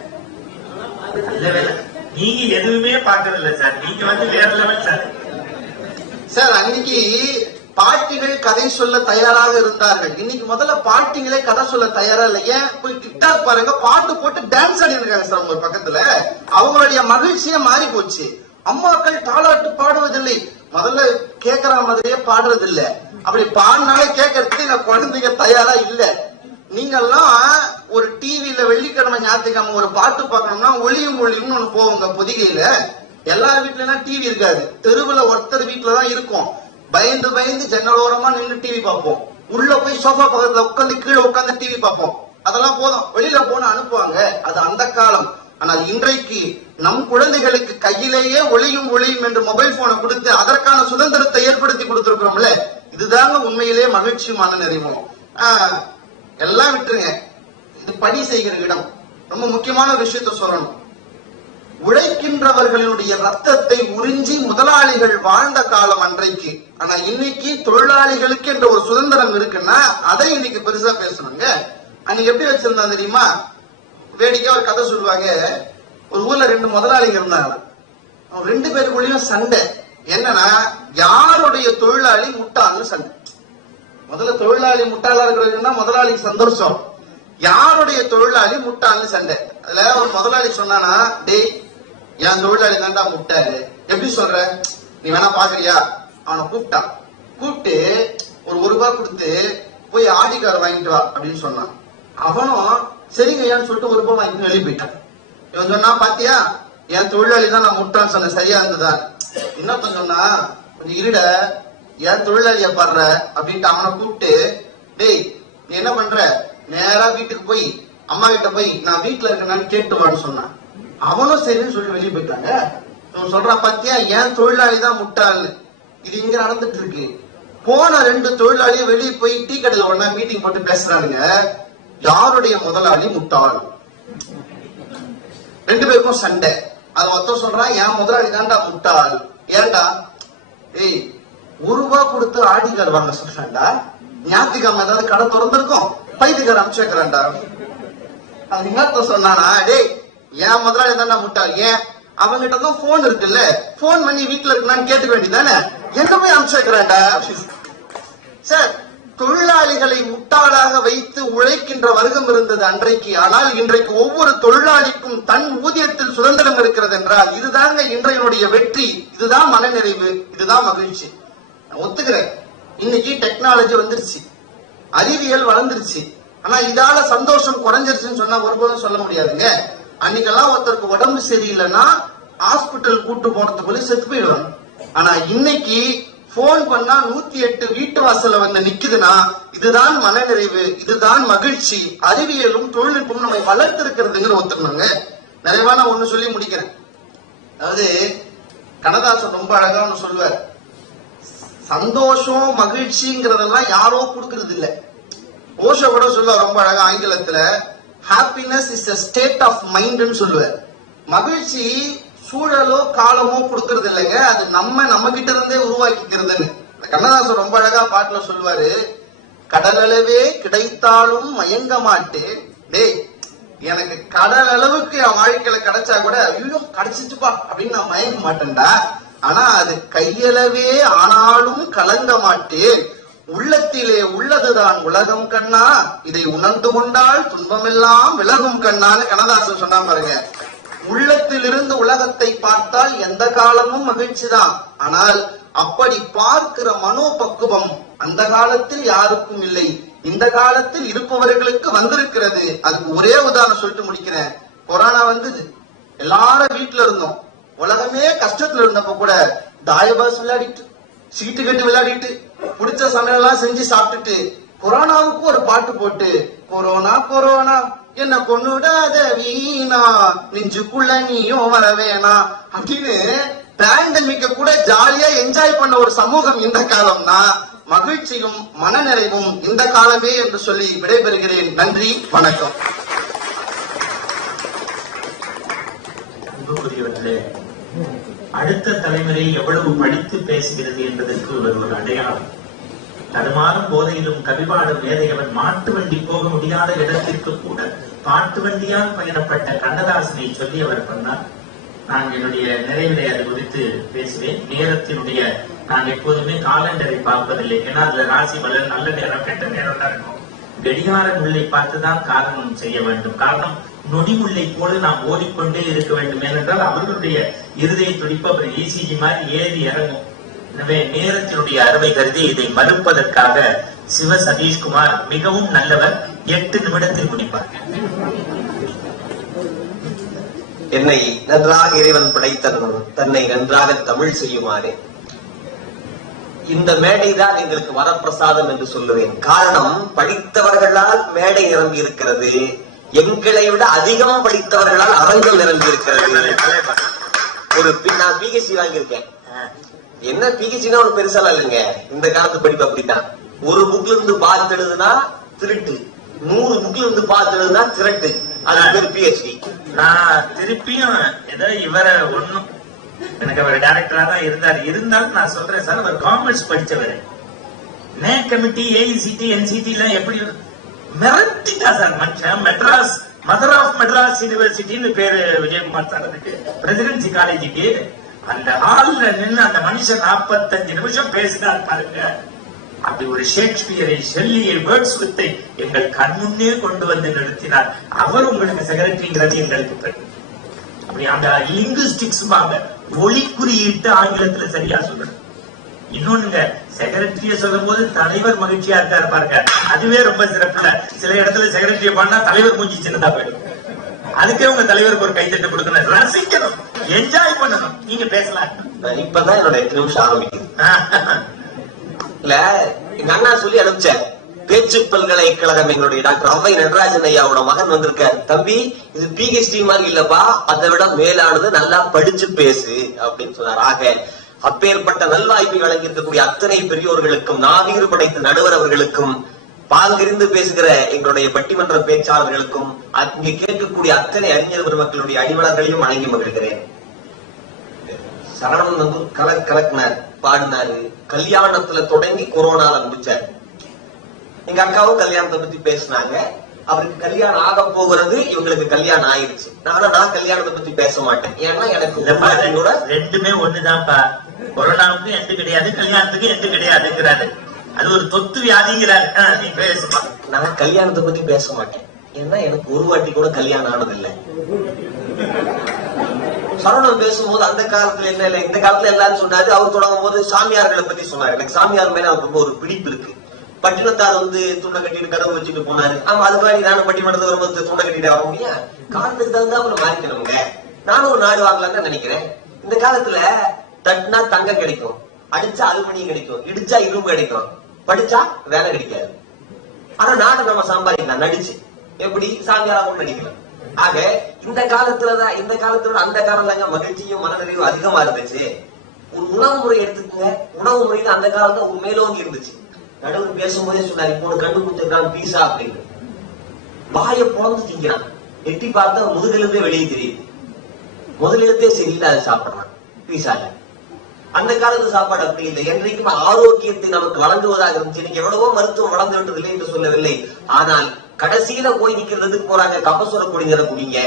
நல்ல வேலை நீங்க எதுவுமே பாக்குறதில்ல சார், நீங்க வந்து வேற லெவல் சார். சார் அன்னைக்கு பாட்டிகள் கதை சொல்ல தயாராக இருந்தார்கள். இன்னைக்கு முதல்ல பாட்டிங்களே கதை சொல்ல தயாரா இல்லை. ஏன் போய் டிக்டாக் பாருங்க, பாட்டு போட்டு டான்ஸ் ஆடி இருக்காங்க சார் உங்க பக்கத்துல. அவங்களுடைய மகிழ்ச்சியே மாறி போச்சு. அம்மாக்கள் தாலாட்டு பாடுவதில்லை, முதல்ல கேட்கற மாதிரியே பாடுறது இல்ல. அப்படி பாடினாலே கேட்கறதுக்கு எங்க குழந்தைங்க தயாரா இல்ல. நீங்க எல்லாம் ஒரு டிவியில வெள்ளிக்கிழமை ஞாயிற்றுக்கிழமை ஒரு பாட்டு பார்க்கணும்னா ஒளியும் ஒளியும் ஒண்ணு போவோங்க பொதிகையில. எல்லா வீட்லயும் டிவி இருக்காது, தெருவுல ஒருத்தர் வீட்டுலதான் இருக்கும். பயந்து பயந்து ஜன்னலோரமா நின்று டிவி பார்ப்போம், உள்ள போய் சோஃபா பக்கத்துல உட்காந்து கீழே உட்காந்து டிவி பார்ப்போம். அதெல்லாம் போதும், வெளியில போன அனுப்புவாங்க. அது அந்த காலம். ஆனால் இன்றைக்கு நம் குழந்தைகளுக்கு கையிலேயே ஒளியும் ஒளியும் என்று மொபைல் போனை கொடுத்து அதற்கான சுதந்திரத்தை ஏற்படுத்தி கொடுத்திருக்கிறோம்ல, இதுதாங்க உண்மையிலே மகிழ்ச்சியுமான நிறைவும். எல்லாம் விட்டுருங்க, இது பணி செய்கிற இடம். ரொம்ப முக்கியமான ஒரு விஷயத்த சொல்லணும். உழைக்கின்றவர்களுடைய ரத்தத்தை உறிஞ்சி முதலாளிகள் வாழ்ந்த காலம் அன்றைக்கு. ஆனா இன்னைக்கு தொழிலாளிகளுக்கு என்ற ஒரு சுதந்திரம் இருக்குன்னா அதை இன்னைக்கு பெருசா பேசணுங்க. அன்னைக்கு எப்படி வச்சிருந்தா தெரியுமா? வேடிக்கை ஒரு கதை சொல்லுவாங்க. ஒரு ஊர்ல 2 முதலாளிங்க இருந்தாங்க. 2 பேருக்குள்ளயும் சண்டை. என்னன்னா யாருடைய தொழிலாளி முட்டாள்னு சண்டை. முதல்ல தொழிலாளி முட்டாளா இருக்கிறதுன்னா முதலாளிக்கு சந்தோஷம். யாருடைய தொழிலாளி முட்டாள்னு சண்டை. அதுல ஒரு முதலாளி சொன்னானா, டேய் என் தொழிலாளி தான்டா முட்டாரு. எப்படி சொல்ற, நீ வேணா பாக்குறியா? அவனை கூப்பிட்டான். கூப்பிட்டு ஒரு ரூபாய் கொடுத்து போய் ஆடி கார் வாங்கிட்டு வா அப்படின்னு சொன்னான். அவனும் சரிங்கய்யான்னு சொல்லிட்டு ரூபாய் வாங்கிட்டு வெளியே போயிட்டான். இவன் சொன்னா, பாத்தியா என் தொழிலாளி தான் நான் முட்டான்னு சொன்ன, சரியா இருந்ததா? இன்னொருத்தன் சொன்னா, கொஞ்சம் இருட என் தொழிலாளிய பாடுற அப்படின்ட்டு அவனை கூப்பிட்டு, டேய் நீ என்ன பண்ற, நேரா வீட்டுக்கு போய் அம்மா கிட்ட போய் நான் வீட்டுல இருக்கேன்னு கேட்டுவான்னு சொன்னான். அவனும் சரின்னு சொல்லி வெளியே போயிட்டாங்க. இவன் சொல்றான், பாத்தியா என் தொழிலாளி தான் முட்டாள். இது இங்க நடந்துட்டு இருக்கு. போன 2 தொழிலாளியும் வெளியே போய் டீ கடையில ஒண்ணா மீட்டிங் போட்டு பேசுறானுங்க, யாருடைய முதலாளி முட்டாள். 2 பேருக்கும் சண்டை. அது மொத்தம் சொல்றான், என் முதலாளி தான்டா முட்டாள். ஏன்டா? ஏய், ரூபாய் கொடுத்து ஆடிக்கார் வாங்க சொல்றான்டா, ஞாயிற்றுக்கிழமை ஏதாவது கடை திறந்திருக்கும், பைத்தியக்கார அனுப்பிச்சு வைக்கிறான்டா. அது இன்னொருத்த சொன்னானா, டேய் என் முதலாளி தான்டா முட்டாள். ஏன்? அவங்கிட்ட தான் போன் இருக்குல்ல, போன் பண்ணி வீட்டுல இருக்கலான்னு கேட்டுக்க வேண்டியதானே, எங்க போய் அனுப்பிச்சிருக்கிறாண்டா சார். தொழிலாளிகளை முட்டாளாக வைத்து உழைக்கின்ற வர்க்கம் இருந்தது அன்றைக்கு. ஆனால் இன்றைக்கு ஒவ்வொரு தொழிலாளிக்கும் தன் ஊதியத்தில் சுதந்திரம் இருக்கிறது என்றால் இதுதாங்க இன்றைய வெற்றி, இதுதான் மனநிறைவு, இதுதான் மகிழ்ச்சி. நான் ஒத்துக்கிறேன், இன்னைக்கு டெக்னாலஜி வந்துருச்சு, அறிவியல் வளர்ந்துருச்சு. ஆனா இதால சந்தோஷம் குறைஞ்சிருச்சுன்னு சொன்னா ஒருபோதும் சொல்ல முடியாதுங்க. அன்னைக்கெல்லாம் ஒருத்தருக்கு உடம்பு சரியில்லைன்னா ஹாஸ்பிட்டல் கூட்டு போனதுக்குள்ள செத்து போயிடுவாங்க. ஆனா இன்னைக்கு போன் பண்ணா 108 வீட்டு வாசல்ல வந்து நிக்குதுன்னா இதுதான் மனநிறைவு, இதுதான் மகிழ்ச்சி. அறிவியலும் தொழில்நுட்பம் நம்மை வளர்த்திருக்கிறதுங்கிற ஒத்துக்கணுங்க. நிறைவான ஒண்ணு சொல்லி முடிக்கிறேன். அதாவது கண்ணதாசன் ரொம்ப அழகா ஒண்ணு சொல்லுவார், சந்தோஷம் மகிழ்ச்சிங்கிறதெல்லாம் யாரோ கொடுக்கறது இல்ல. ஓஷோ கூட சொல்லுவார் ரொம்ப அழகா ஆங்கிலத்துல, happiness is a state of மைண்ட்னு சொல்லுவார். மகிழ்ச்சி சூழலோ காலமோ கொடுக்கறது இல்லைங்க, அது நம்ம கிட்ட இருந்தே உருவாக்கிக்கிறதுன்னு. கண்ணதாசன் ரொம்ப அழகா பாட்டுல சொல்லுவாரு, கடலளவே கிடைத்தாலும் மயங்க மாட்டேன். டேய், எனக்கு கடல் அளவுக்கு என் வாழ்க்கையில கிடைச்சா கூட ஐயோ கிடைச்சிச்சுப்பா அப்படின்னு நான் மயங்க மாட்டேன்டா. ஆனா அது கையளவே ஆனாலும் கலங்க மாட்டேன். உள்ளத்திலே உள்ளதுதான் உலகம் கண்ணா, இதை உணர்ந்து கொண்டால் துன்பமெல்லாம் விலகும் கண்ணான்னு கண்ணதாசன் சொன்னா பாருங்க. உள்ளத்திலிருந்து உலகத்தை பார்த்தால் எந்த காலமும் மகிழ்ச்சி தான். ஆனால் அப்படி பார்க்கிற மனோபக்குவம் அந்த காலத்தில் யாருக்கும் இல்லை, இந்த காலத்தில் இருப்பவர்களுக்கு வந்திருக்கிறது. அதுக்கு ஒரே உதாரணம் சொல்லிட்டு முடிக்கிறேன். கொரோனா வந்தது, எல்லாரும் வீட்டுல இருந்தோம், உலகமே கஷ்டத்துல இருந்தப்ப கூட தாயபாஸ் விளையாடிட்டு, சீட்டு கட்டு விளையாடிட்டு, பிடிச்ச சமையலாம் செஞ்சு சாப்பிட்டுட்டு, கொரோனாவுக்கு ஒரு பாட்டு போட்டு, கொரோனா கொரோனா என்ன கொன்னுடாத வீணா நெஞ்சுக்குள்ள நீயும் வர வேணா அப்படின்னு பேண்டமிக்க கூட ஜாலியா என்ஜாய் பண்ண ஒரு சமூகம் இந்த காலம்னா மகிழ்ச்சியும் மனநிறைவும் இந்த காலமே என்று சொல்லி விடைபெறுகிறேன். நன்றி, வணக்கம். அடுத்த தலைமுறை எவ்வளவு படித்து பேசுகிறது என்பதற்கு ஒரு அடையாளம். தடுமாறும் போதையிலும் கவிபாடும் மேதையவன் மாட்டு வண்டி போக முடியாத இடத்திற்கு கூட பாட்டு வண்டியால் பயணப்பட்ட கண்ணதாசனை சொல்லி அவர் பண்ணார். நான் என்னுடைய நிறைவிலே அது குறித்து பேசுவேன். நேரத்தினுடைய நான் எப்போதுமே காலண்டரை பார்ப்பதில்லை, ஏன்னா அதுல ராசி பலன் நல்ல நேரம் கெட்ட நேரம் தான் இருக்கும். கடிகார முல்லை பார்த்துதான் காரணம் செய்ய வேண்டும். காரணம் நொடி முல்லை போல நாம் ஓடிக்கொண்டே இருக்க வேண்டும். ஏனென்றால் அவர்களுடைய இருதய துடிப்பு அப்புறம் ECG மாதிரி ஏறி இறங்கும். எனவே நேரத்தினுடைய அருமை கருதி இதை மறுப்பதற்காக சிவ சதீஷ்குமார் மிகவும் நல்லவர், 8 நிமிடத்தில் முடிப்பார். என்னை நன்றாக இறைவன் படைத்தவன் தன்னை நன்றாக தமிழ் செய்யுமாறு இந்த மேடைதான் எங்களுக்கு வரப்பிரசாதம் என்று சொல்லுவேன். காரணம், படித்தவர்களால் மேடை நிரம்பி இருக்கிறது, எங்களை விட அதிகம் படித்தவர்களால் அரங்கம் நிரம்பி இருக்கிறது. நான் PhD வாங்கியிருக்கேன். என்ன PhD ஒரு பெருசால இல்லைங்க, இந்த காலத்து படிப்பு அப்படித்தான். ஒரு புக்ல இருந்து பார்த்து எழுதுனா திருட்டு, 100 புக்ல இருந்து பார்த்து எழுதுனா திரட்டு, அது பேர் PhD. நான் திருப்பியும் ஏதோ இவரை ஒண்ணும், எனக்கு அவர் டைரக்டரா தான் இருந்தாலும் நான் சொல்றேன் சார், அவர் காமர்ஸ் படிச்சவர். நேக் கமிட்டி, AICT, NCT எல்லாம் எப்படி மிரட்டிட்டா சார் மனுஷன். மெட்ராஸ், மதர் ஆஃப் மெட்ராஸ் யூனிவர்சிட்டின்னு பேரு விஜயகுமார் சார் அதுக்கு, பிரசிடென்சி காலேஜுக்கு. அந்த ஹால்ல நின்று அந்த மனுஷன் 45 நிமிஷம் பேசினார் பாருங்க. அப்படி ஒரு ஷேக்ஸ்பியரை, ஷெல்லியை, வேர்ட்ஸ்வர்த்தை எங்கள் கண்முன்னே கொண்டு வந்து நிறுத்தினார். அவர் உங்களுக்கு செக்ரட்டரிங்கிறது எங்களுக்கு அப்படி அந்த லிங்குஸ்டிக்ஸ் மொழி குறியீட்டு ஆங்கிலத்துல சரியா சொல்லணும். இன்னொன்னுங்க, செக்ரட்டரிய சொல்லும் போது தலைவர் மகிழ்ச்சியா இருக்காரு பாருங்க, அதுவே ரொம்ப சிறப்புல. சில இடத்துல செக்ரட்டரிய பண்ணா தலைவர் மூஞ்சி சின்னதா போயிடும். அதுக்கே உங்க தலைவருக்கு ஒரு கைத்தட்டு கொடுக்கணும், ரசிக்கணும், என்ஜாய் பண்ணணும். நீங்க பேசலாம். இப்பதான் என்னோட 8 நிமிஷம் ஆரம்பிக்குது. இல்ல, எங்க அண்ணா சொல்லி அனுப்பிச்சேன், பேச்சு பல்கலைக்கழகம் எங்களுடைய டாக்டர் அவ்வை நடராஜன் ஐயாவோட மகன் வந்திருக்க, தம்பி இது PhD மாதிரி இல்லப்பா, அதை விட மேலானது, நல்லா படிச்சு பேசு அப்படின்னு சொன்னார். ஆக அப்பேற்பட்ட நல்வாய்ப்பை வழங்கி இருக்கக்கூடிய அத்தனை பெரியோர்களுக்கும், நாவீறு படைத்த நடுவர் அவர்களுக்கும், பாங்கிருந்து பேசுகிற எங்களுடைய பட்டிமன்ற பேச்சாளர்களுக்கும், அங்கே கேட்கக்கூடிய அத்தனை அறிஞர் பெருமக்களுடைய அணிவலர்களையும் வழங்கி மகிழ்கிறேன். சரவணன் வந்து கலக்கினார், பாடினாரு, கல்யாணத்துல தொடங்கி கொரோனால முடிச்சாரு. எங்க அக்காவும் கல்யாணத்தை பத்தி பேசினாங்க. அவருக்கு கல்யாணம் ஆக போகிறது, இவங்களுக்கு கல்யாணம் ஆயிடுச்சு. நான் கல்யாணத்தை பத்தி பேச மாட்டேன். ஏன்னா எனக்கு ரெண்டுமே ஒண்ணுதான்ப்பா. கொரோனாவுக்கும் எந்த கிடையாது, கல்யாணத்துக்கும் எந்த கிடையாதுங்கிறாரு. அது ஒரு தொத்து வியாதிங்கிறாரு. நீ பேசுமா? நான் கல்யாணத்தை பத்தி பேச மாட்டேன். ஏன்னா எனக்கு ஒரு வாட்டி கூட கல்யாணம் ஆனதில்லை. சரவணன் பேசும்போது அந்த காலத்துல என்ன இல்லை, இந்த காலத்துல எல்லாரும் சொன்னாரு. அவர் தொடங்கும் போது சாமியார்களை பத்தி சொன்னாரு. எனக்கு சாமியார் மேல அவருக்கு ரொம்ப ஒரு பிடிப்பு இருக்கு. பட்டினத்தார் துண்டை கட்டிட்டு கதவு வச்சுட்டு போனாரு. ஆமா, அது மாதிரி நானும் பட்டிமன்றத்துக்கு வரும்போது துண்டை கட்டிட்டு வர முடியும். காலத்துக்கு தகுந்தாப்புல மாறிக்கணுங்க. நானும் ஒரு நாடு வாங்கலாம்னு நினைக்கிறேன். இந்த காலத்துல தட்டினா தங்கம் கிடைக்கும், அடிச்சா அலுமினியம் கிடைக்கும், இடிச்சா இரும்பு கிடைக்கும், படிச்சா வேலை கிடைக்காது. ஆனா நாட்டை நம்ம சம்பாதிக்கலாம் நடிச்சு. எப்படி? சாமியாராகவும் நடிக்கலாம். ஆக இந்த காலத்துலதான், இந்த காலத்தோட அந்த காலம் தாங்க மகிழ்ச்சியும் மனநிறைவும் அதிகமா இருந்துச்சு. ஒரு உணவு முறை எடுத்துக்கோங்க. உணவு முறையில அந்த காலத்துல ஒரு மேலோங்கி இருந்துச்சு. நடுவு பேசும்போதே சொன்னாரு, இப்போ கண்டு கொடுத்துருக்கான் பீஸா அப்படின்னு. வாயை பொழந்து திங்கிறான். எட்டி பார்த்தா முதுகெலும்பே வெளியே தெரியுது. முதலெழுத்தே சரியில்லை, அதை சாப்பிடறான் பீஸால. அந்த காலத்து சாப்பாடு அப்படி இல்லை. என்றைக்கும் ஆரோக்கியத்தை நமக்கு வழங்குவதாக இருந்துச்சு. இன்னைக்கு எவ்வளவோ மருத்துவம் வளர்ந்து விட்டதில்லை என்று சொல்லவில்லை. ஆனால் கடைசியில போய் நிக்கிறதுக்கு போறாங்க, கபசுர குடிநீரை குடிங்க,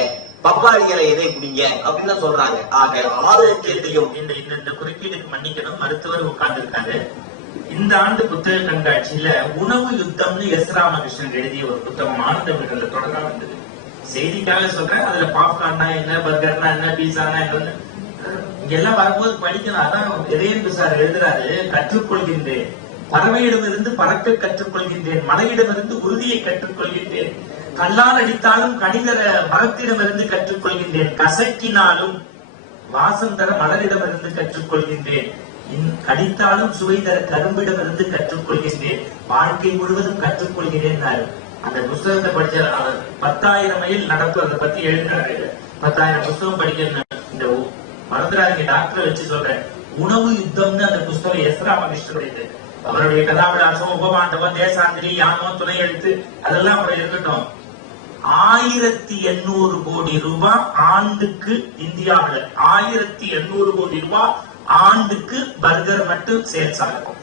பப்பாளி இலை எதை குடிங்க அப்படின்னு சொல்றாங்க. ஆக ஆரோக்கியத்தையும் இந்த குறிப்பீடுக்கு மன்னிக்கணும், மருத்துவர் உட்கார்ந்து இருக்காரு. இந்த ஆண்டு புத்தக கண்காட்சியில உணவு யுத்தம்னு எஸ் ராமகிருஷ்ணன் எழுதிய ஒரு புத்தகம் ஆனந்தமிழ்ல தொடர வந்தது. செய்திக்காக சொல்றேன். அதுல பாப்கார்னா என்ன, பர்கர்னா என்ன, பீஸானா என்ன, இங்கெல்லாம் வரும்போது படிக்கணும். அதான் எதேன்பு சார் எழுதுறாரு, கற்றுக்கொள்கின்றேன், பறவையிடமிருந்து பறக்க கற்றுக்கொள்கின்றேன், மலையிடமிருந்து உறுதியை கற்றுக்கொள்கின்றேன், கல்லால் அடித்தாலும் கணிதர மரத்திடமிருந்து கற்றுக்கொள்கின்றேன், கசக்கினாலும் வாசம் தர மலரிடமிருந்து கற்றுக்கொள்கின்றேன், கடித்தாலும் சுவை தர கரும்பிடமிருந்து கற்றுக்கொள்கின்றேன், வாழ்க்கை முழுவதும் கற்றுக்கொள்கிறேன். அந்த புஸ்தகத்தை படிச்ச 10,000 மைல் நடக்கிறத பத்தி எழுதினாரு. 10,000 புஸ்தகம் படிக்கணும். இந்த மறந்துடாதீங்க, டாக்டரை வச்சு சொல்றேன். உணவு யுத்தம்னு அந்த புஸ்தகம் எஸ் ராமகிருஷ்ணனுடையது. அவருடைய கதாவிலாசம், உபமாண்டவம், தேசாந்திரி, யானம், துணை எழுத்து அதெல்லாம் அப்படி இருக்கட்டும். 1800 கோடி ரூபாய் ஆண்டுக்கு இந்தியாவில் 1800 கோடி ரூபாய் ஆண்டுக்கு பர்கர் மட்டும் சேல்ஸ் ஆகும்.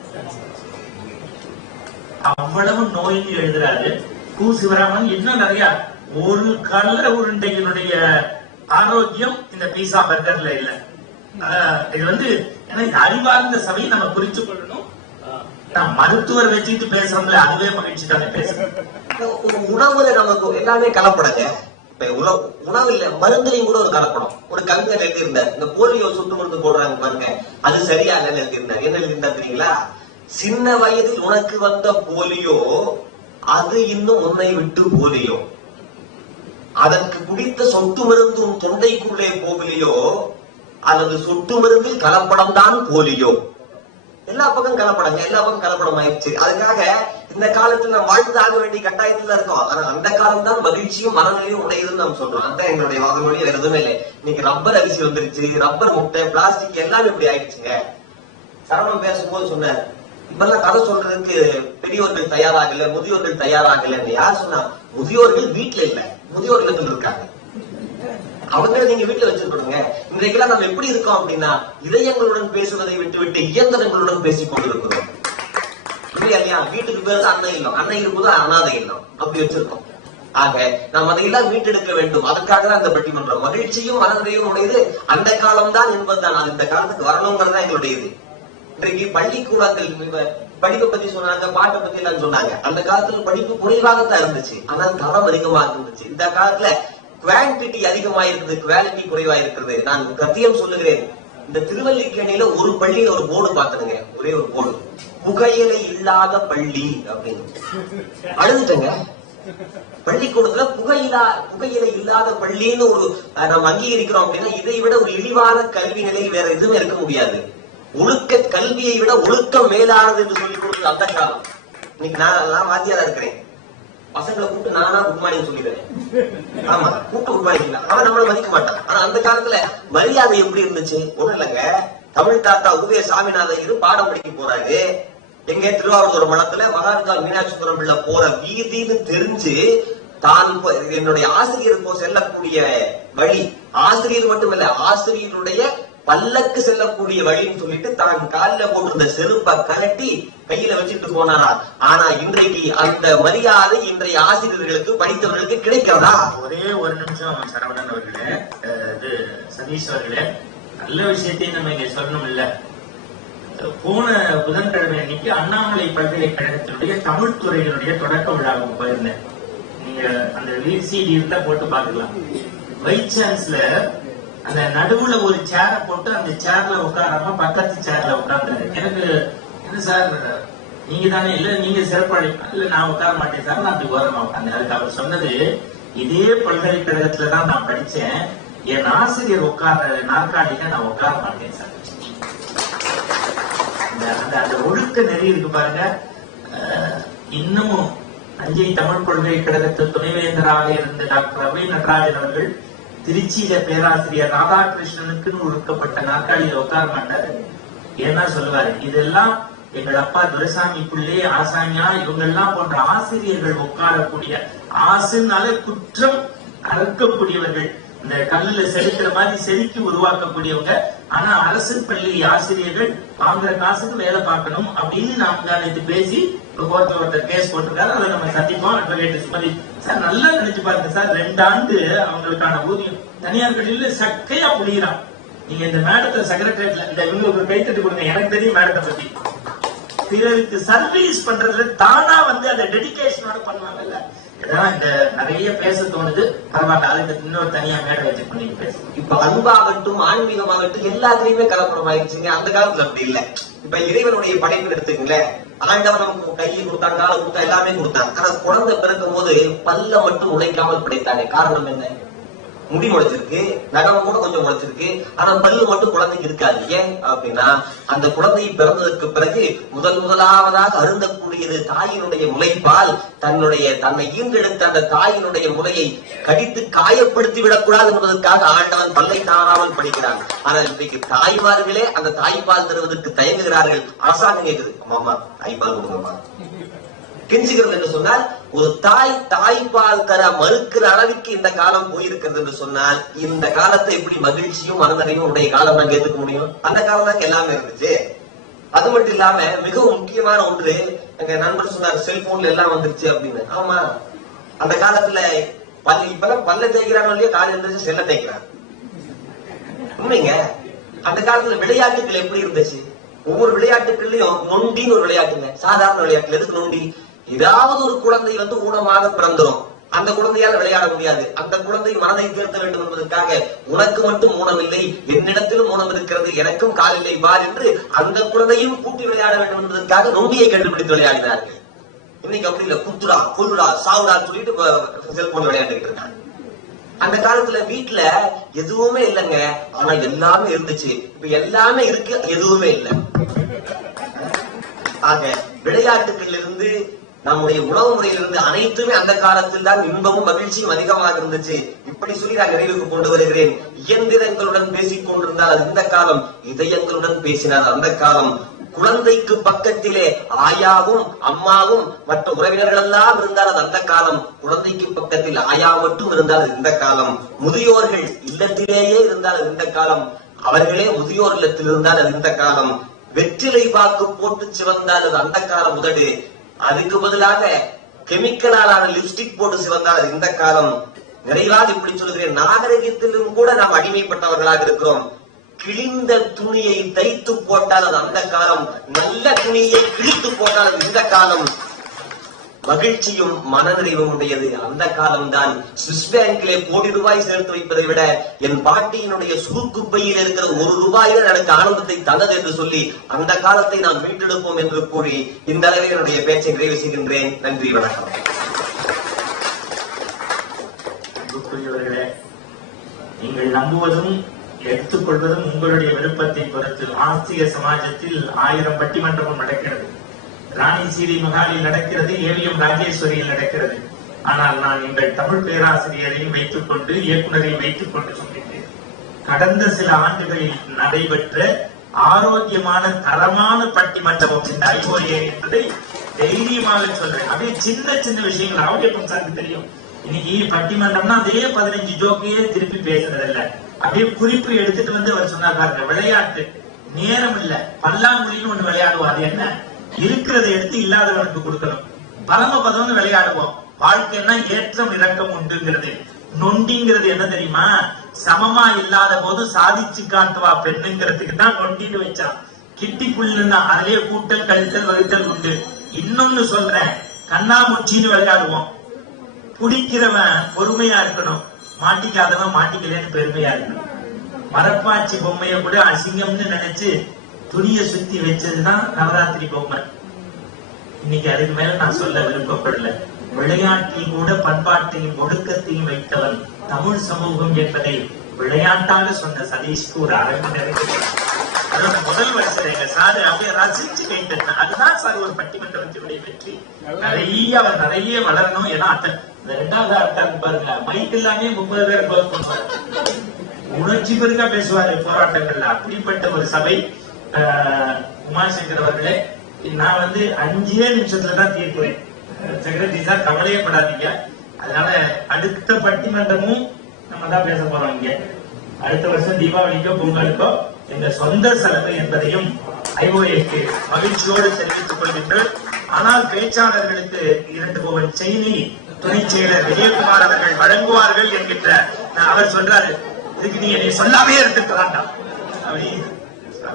அவ்வளவு நோய்னு எழுதுறாரு கு. சிவராமன். இன்னும் நிறைய ஒரு கடல உருண்டையினுடைய ஆரோக்கியம் இந்த பீஸா பர்கர்ல இல்ல. இது அறிவார்ந்த சபையை நம்ம புரிச்சு கொள்ளணும். நான் மருத்துவர் வச்சுட்டு பேசுறோம்ல, அதுவே மகிழ்ச்சி தானே பேசுறேன். உணவுல நமக்கு எல்லாமே கலப்படங்க. உணவு இல்ல, மருந்துலையும் கூட ஒரு கலப்படம். ஒரு கவிஞர் எழுதியிருந்தார், இந்த போலியோ சொட்டு மருந்து போடுறாங்க பாருங்க, அது சரியா இல்லைன்னு எழுதியிருந்தார். என்ன எழுதியிருந்தா தெரியுங்களா? சின்ன வயதில் உனக்கு வந்த போலியோ அது இன்னும் உன்னை விட்டு போலியோ, அதற்கு குடித்த சொட்டு மருந்து உன் தொண்டைக்குள்ளே போகலையோ, அல்லது சொட்டு மருந்தில் கலப்படம் தான் போலியோ. எல்லா பக்கம் கலப்படங்க, எல்லா பக்கம் கலப்படம் ஆயிடுச்சு. அதுக்காக இந்த காலத்துல நம்ம வாழ்ந்தாக வேண்டிய கட்டாயத்துல இருக்கோம். ஆனா அந்த காலம் தான் மகிழ்ச்சியும் மனநிலையும் உடையதுன்னு நம்ம சொல்றோம். அதான் எங்களுடைய வாதமொழி, வேற எதுவுமே இல்லை. இன்னைக்கு ரப்பர் அரிசி வந்துருச்சு, ரப்பர் முட்டை, பிளாஸ்டிக் எல்லாமே இப்படி ஆயிடுச்சுங்க. சரவணன் பேசும்போது சொன்னார், இப்பெல்லாம் கதை சொல்றதுக்கு பெரியவர்கள் தயாராகல, முதியோர்கள் தயாராகல. யார் சொன்னா? முதியோர்கள் வீட்டுல இல்ல, முதியோர்கள் இருக்காங்க. அவங்களை நீங்க வீட்டுல வச்சிருக்கணுங்க. இன்றைக்கெல்லாம் நம்ம எப்படி இருக்கோம் அப்படின்னா, இதயங்களுடன் பேசுவதை விட்டுவிட்டு இயந்திரங்களுடன் பேசிக் கொண்டிருக்கிறோம். இல்லையா? வீட்டுக்கு பேரு அன்னை இல்லம், அன்னை இருக்கும்போது அனாதை இல்லம், அப்படி வச்சிருக்கோம். ஆக நாம் அதையெல்லாம் மீட்டெடுக்க வேண்டும். அதுக்காக தான் அந்த பட்டிமன்றம். மகிழ்ச்சியும் மனநிறையும் உடையது அந்த காலம் தான் என்பதுதான். அது இந்த காலத்துக்கு வரணுங்கிறதா எங்களுடையது. இன்றைக்கு பள்ளிக்கூடங்கள் படிப்பை பத்தி சொன்னாங்க, பாட்டை பத்தி எல்லாம் சொன்னாங்க. அந்த காலத்துல படிப்பு குறைவாகத்தான் இருந்துச்சு, ஆனால் தரம் அதிகமாக இருந்துச்சு. இந்த காலத்துல குவான்டிட்டி அதிகமா இருக்குது, குவாலிட்டி குறைவா இருக்கிறது. நான் சத்தியம் சொல்லுகிறேன், இந்த திருவல்லிக்கேணியில ஒரு பள்ளியில ஒரு போர்டு பார்த்தனுங்க, ஒரே ஒரு போர்டு, புகையிலை இல்லாத பள்ளி அப்படின்னு. அழுதுட்டங்க. பள்ளிக்கூடத்துல புகையிலை இல்லாத பள்ளின்னு ஒரு நம்ம அங்கீகரிக்கிறோம் அப்படின்னா, இதை விட ஒரு இழிவான கல்வி நிலையில் வேற எதுவுமே இருக்க முடியாது. ஒழுக்க கல்வியை விட ஒழுக்கம் மேலானது என்று சொல்லிக் கொடுத்தது அந்த காலம். இன்னைக்கு நான் வாத்தியாரா இருக்கிறேன், பசங்களை கூப்பிட்டு நானா குட் மார்னிங் சொல்லிடுறேன். ஆமா, கூப்பிட்டு குட் மார்னிங். அவன் நம்மள மதிக்க மாட்டான். ஆனா அந்த காலத்துல மரியாதை எப்படி இருந்துச்சு? ஒண்ணும் இல்லைங்க, தமிழ் தாத்தா உதய சாமிநாதன் பாடம் படிக்க போறாரு. எங்க திருவாரூர் மடத்துல மகாத்மா மீனாட்சி சுந்தரம் பிள்ளை போற வீதின்னு தெரிஞ்சு தான் என்னுடைய ஆசிரியருக்கு செல்லக்கூடிய வழி, ஆசிரியர் மட்டுமல்ல, ஆசிரியருடைய பல்லக்கு செல்லக்கூடிய வழின்னு சொல்லிட்டு தான் காலில் போட்டிருந்த செருப்பை கலட்டி கையில வச்சுட்டு போனாரா. ஆனா இன்றைக்கு அந்த மரியாதை இன்றைய ஆசிரியர்களுக்கு படித்தவர்களுக்கு கிடைக்கிறதா? ஒரே ஒரு நிமிஷம் சரவணன் அவர்களே, சதீஷ் அவர்களே, நல்ல விஷயத்தையும் நம்ம இங்க சொல்லணும் இல்ல. போன புதன்கிழமை அன்னைக்கு அண்ணாமலை பல்கலைக்கழகத்தினுடைய தமிழ் துறையினுடைய தொடக்க விழாவுக்கு போயிருந்தேன். நீங்க அந்த சிடி இருந்தா போட்டு பாத்துக்கலாம். வைஸ் சான்சலர் அந்த நடுவுல ஒரு சேரை போட்டு அந்த சேர்ல உட்காராம பக்கத்து சேர்ல உட்கார்ந்தாரு. எனக்கு என்ன சார் நீங்க தானே, இல்ல நீங்க சிறப்பழைப்பா, இல்ல நான் உட்கார மாட்டேன் சார், நான் அப்படி ஓரமா உட்கார்ந்தேன். அதுக்கு அவர் சொன்னது, இதே பல்கலைக்கழகத்துலதான் நான் படிச்சேன், என் ஆசிரியர் உட்கார்ற நாற்காலில நான் உட்கார மாட்டேன் சார். அந்த ஒழுக்க நெறி இருக்கு பாருங்க. இன்னமும் தஞ்சை தமிழ் பல்கலைக்கழகத்தில் துணைவேந்தராக இருந்த டாக்டர் அபய் நடராஜன் அவர்கள் திருச்சியில பேராசிரியர் ராதாகிருஷ்ணனுக்குன்னு ஒழுக்கப்பட்ட நாற்காலியில உட்கார மாட்டாரு. ஏன்னா சொல்லுவாரு, இதெல்லாம் எங்கள் அப்பா துரைசாமி பிள்ளை, ஆசாமியா, இவங்க எல்லாம் போன்ற ஆசிரியர்கள் உட்காரக்கூடிய, ஆசுனால குற்றம் அறுக்கக்கூடியவர்கள், இந்த கல்லுல செதுக்கிற மாதிரி செதுக்கி உருவாக்கக்கூடியவங்க. ஆனா அரசு பள்ளி ஆசிரியர்கள் வாங்குற காசுக்கு வேலை பார்க்கணும் அப்படின்னு நாம் தான் பேசி கோர்ட்ல ஒருத்தர் கேஸ் போட்டிருக்காரு. அதை நம்ம சந்திப்போம். அட்வொகேட் சுமதி சார் நல்லா நினைச்சு பாருங்க சார், 2 ஆண்டு அவங்களுக்கான ஊதியம் தனியார் பள்ளியில சக்கையா புரியுறான். நீங்க இந்த மேடத்தை செக்ரட்டரியேட்ல இந்த இவங்களுக்கு கைத்தட்டு கொடுங்க, எனக்கு தெரியும் மேடத்தை பத்தி. பிறருக்கு சர்வீஸ் பண்றதுல தானா வந்து அந்த டெடிகேஷனோட பண்ணுவாங்கல்ல. இதெல்லாம் இந்த நிறைய பேச தோணுது. பரவாயில்ல, அதுக்கு இன்னொரு தனியா மேடை வச்சு பண்ணி பேசுவோம். இப்ப அன்பாகட்டும் ஆன்மீகமாகட்டும் எல்லாத்துலயுமே கலப்படம் ஆயிடுச்சுங்க. அந்த காலத்துல அப்படி இல்லை. இப்ப இறைவனுடைய படைப்பு எடுத்துக்கங்களேன், ஆண்டவர் நமக்கு கையை கொடுத்தாங்க, காலை கொடுத்தா, எல்லாமே கொடுத்தாங்க. ஆனா குழந்தை பிறக்கும் போது பல்ல மட்டும் உழைக்காமல் படைத்தாங்க. காரணம் என்ன? முடி முளைச்சிருக்கு, நகம் கூட கொஞ்சம் முளைச்சிருக்கு, ஆனா பல்லு மட்டும் குழந்தைக்கு இருக்காது. ஏன் அப்படின்னா, அந்த குழந்தை பிறந்ததற்கு பிறகு முதலாவதாக அருந்தக்கூடியது தாயினுடைய முளைப்பால். தன்னை ஈன்றெடுத்த அந்த தாயினுடைய முலையை கடித்து காயப்படுத்தி விடக்கூடாது என்பதற்காக ஆண்டவன் பல்லை தாராமல் படிக்கிறான். ஆனால் இன்றைக்கு தாய்மார்களே அந்த தாய்ப்பால் தருவதற்கு தயங்குகிறார்கள். அரசாங்கம் கேட்குது, அம்மா தாய்ப்பால் கொடுங்கம்மா, கெஞ்சுகிறது என்று சொன்னால், ஒரு தாய்ப்பால் தர மறுக்கிற அளவிற்கு இந்த காலம் போயிருக்கிறது என்று சொன்னால், இந்த காலத்தை எப்படி மகிழ்ச்சியும் மனநிறைவும் உடைய காலம் தான் ஏற்றுக்க முடியும்? அந்த காலம் தான் எல்லாமே இருந்துச்சு. அது மட்டும் இல்லாம மிகவும் முக்கியமான ஒன்று, எங்க நண்பர் சொன்னார், செல்போன்ல எல்லாம் வந்துருச்சு அப்படின்னு. ஆமா, அந்த காலத்துல இப்பதான் பல்ல தேய்க்கிறானோ இல்லையோ, காலை இருந்துச்சு செல்ல தேய்க்கிறான். உண்மைங்க. அந்த காலத்துல விளையாட்டுகள் எப்படி இருந்துச்சு? ஒவ்வொரு விளையாட்டுகள்லயும் நொண்டின்னு ஒரு விளையாட்டுங்க, சாதாரண விளையாட்டு. எதுக்கு நொண்டி? ஏதாவது ஒரு குழந்தை வந்து ஊனமாக பிறந்துரும், அந்த குழந்தையால விளையாட முடியாது, அந்த குழந்தை மனதை திருத்த வேண்டும் என்பதற்காக, உனக்கு மட்டும் ஊனம் இல்லை, என்னிடத்திலும் ஊனம் இருக்கிறது, எனக்கும் கால் இல்லை பார் என்று அந்த குழந்தையும் கூட்டி விளையாட வேண்டும் என்பதற்காக நொண்டியை கண்டுபிடித்து விளையாடினார்கள். இன்னைக்கு அப்படி இல்ல, குத்துடா கொல்லுடா சாவுடான்னு சொல்லிட்டு செல்போன் விளையாண்டுகிட்டு இருக்காங்க. அந்த காலத்துல வீட்டுல எதுவுமே இல்லைங்க, ஆனா எல்லாமே இருந்துச்சு. இப்ப எல்லாமே இருக்கு, எதுவுமே இல்லை. ஆக விளையாட்டுகள் இருந்து, நம்முடைய உணவு முறையிலிருந்து அனைத்துமே அந்த காலத்தில் தான் இன்பமும் மகிழ்ச்சியும் அதிகமாக இருந்துச்சு. இப்படி சொல்லி நான் நிறைவுக்கு கொண்டு வருகிறேன். இயந்திரங்களுடன் பேசிக் கொண்டிருந்தால் அது இந்த காலம், இதயங்களுடன் பேசினால் அந்த காலம். குழந்தைக்கு பக்கத்திலே ஆயாவும் அம்மாவும் மற்ற உறவினர்கள் எல்லாம் இருந்தால் அது அந்த காலம். குழந்தைக்கு பக்கத்தில் ஆயா மட்டும் இருந்தால் அது இந்த காலம். முதியோர்கள் இல்லத்திலேயே இருந்தால் அது இந்த காலம். அவர்களே முதியோர் இல்லத்தில் இருந்தால் அது இந்த காலம். வெற்றிலை பாக்கு போட்டு சிவந்தால் அது அந்த காலம் உதடு. அதுக்கு பதிலாக கெமிக்கலான லிப்ஸ்டிக் போட்டு சிவந்தால் அது இந்த காலம். நிறைவாக இப்படி சொல்கிறேன், நாகரிகத்திலும் கூட நாம் அடிமைப்பட்டவர்களாக இருக்கிறோம். கிழிந்த துணியை தைத்து போட்டால் அது அந்த காலம், நல்ல துணியை கிழித்து போட்டால் அது இந்த காலம். மகிழ்ச்சியும் மனநிறைவும் உடையது அந்த காலம்தான். சுவிஸ் பேங்கிலே கோடி ரூபாய் சேர்த்து வைப்பதை விட என் பாட்டியினுடைய சுருக்கு பையில் இருக்கிற ₹1 எனக்கு ஆனந்தத்தை தந்தது என்று சொல்லி அந்த காலத்தை நாம் மீட்டெடுப்போம் என்று கூறி இந்த அளவில் என்னுடைய பேச்சை நிறைவு செய்கின்றேன். நன்றி, வணக்கம். நீங்கள் நம்புவதும் எடுத்துக்கொள்வதும் உங்களுடைய விருப்பத்தை பொறுத்து. ஆஸ்திக சமாஜத்தில் 1000 பட்டிமன்றமும் நடக்கிறது. ராணி சீரி மகாலில் நடக்கிறது, ஏவிஎம் ராஜேஸ்வரியில் நடக்கிறது. ஆனால் நான் எங்கள் தமிழ் பேராசிரியரையும் வைத்துக் கொண்டு, இயக்குநரையும் வைத்துக் கொண்டு சொல்கிறேன், கடந்த சில ஆண்டுகளில் நடைபெற்ற ஆரோக்கியமான தரமான பட்டிமன்றம் ஐஓஏ என்பதை தைரியமாக சொல்றேன். அப்படியே சின்ன சின்ன விஷயங்கள் ஆரோக்கியம் சாருக்கு தெரியும். இன்னைக்கு பட்டிமன்றம்னா அதே 15 ஜோக்கையே திருப்பி பேசுறதில்ல. அப்படியே குறிப்பு எடுத்துட்டு வந்து அவர் சொன்னார் பாருங்க, விளையாட்டு நேரம் இல்ல, பல்லாங்குழின்னு ஒண்ணு விளையாடுவோம். அது என்ன, இருக்கிறத எடுத்து இல்லாதவனுக்கு கொடுக்கணும். பரமபதம்னு விளையாடுவோம். வாழ்க்கைன்னா ஏற்றம் இறக்கம் உண்டுங்கிறது. நொண்டிங்கிறது என்ன தெரியுமா, சமமா இல்லாத போது சாதிச்சு காட்டுவா பெண்ணுங்கிறதுக்கு தான் நொண்டின்னு வச்சான். கிட்டி புல்லுன்னா அதுலயே கூட்டல் கழித்தல் வகுத்தல் உண்டு. இன்னொன்னு சொல்றேன், கண்ணாமூச்சின்னு விளையாடுவோம். குடிக்கிறவன் பொறுமையா இருக்கணும், மாட்டிக்காதவன் மாட்டிக்கலன்னு பெருமையா இருக்கணும். மரப்பாச்சி பொம்மைய கூட அசிங்கம்னு நினைச்சு துணியை சுத்தி வச்சதுதான் நவராத்திரி பொம்மை. இன்னைக்கு அதுக்கு மேல நான் சொல்ல விருப்பப்படல. விளையாட்டில் கூட பண்பாட்டையும் ஒழுக்கத்தையும் வைத்தவன் தமிழ் சமூகம் என்பதை விளையாட்டாக சொன்ன சதீஷ்க்கு ஒரு அரங்கு நிறைவேற்ற. அதோட முதல் வருஷம் எங்க சாரு அப்படியே ரசிச்சு கேட்டு, அதுதான் சார் ஒரு பட்டிமன்றத்தினுடைய வெற்றி. நிறைய வளரணும். ஏன்னா இந்த ரெண்டாவது அர்த்தம் பாருங்க, மைக் எல்லாமே 30 பேர் க்ளோஸ் பண்ணுவாரு, உணர்ச்சி பெருக்கா பேசுவாரு போராட்டங்கள்ல. அப்படிப்பட்ட ஒரு சபை. உமாசங்கர் அவர்களே, நான் 5 நிமிஷத்துலதான் தீர்க்குவேன். செக்ரட்டரி சார் கவலையே படாதீங்க. அதனால அடுத்த பட்டிமன்றமும் நம்ம தான் பேச போறோம். இங்க அடுத்த வருஷம் தீபாவளிக்கோ பொங்கலுக்கோ எங்க சொந்த செலவு என்பதையும் ஐஓஏக்கு மகிழ்ச்சியோடு தெரிவித்துக் கொள்கின்றோம். ஆனால் பேச்சாளர்களுக்கு 2 பவன் செய்தி துணை செயலர் விஜயகுமார் அவர்கள் வழங்குவார்கள் என்கின்ற அவர் சொல்றாரு, இதுக்கு நீ என்னை சொல்லாமே இருந்திருக்கலாம்டா.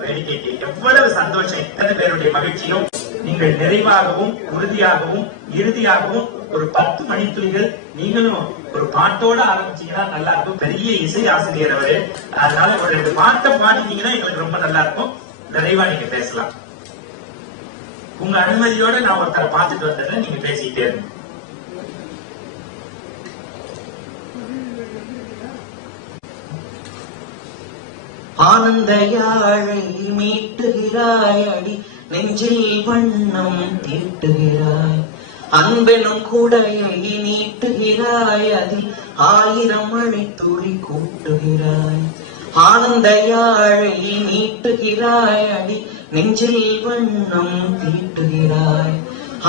வேடிக்கைக்கு எவ்வளவு சந்தோஷம், எத்தனை பேருடைய மகிழ்ச்சியும். நீங்கள் நிறைவாகவும் உறுதியாகவும் இறுதியாகவும் ஒரு 10 மணித்துளிகள் நீங்களும் ஒரு பாட்டோட ஆரம்பிச்சீங்கன்னா நல்லா இருக்கும். பெரிய இசை ஆசிரியர் அவரு, அதனால ஒரு 2 பாட்டை பாடினீங்கன்னா எங்களுக்கு ரொம்ப நல்லா இருக்கும். நிறைவா நீங்க பேசலாம். உங்க அனுமதியோட நான் ஒருத்தரை பார்த்துட்டு வந்தேன், நீங்க பேசிட்டே இருங்க. ஆனந்த யாழை மீட்டுகிறாய் அடி, நெஞ்சில் வண்ணம் தீட்டுகிறாய், அன்பெனும் கூடையை நீட்டுகிறாய், அதில் 1000 மழை துளி கூட்டுகிறாய். ஆனந்த யாழை நீட்டுகிறாய் அடி, நெஞ்சில் வண்ணம் தீட்டுகிறாய்,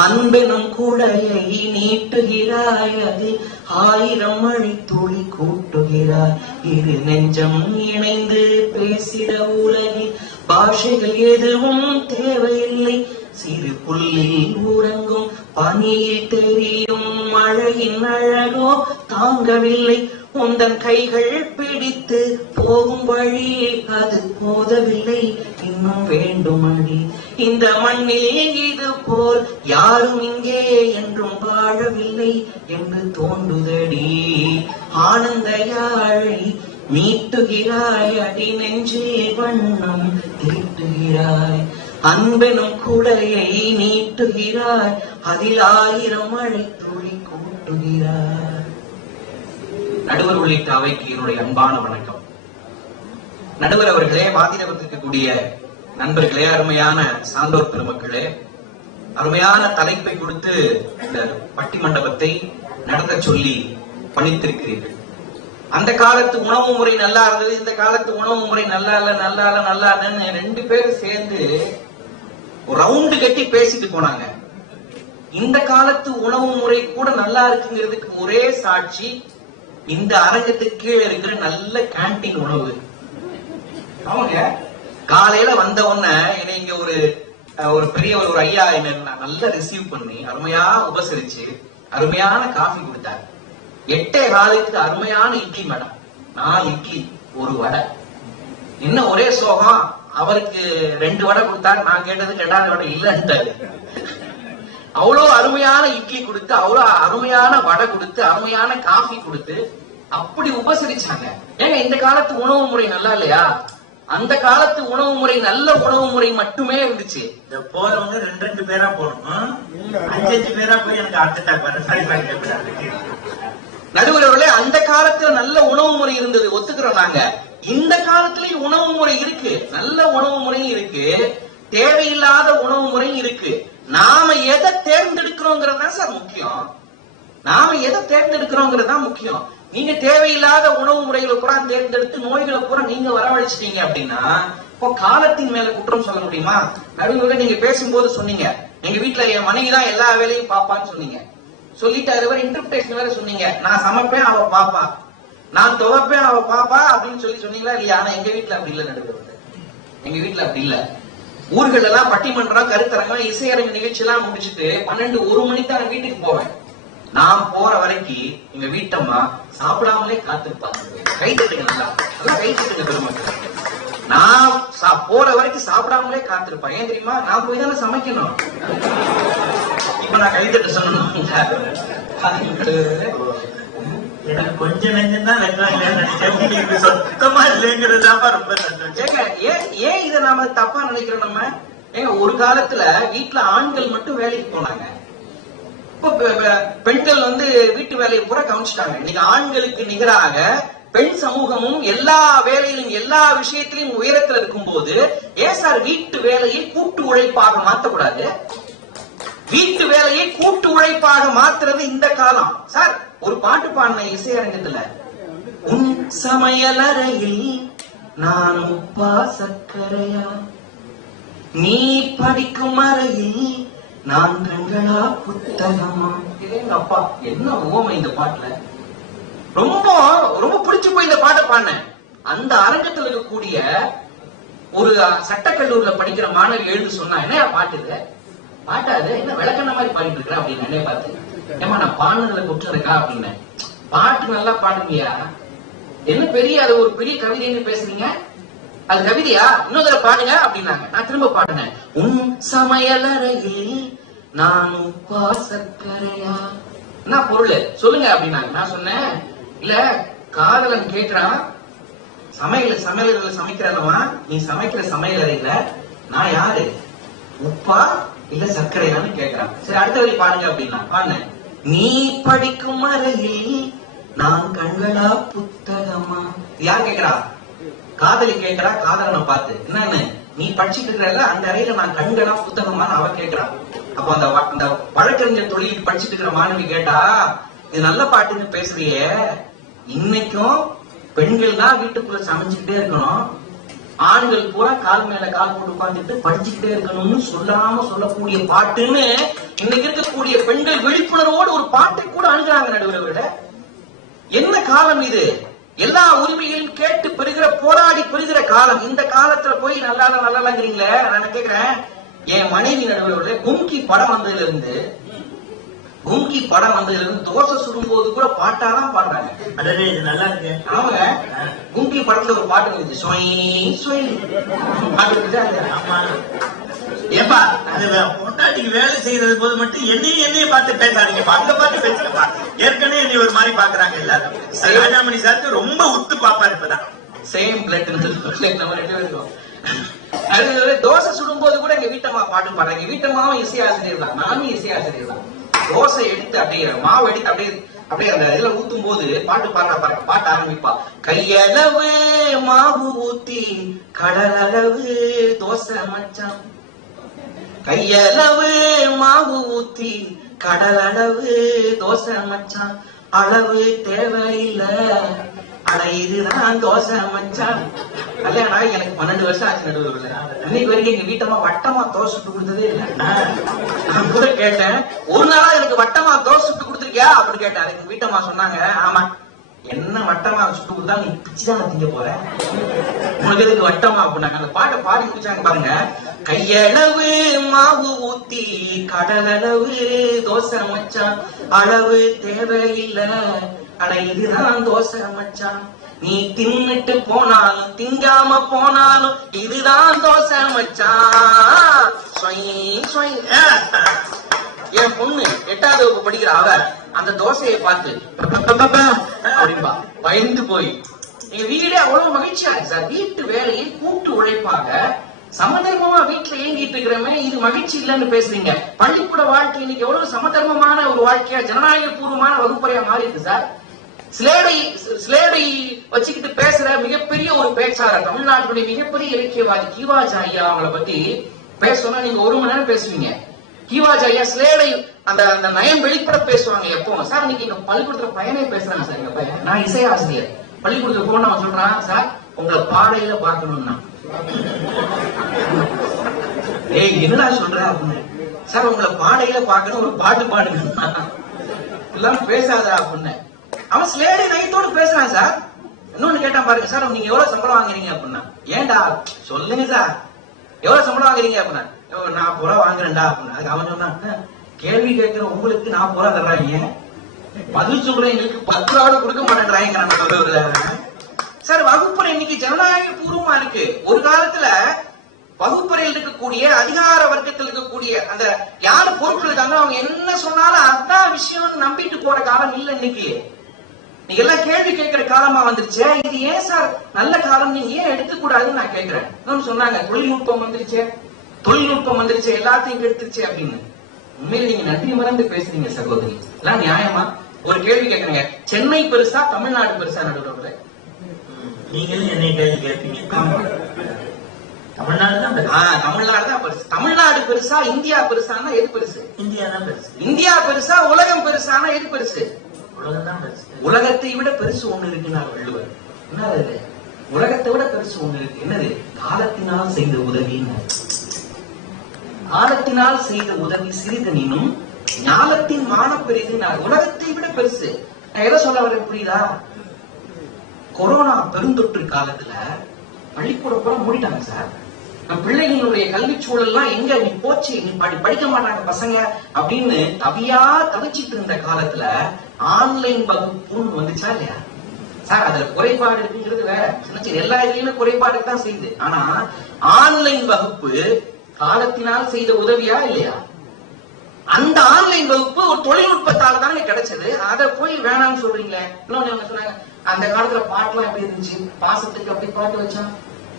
அன்பெனும் கூடையை நீட்டுகிறாய், அதில் 1000 மழை துளி கூட்டுகிறாய். இரு நெஞ்சம் இணைந்து பேசிட உலகில் பாஷைகள் எதுவும் தேவையில்லை. சிறு புல்லில் உறங்கும் பனியில் தெரியும் மழையின் அழகோ தாங்கவில்லை. உந்தன் கைகள் பிடித்து போகும் வழி அது போதவில்லை, இன்னும் வேண்டும் அடி. இந்த மண்ணில் இது போல் யாரும் இங்கே என்றும் வாழவில்லை என்று தோன்றுதடி. ஆனந்த யாழை மீட்டுகிறாய் அடி, நெஞ்சில் வண்ணம் தீட்டுகிறாய், அன்பெனும் குடையை நீட்டுகிறாய், அதில் 1000 மழை துளி கூட்டுகிறாய். நடுவர் உள்ளிட்ட அவைக்கு என்னுடைய அன்பான வணக்கம். நடுவர் அவர்களே, வாதிடப்பட்டிருக்கக்கூடிய நண்பர்களே, அருமையான சான்றோர் பெருமக்களே, அருமையான தலைப்பை கொடுத்து இந்த பட்டிமண்டபத்தை நடத்த சொல்லி பணித்திருக்கிறீர்கள். அந்த காலத்து உணவு முறை நல்லா இருந்தது, இந்த காலத்து உணவு முறை நல்லா இல்லன்னு 2 பேரும் சேர்ந்து ஒரு ரவுண்டு கட்டி பேசிட்டு போனாங்க. இந்த காலத்து உணவு முறை கூட நல்லா இருக்குங்கிறதுக்கு ஒரே சாட்சி இந்த அரங்கத்துக்கு கீழே இருக்கிற நல்ல கேண்டீன் உணவு. அவங்க காலையில வந்த உடனே என்னை இங்க ஒரு பெரிய ஒரு ஐயா என்ன நல்லா ரிசீவ் பண்ணி அருமையா உபசரிச்சு அருமையான காஃபி கொடுத்தாரு. 8:15 அருமையான இட்லி மேடம், 4 இட்லி 1 வடை. என்ன ஒரே சோகம், அவருக்கு 2 வடை கொடுத்தாரு, நான் கேட்டது 2வது வடை இல்லன்ட்டாரு. அவ்வளவு அருமையான இட்லி கொடுத்து, அவ்வளவு அருமையான வடை கொடுத்து, அருமையான காஃபி கொடுத்து அப்படி உபசரிச்சாங்க. ஏங்க இந்த காலத்து உணவு முறை நல்லா இல்லையா? அந்த காலத்து உணவு முறை நல்ல உணவு முறை மட்டுமே இருந்துச்சு. இந்த போறவங்க 2 பேரா போகணும், 5 பேரா போய் எனக்கு அட்டை. நடுவர்களே, அந்த காலத்துல நல்ல உணவு முறை இருந்தது, ஒத்துக்கிறோம் நாங்க. இந்த காலத்திலயும் உணவு முறை இருக்கு, நல்ல உணவு முறையும் இருக்கு, தேவையில்லாத உணவு முறையும் இருக்கு. நாம எதை தேர்ந்தெடுக்கிறோங்கிறது தான் சார் முக்கியம். நாம எதை தேர்ந்தெடுக்கிறோங்கிறது தான் முக்கியம். நீங்க தேவையில்லாத உணவு முறைகளை பூரா தேர்ந்தெடுத்து நோய்களை பூரா நீங்க வரவழைச்சிட்டீங்க அப்படின்னா இப்போ காலத்தின் மேல குற்றம் சொல்ல முடியுமா? நடுவில் நீங்க பேசும்போது சொன்னீங்க, எங்க வீட்டுல என் மனைவி தான் எல்லா வேலையும் பாப்பான்னு சொன்னீங்க. சொல்லிட்டு அது வேற இன்டர்பிரேஷன் வேற சொன்னீங்க. நான் சமைப்பேன், அவ பாப்பா. நான் துவைப்பேன் அவ பாப்பா அப்படின்னு சொன்னீங்களா இல்லையா? ஆனா எங்க வீட்டுல அப்படி இல்ல நடுவர். எங்க வீட்டுல அப்படி இல்ல. ஊர்கள் எல்லாம் பட்டிமன்றம், கருத்தரங்கம், இசையரங்கு நிகழ்ச்சி எல்லாம் முடிச்சுட்டு 12-1 மணிக்கு தான் வீட்டுக்கு போவேன். நான் போற வரைக்கும் எங்க வீட்டம்மா சாப்பிடாமலே காத்திருப்பாங்க. கை தட்டுங்க, நல்லா கை தட்டுங்க பெருமக்கள். நான் போற வரைக்கும் சாப்பிடாமலே காத்திருப்பேன். ஏன் தெரியுமா? நான் போய் தானே சமைக்கணும். இப்ப நான் கை தட்ட சொல்லணும். எனக்கு கொஞ்சம் நெஞ்சம் தான் நினைச்சேன், சுத்தமா இல்லைங்கிறதாப்பா ரொம்ப சந்தோஷம். ஏன் இதை நாம தப்பா நினைக்கிறோம்? நம்ம ஏங்க ஒரு காலத்துல வீட்டுல ஆண்கள் மட்டும் வேலைக்கு போனாங்க. இப்ப பெண்கள் வீட்டு வேலையை பூரா கவனிச்சுட்டாங்க. இன்னைக்கு ஆண்களுக்கு நிகராக பெண் சமூகமும் எல்லா வேலையிலும் எல்லா விஷயத்திலும் உயரத்தில் இருக்கும் போது ஏன் சார் வீட்டு வேலையை கூட்டு உழைப்பாக மாற்றக்கூடாது? வீட்டு வேலையை கூட்டு உழைப்பாக மாத்துறது இந்த காலம் சார். ஒரு பாட்டு பாடின இசையரங்கத்துல, உன் சமையலறையில் நான் உப்பா சர்க்கரையா, நீ படிக்கும் அறையில் நான் கண்களா புத்தகமா. எங்க அப்பா என்ன ஓமை இந்த பாட்டுல. ரொம்ப ரொம்ப பிடிச்சு போய் இந்த பாட்டை பாடினேன். அந்த அரங்கத்தில் இருக்கக்கூடிய ஒரு சட்டக்கல்லூரில படிக்கிற மாணவி எழுந்து சொன்னா, என்ன பாட்டு இது? பாட்டாது என்ன விளக்கண மாதிரி பாடிட்டு இருக்கிற அப்படின்னு என்னைய பார்த்து, ஏமா நான் பாடுனதுல குற்றம் இருக்கா அப்படின்னு. பாட்டு நல்லா பாடுங்கயா, என்ன பெரிய அது ஒரு பெரிய கவிதைன்னு பேசுறீங்க, அது கவிதையா? இன்னொரு தடவை பாடுங்க அப்படின்னாங்க. நான் திரும்ப பாடினேன், உன் சமையலறையில் நான் உப்பா சர்க்கரையா. என்ன பொருள் சொல்லுங்க அப்படின்னாங்க. நான் சொன்னேன், இல்ல காதலன் கேட்கிறான், சமையல சமைக்கிறவா, நீ சமைக்கிற சமையல் அறையில நான் யாரு, உப்பா இல்ல சர்க்கரையான்னு கேட்கிறான். சரி அடுத்த வழி பாருங்க அப்படின்னா பாருங்க, நீ படிக்கும் அறையில் நான் கண்களா புத்தகமா. யார் கேட்கிறா? காதலி கேட்கிறா காதலனை பார்த்து. என்னன்னு, நீ படிச்சுட்டு இருக்கிற அந்த அறையில நான் கண்களா புத்தகமான்னு அவ கேட்கிறான். அப்ப அந்த வழக்கறிஞர் தொழில் படிச்சுட்டு இருக்கிற மாணவி கேட்டா, இது நல்ல பாட்டுன்னு பேசுறியே, இன்னைக்கும் பெண்கள் தான் வீட்டுக்குள்ள சமைச்சுக்கிட்டே இருக்கணும், ஆண்கள் பூரா கால் மேல கால் போட்டு உட்கார்ந்துட்டு படிச்சுக்கிட்டே இருக்கணும்னு சொல்லாம சொல்லக்கூடிய பாட்டுன்னு இன்னைக்கு இருக்கக்கூடிய பெண்கள் விழிப்புணர்வோடு ஒரு பாட்டை கூட அணுகிறாங்க நடுவர்கள. என்ன காலம் இது? எல்லா உரிமைகளையும் கேட்டு பெறுகிற, போராடி பெறுகிற காலம். இந்த காலத்துல போய் நல்லாங்கிறீங்களே. நான் கேட்கிறேன், என் மனைவி நடுவர்களே, கும்கி படம் வந்ததுல இருந்து தோசை சுடும் போது கூட பாட்டாதான் பாடுறாங்க. அடே இது நல்லா இருக்கு. அவங்க கும்கி படத்துல ஒரு பாட்டு இருந்துச்சு, ஏப்பா அதுல பொண்டாட்டிக்கு வேலை செய்யறது போது மட்டும் என்னைய பார்த்து பேசாதீங்க, அந்த பார்த்து பேசுங்கப்பா. ஏற்கனவே என்னை ஒரு மாதிரி பாக்குறாங்க எல்லாரும். ராஜாமணி சாருக்கு ரொம்ப உத்து பாப்பா இப்பதான். சேம் பிளட் இருக்கும். அது தோசை சுடும் போது கூட எங்க வீட்டம்மா பாட்டு பாடுறாங்க. எங்க வீட்டம்மாவும் இசையாசிரியர் தான், நானும் இசையாசிரியர் தான். தோசை எடுத்து அப்படியே மாவு எடுத்து அப்படியே அந்த இதுல ஊத்தும் போது பாட்டு பாடுற பாட்டு ஆரம்பிப்பா. கையளவு மாவு ஊத்தி கடலளவு தோசை மச்சான், கையளவு மாவு ஊத்தி கடலளவு தோசை மச்சான், அளவு தேவையில்லை, ஆனா இதுதான் தோசை மச்சான். கல்யாணம் ஆகி எனக்கு 12 வருஷம் ஆச்சு நடுவில். இன்னைக்கு வரைக்கும் எங்க வீட்டம்மா வட்டமா தோசை சுட்டு கொடுத்ததே இல்லை. நான் கூட கேட்டேன், ஒரு நாளா எனக்கு வட்டமா தோசை சுட்டு கொடுத்துருக்கியா அப்படின்னு கேட்டேன். எங்க வீட்டம்மா சொன்னாங்க, ஆமா என்ன வட்டமா சுட்டு கொடுத்தா நீ பிச்சுதான் திங்க போற, உனக்கு எதுக்கு வட்டமா அப்படின்னாங்க. அந்த பாட்டை பாடி முடிச்சாங்க பாருங்க. கையளவு மாவு ஊத்தி கடலளவு தோசை மச்சான், அளவு தேவையில்லை, அட இதுதான் தோசை மச்சான், நீ தின்னுட்டு போனாலும் திங்காம போனாலும் இதுதான் தோசை மச்சான். என் பொண்ணு 8வது வகுப்பு படிக்கிற அவ அந்த தோசையை பார்த்து அப்படின்பா, பயந்து போய். எங்க வீடே அவ்வளவு மகிழ்ச்சியா இருக்கு சார். வீட்டு வேலையை கூட்டு உழைப்பாக சமதர்மமா வீட்டுல இயங்கிட்டு இருக்கிறமே, இது மகிழ்ச்சி இல்லைன்னு பேசுறீங்க. பள்ளிக்கூட வாழ்க்கை இன்னைக்கு எவ்வளவு சமதர்மமான ஒரு வாழ்க்கையா, ஜனநாயக பூர்வமான வகுப்பறையா மாறி இருக்கு சார். ஸ்லேடை வச்சுக்கிட்டு பேசுற மிகப்பெரிய ஒரு பேச்சாளர், தமிழ்நாட்டுடைய மிகப்பெரிய இலக்கியவாதி கீவாஜா ஐயா அவங்களை பத்தி பேசணும்னா நீங்க 1 மணி நேரம் பேசுவீங்க. கீவாஜா ஐயா ஸ்லேடை அந்த நயம் வெளிப்பட பேசுவாங்க. எப்போ சார் இன்னைக்கு எங்க பள்ளிக்கூடத்துல பையனே பேசுறாங்க சார். எங்க பையன், நான் இசை ஆசிரியர், பள்ளிக்கூடத்துல போன அவன் சொல்றான், சார் உங்களை பாடையில பாக்கணும்னா. ஏய் என்னடா சொல்ற அப்படின்னு. சார் உங்களை பாடையில பாக்கணும், ஒரு பாட்டு பாடுங்க, எல்லாம் பேசாத அப்படின்னு. அவன் ஸ்லேடி நைட்டோடு பேசுறான் சார். இன்னொன்னு கேட்டான் பாருங்க சார், நீங்க எவ்வளவு சம்பளம் வாங்குறீங்க அப்படின்னா, ஏன்டா சொல்லுங்க சார் எவ்வளவு சம்பளம் வாங்குறீங்க அப்படின்னா, 40 ரூபா வாங்குறேன்டா அப்படின்னா. அதுக்கு அவன் சொன்னான், கேள்வி கேட்கிற உங்களுக்கு 40 ரூபா தர்றாங்க, பதில் சொல்ற எங்களுக்கு 10 ரூபா கொடுக்க மாட்டேன்றாங்க சார். வகுப்பறை இன்னைக்கு ஜனநாயக பூர்வமா இருக்கு. ஒரு காலத்துல வகுப்பறையில் இருக்கக்கூடிய அதிகார வர்க்கத்தில் இருக்கக்கூடிய அந்த யாரு பொறுப்புல இருக்காங்க அவங்க என்ன சொன்னாலும் அதான் விஷயம் நம்பிட்டு போற காலம் இல்ல இன்னைக்கு. நீங்க எல்லாம் கேள்வி கேட்கிற காலமா வந்துருச்சு. இது ஏன் சார் நல்ல காலம், நீங்க ஏன் எடுத்துக்கூடாதுன்னு நான் கேட்கிறேன். இன்னொன்னு சொன்னாங்க, தொழில்நுட்பம் வந்துருச்சு எல்லாத்தையும் கெடுத்துருச்சு அப்படின்னு. உண்மையில நீங்க நன்றி மறந்து பேசுறீங்க சகோதரி. எல்லாம் நியாயமா? ஒரு கேள்வி கேட்கறீங்க, சென்னை பெருசா தமிழ்நாடு பெருசா நடுவுல? நீங்களும் என்னை கேள்வி கேட்பீங்க. தமிழ்நாடு தான் பெருசு. தமிழ்நாடு பெருசா இந்தியா பெருசானா எது பெருசு? இந்தியா தான் பெருசு. இந்தியா பெருசா உலகம் பெருசானா எது பெருசு? உலகம் தான் பெருசு. உலகத்தை விட பெருசு ஒண்ணு இருக்குன்னார் வள்ளுவர். என்ன உலகத்தை விட பெருசு ஒண்ணு இருக்கு, என்னது? காலத்தினால் செய்த உதவி. காலத்தினால் செய்த உதவி சிறிதனினும் ஞானத்தின் மானம் பெரிதுனார். உலகத்தை விட பெருசு. நான் எதை சொல்ல வரேன் புரியுதா? கொரோனா பெருந்தொற்று காலத்துல பள்ளிக்கூடம் கூட மூடிட்டாங்க சார். நம்ம பிள்ளைகளுடைய கல்வி சூழல்லாம் எங்க நீ போச்சு, நீ படிக்க மாட்டாங்க பசங்க அப்படின்னு தவிச்சிட்டு இருந்த காலத்துல ஆன்லைன் வகுப்புன்னு வந்துச்சா இல்லையா சார்? அதுல குறைபாடு இருக்குங்கிறது வேற, சின்ன எல்லா இதுலயுமே குறைபாடு தான் செய்யுது. ஆனா ஆன்லைன் வகுப்பு காலத்தினால் செய்த உதவியா இல்லையா? அந்த ஆன்லைன் வகுப்பு ஒரு தொழில்நுட்பத்தால தானே கிடைச்சது. அதை போய் வேணாம்னு சொல்றீங்களே. இன்னொன்னு சொன்னாங்க, அந்த காலத்துல பாட்டுலாம் எப்படி இருந்துச்சு, பாசத்துக்கு அப்படி பாட்டு வச்சான்,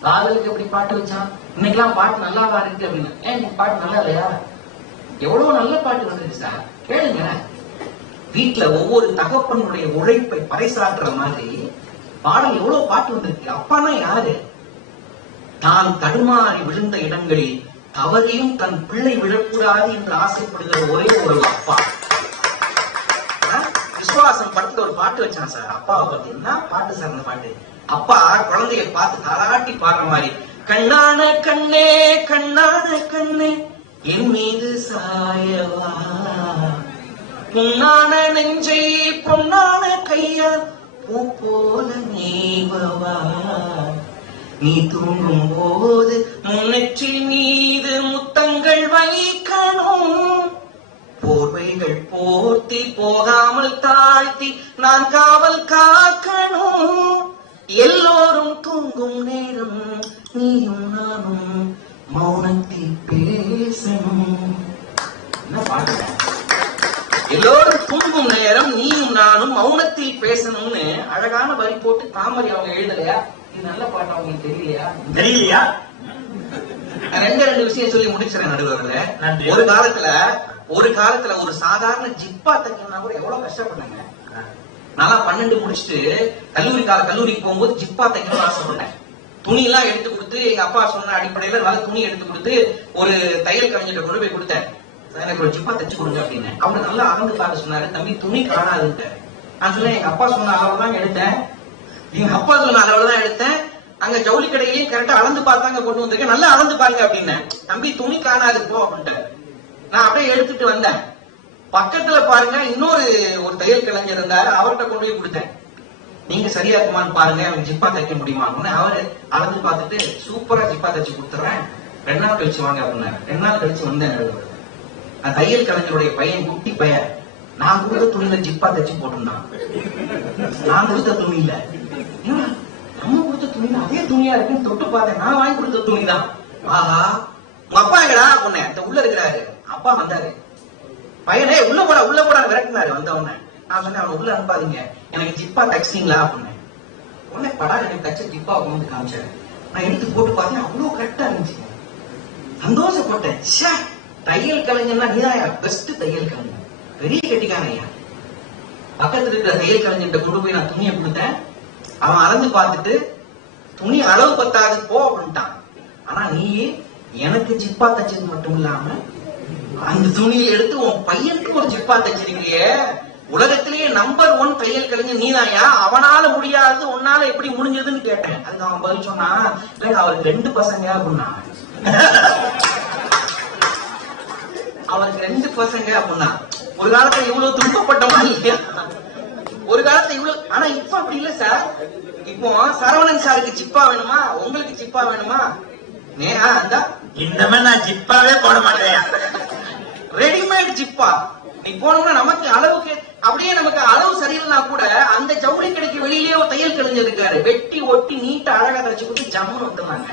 காதலுக்கு எப்படி பாட்டு வச்சான், இன்னைக்கு எல்லாம் பாட்டு நல்லாவா இருக்கு அப்படின்னு. ஏன் பாட்டு நல்லா இல்லையா? எவ்வளவு நல்ல பாட்டு வந்துருக்கு சார், கேளுங்க. வீட்டுல ஒவ்வொரு தகப்பனுடைய உழைப்பை பறைசாற்றுற மாதிரி பாடல் எவ்வளவு பாட்டு வந்திருக்கு. அப்பானா யாரு? தான் தடுமாறி விழுந்த இடங்களில் தவறையும் தன் பிள்ளை விழக்கூடாது என்று ஆசைப்படுகிற ஒரே ஒரு அப்பா. விசுவாசம் படத்துல ஒரு பாட்டு வச்சான் சார் அப்பாவை பத்தி. என்ன பாட்டு சார் அந்த பாட்டு? அப்பா குழந்தைய பார்த்து தாராட்டி பாடுற மாதிரி, கண்ணான கண்ணே கண்ணான கண்ணே என் மீது சாயவா, பொன்னான நெஞ்சை பொன்னான கையா பூ போல நீவவா, நீ தூங்கும் போது முன்னெற்றி மீது முத்தங்கள் வைக்கணும், போர்வைகள் போர்த்தி போகாமல் தாழ்த்தி நான் காவல் காக்கணும், எல்லோரும் தூங்கும் நேரம் நீயும் நானும் மௌனத்தில் பேசணும். என்ன பாடுற? எல்லோரும் தூங்கும் நேரம் நீயும் நானும் மௌனத்தில் பேசணும்னு அழகான வரி போட்டு தாமரை அவங்க எழுதலையா? இது நல்ல பாட்டு அவங்களுக்கு தெரியலையா? ரெண்டு விஷயம் சொல்லி முடிச்சிடறேன் நடுவர்கள. ஒரு காலத்துல ஒரு சாதாரண ஜிப்பா தைக்கணும்னா கூட எவ்வளவு கஷ்டப்பட்டாங்க. நான் 12 முடிச்சுட்டு கல்லூரிக்கு போகும்போது ஜிப்பா தைக்கணும்னு ஆசைப்பட்டேன். துணி எல்லாம் எடுத்து கொடுத்து எங்க அப்பா சொன்ன அடிப்படையில நல்ல துணி எடுத்து கொடுத்து ஒரு தையல் கலைஞர்கிட்ட கொண்டு போய் கொடுத்தேன். எனக்கு ஒரு ஜிப்பா தைச்சு கொடுங்க அப்படின்னு. அவங்க நல்லா அளந்து பார்க்க சொன்னாரு. தம்பி துணி காணாதுன்ட்டு. நான் சொன்னேன், எங்க அப்பா சொன்ன அளவு தான் எடுத்தேன். அங்க ஜவுளி கடையிலையும் கரெக்டா அளந்து பார்த்தாங்க கொண்டு வந்திருக்கேன், நல்லா அளந்து பாருங்க அப்படின்னு. தம்பி துணி காணாது போ அப்படின்ட்டு. நான் அப்படியே எடுத்துட்டு வந்தேன். பக்கத்துல பாருங்க இன்னொரு தையல் கலைஞர் இருந்தாரு, அவர்கிட்ட கொண்டு போய் கொடுத்தேன். நீங்க சரியா இருக்குமான்னு பாருங்க, எனக்கு ஜிப்பா தைக்க முடியுமா அப்படின்னு. அவரு அளந்து பார்த்துட்டு சூப்பரா ஜிப்பா தைச்சு கொடுத்துறேன், 2 நாள் கழிச்சு வாங்க அப்படின்னாரு. 2 நாள் கழிச்சு வந்தேன். தையல் கலைஞருடைய பையன், குட்டி பையன், நான் கொடுத்த துணியில ஜிப்பா தைச்சு போட்டிருந்தான். நான் கொடுத்த துணி இல்ல, நம்ம கொடுத்த துணியில அதே துணியா இருக்குன்னு தொட்டு பார்த்தேன். நான் வாங்கி கொடுத்த துணிதான். ஆஹா, உங்க அப்பா எங்கடா பொண்ணு உள்ள இருக்கிறாரு. அப்பா வந்தாரு. பையனே உள்ள போட விரட்டினாரு. வந்தவன நான் சொன்னேன், அவன் உள்ள அனுப்பாதீங்க, எனக்கு ஜிப்பா தைச்சிங்களா அப்படின்னு. உடனே படா எனக்கு தச்ச ஜிப்பா கொண்டு காமிச்சாரு. நான் எடுத்து போட்டு பார்த்தேன், அவ்வளவு கரெக்டா இருந்துச்சு. சந்தோஷப்பட்டேன். தையல் கலைஞர்னா நீதாயா பெஸ்ட் தையல் கலைஞர், பெரிய கெட்டிக்கான ஐயா. பக்கத்துல இருக்கிற தையல் கலைஞர்கிட்ட கொண்டு போய் நான் துணியை கொடுத்தேன். அவன் அளந்து பார்த்துட்டு துணி அளவு பத்தாது போ அப்படின்ட்டான். ஆனா நீ எனக்கு ஜிப்பா தச்சது மட்டும் இல்லாம அந்த துணியை எடுத்து உன் பையனுக்கு ஒரு ஜிப்பா தச்சிருக்கிறியே, உலகத்திலேயே நம்பர் 1 தையல் கலைஞர் நீதாயா, அவனால முடியாது உன்னால எப்படி முடிஞ்சதுன்னு கேட்டேன். அதுக்கு அவன் பதில் சொன்னா, இல்ல அவருக்கு 2 பசங்க அப்படின்னா. அவருக்கு 2 பசங்க அப்படின்னா ஒரு காலத்துல இவ்வளவு துன்பப்பட்டமா இல்லையா? ஒரு காலத்துல இவ்வளவு, ஆனா இப்ப அப்படி இல்ல சார். இப்போ சரவணன் சாருக்கு சிப்பா வேணுமா, உங்களுக்கு சிப்பா வேணுமா? அந்த இந்த மாதிரி நான் ஜிப்பாவே போட மாட்டேன். ரெடிமேட் ஜிப்பா நீ போனோம்னா நமக்கு அளவுக்கு அப்படியே நமக்கு அளவு சரியில்லைனா கூட அந்த ஜவுளி கடைக்கு வெளியிலேயே ஒரு தையல் கலைஞர் இருக்காரு, வெட்டி ஒட்டி நீட்டா அழகா தச்சு கொடுத்து ஜம்முன்னு வந்துருவாங்க.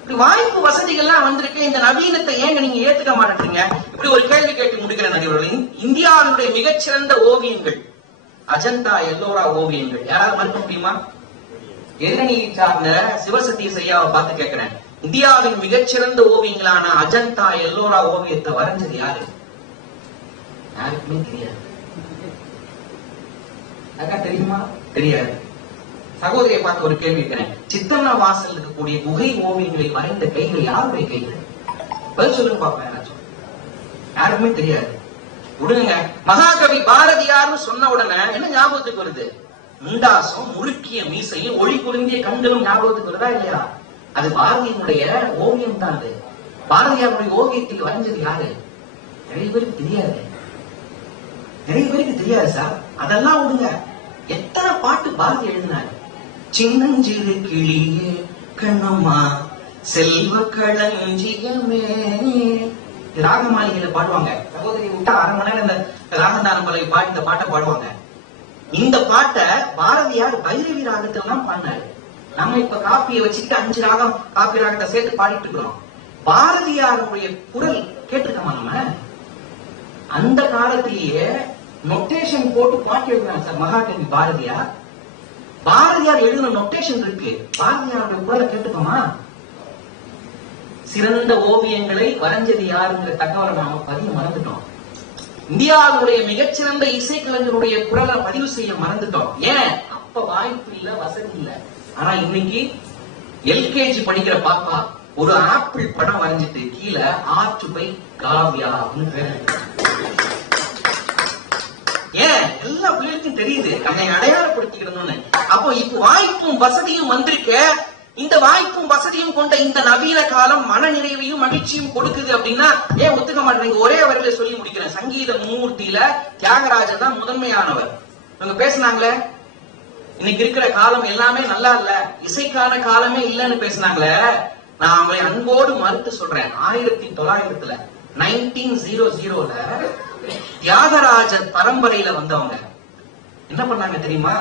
இப்படி வாய்ப்பு வசதிகள்லாம் வந்திருக்கு. இந்த நவீனத்தை ஏங்க நீங்க ஏத்துக்க மாட்டேங்க? இப்படி ஒரு கேள்வி கேட்டு முடிக்கிற நடிகர்களின் இந்தியாவினுடைய மிகச்சிறந்த ஓவியங்கள் அஜந்தா எல்லோரா ஓவியங்கள். யாராவது மறுக்க முடியுமா? எதிரணி சார்ந்த சிவசத்திய ஐயாவை பார்த்து கேட்கிறேன், இந்தியாவின் மிகச்சிறந்த ஓவியங்களான அஜந்தா எல்லோரா ஓவியத்தை வரைஞ்சது யாரு? யாருக்குமே தெரியாது. அக்கா தெரியுமா? தெரியாது. சகோதரியை பார்த்து ஒரு கேள்வி இருக்கிறேன், சித்தன்ன வாசல் இருக்கக்கூடிய குகை ஓவியங்களை வரைந்த கைகள் யாருடைய கைகள்? பதில் சொல்லுங்க பாப்பா. யாராச்சும்? யாருக்குமே தெரியாது. விடுங்க. மகாகவி பாரதியார்னு சொன்ன உடனே என்ன ஞாபகத்துக்கு வருது? முண்டாசம், முறுக்கிய மீசையும், ஒளி குறுந்திய கண்களும் ஞாபகத்துக்கு வருதா இல்லையா? அது பாரதியினுடைய ஓவியம் தான். அது பாரதியாருடைய ஓவியத்தில் வரைஞ்சது யாரு? நிறைய பேருக்கு தெரியாது. நிறைய பேருக்கு தெரியாது சார். அதெல்லாம் விடுங்க. எத்தனை பாட்டு பாரதி எழுதினாரு? சின்னஞ்சிறு கிளியே கண்ணம்மா செல்வ களஞ்சியமே, ராகமாளிகையில பாடுவாங்க. சகோதரி விட்டா அரை மணி நேரம் இந்த ராகந்தானமலை பாட்டு இந்த பாட்டை பாடுவாங்க. இந்த பாட்டை பாரதியார் பைரவி ராகத்துல தான் பாடினாரு. நம்ம இப்ப காப்பியை வச்சுக்கிட்டு 5 ராகம் காப்பி ராகத்தை சேர்த்து பாடிட்டு இருக்கிறோம். பாரதியாருடைய குரல் கேட்டிருக்கோமா நம்ம? அந்த காலத்திலேயே நொட்டேஷன் போட்டு பாட்டு எழுதுறாங்க சார் மகாகவி பாரதியார். பாரதியார் எழுதின நொட்டேஷன் இருக்கு. பாரதியாருடைய குரலை கேட்டுக்கோமா? சிறந்த ஓவியங்களை வரைஞ்சது யாருங்கிற தகவலை நாம பதிவு மறந்துட்டோம். இந்தியாவுடைய மிகச்சிறந்த இசைக்கலைஞருடைய குரலை பதிவு செய்ய மறந்துட்டோம். ஏன்? அப்ப வாய்ப்பு இல்ல, வசதி இல்ல. ஆனா இன்னைக்கு எல்கேஜி படிக்கிற பாப்பா ஒரு ஆப்பிள் படம் வரைஞ்சிட்டு கீழே ஆர்ட் பை காவ்யா அப்படின்னு பேரு. ஏன்? எல்லா பிள்ளைகளுக்கும் தெரியுது தன்னை அடையாளப்படுத்திக்கணும்னு. அப்போ இப்ப வாய்ப்பும் வசதியும் வந்திருக்க. இந்த வாய்ப்பும் வசதியும் கொண்ட இந்த நவீன காலம் மன நிறைவையும் மகிழ்ச்சியும் கொடுக்குது அப்படின்னா ஏன் ஒத்துக்க மாட்டேங்க? ஒரே வரையில சொல்லி முடிக்கிறேன். சங்கீத மூர்த்தியில தியாகராஜர் தான் முதன்மையானவர். இவங்க பேசினாங்களே, இன்னைக்கு இருக்கிற காலம் எல்லாமே நல்லா இல்ல, இசைக்கான காலமே இல்லன்னு பேசினாங்களே. நான் அவங்களை அன்போடு மறுத்து சொல்றேன். 1900 1900 தியாகராஜர் பரம்பரையில வந்தவங்க என்ன பண்ணாங்க தெரியுமா?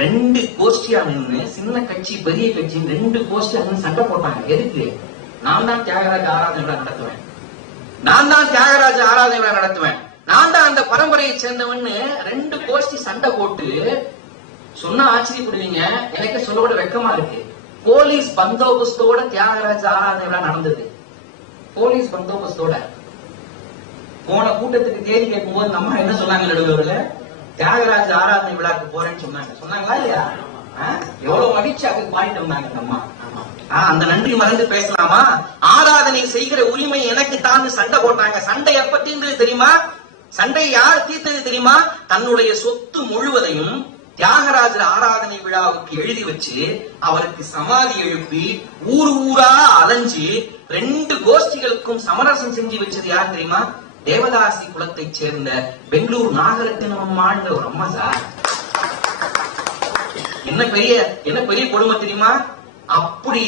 2 கோஷ்டியா நின்று, சின்ன கட்சி பெரிய கட்சி 2 கோஷ்டியா நின்று சண்டை போட்டாங்க. எதுக்கு? நான் தான் தியாகராஜ ஆராதனை விழா நடத்துவேன், நான் தான் தியாகராஜ ஆராதனை விழா நடத்துவேன், நான் தான் அந்த பரம்பரையை சேர்ந்தவன்னு 2 கோஷ்டி சண்டை போட்டு சொன்னா ஆச்சரியப்படுவீங்க. எனக்கு சொல்ல கூட வெக்கமா இருக்கு. போலீஸ் பந்தோபஸ்தோட தியாகராஜ ஆராதனை விழா நடந்தது. போலீஸ் பந்தோபஸ்தோட. போன கூட்டத்துக்கு தேதி கேட்கும் போது நம்ம என்ன சொன்னாங்க? நடுவர்கள தியாகராஜ ஆராதனை விழாக்கு போறேன்னு சொன்னாங்க. சொன்னாங்களா இல்லையா? எவ்வளவு மகிழ்ச்சி அதுக்கு பாடிட்டு வந்தாங்க அம்மா. அந்த நன்றி மறந்து பேசலாமா? ஆராதனை செய்கிற உரிமை எனக்கு தான் சண்டை போட்டாங்க. சண்டை எப்ப தீர்ந்தது தெரியுமா? சண்டை யார் தீர்த்தது தெரியுமா? தன்னுடைய சொத்து முழுவதையும் தியாகராஜர் ஆராதனை விழாவுக்கு எழுதி வச்சு அவருக்கு சமாதி எழுப்பி ஊர் ஊரா அலைஞ்சு 2 கோஷ்டிகளுக்கும் சமரசம் செஞ்சு வச்சது யார் தெரியுமா? தேவதாசி குலத்தை சேர்ந்த பெங்களூர் நாகரத்தினம் அம்மான்ற ஒரு அம்மா சார். என்ன பெரிய கொடுமை தெரியுமா? அப்படி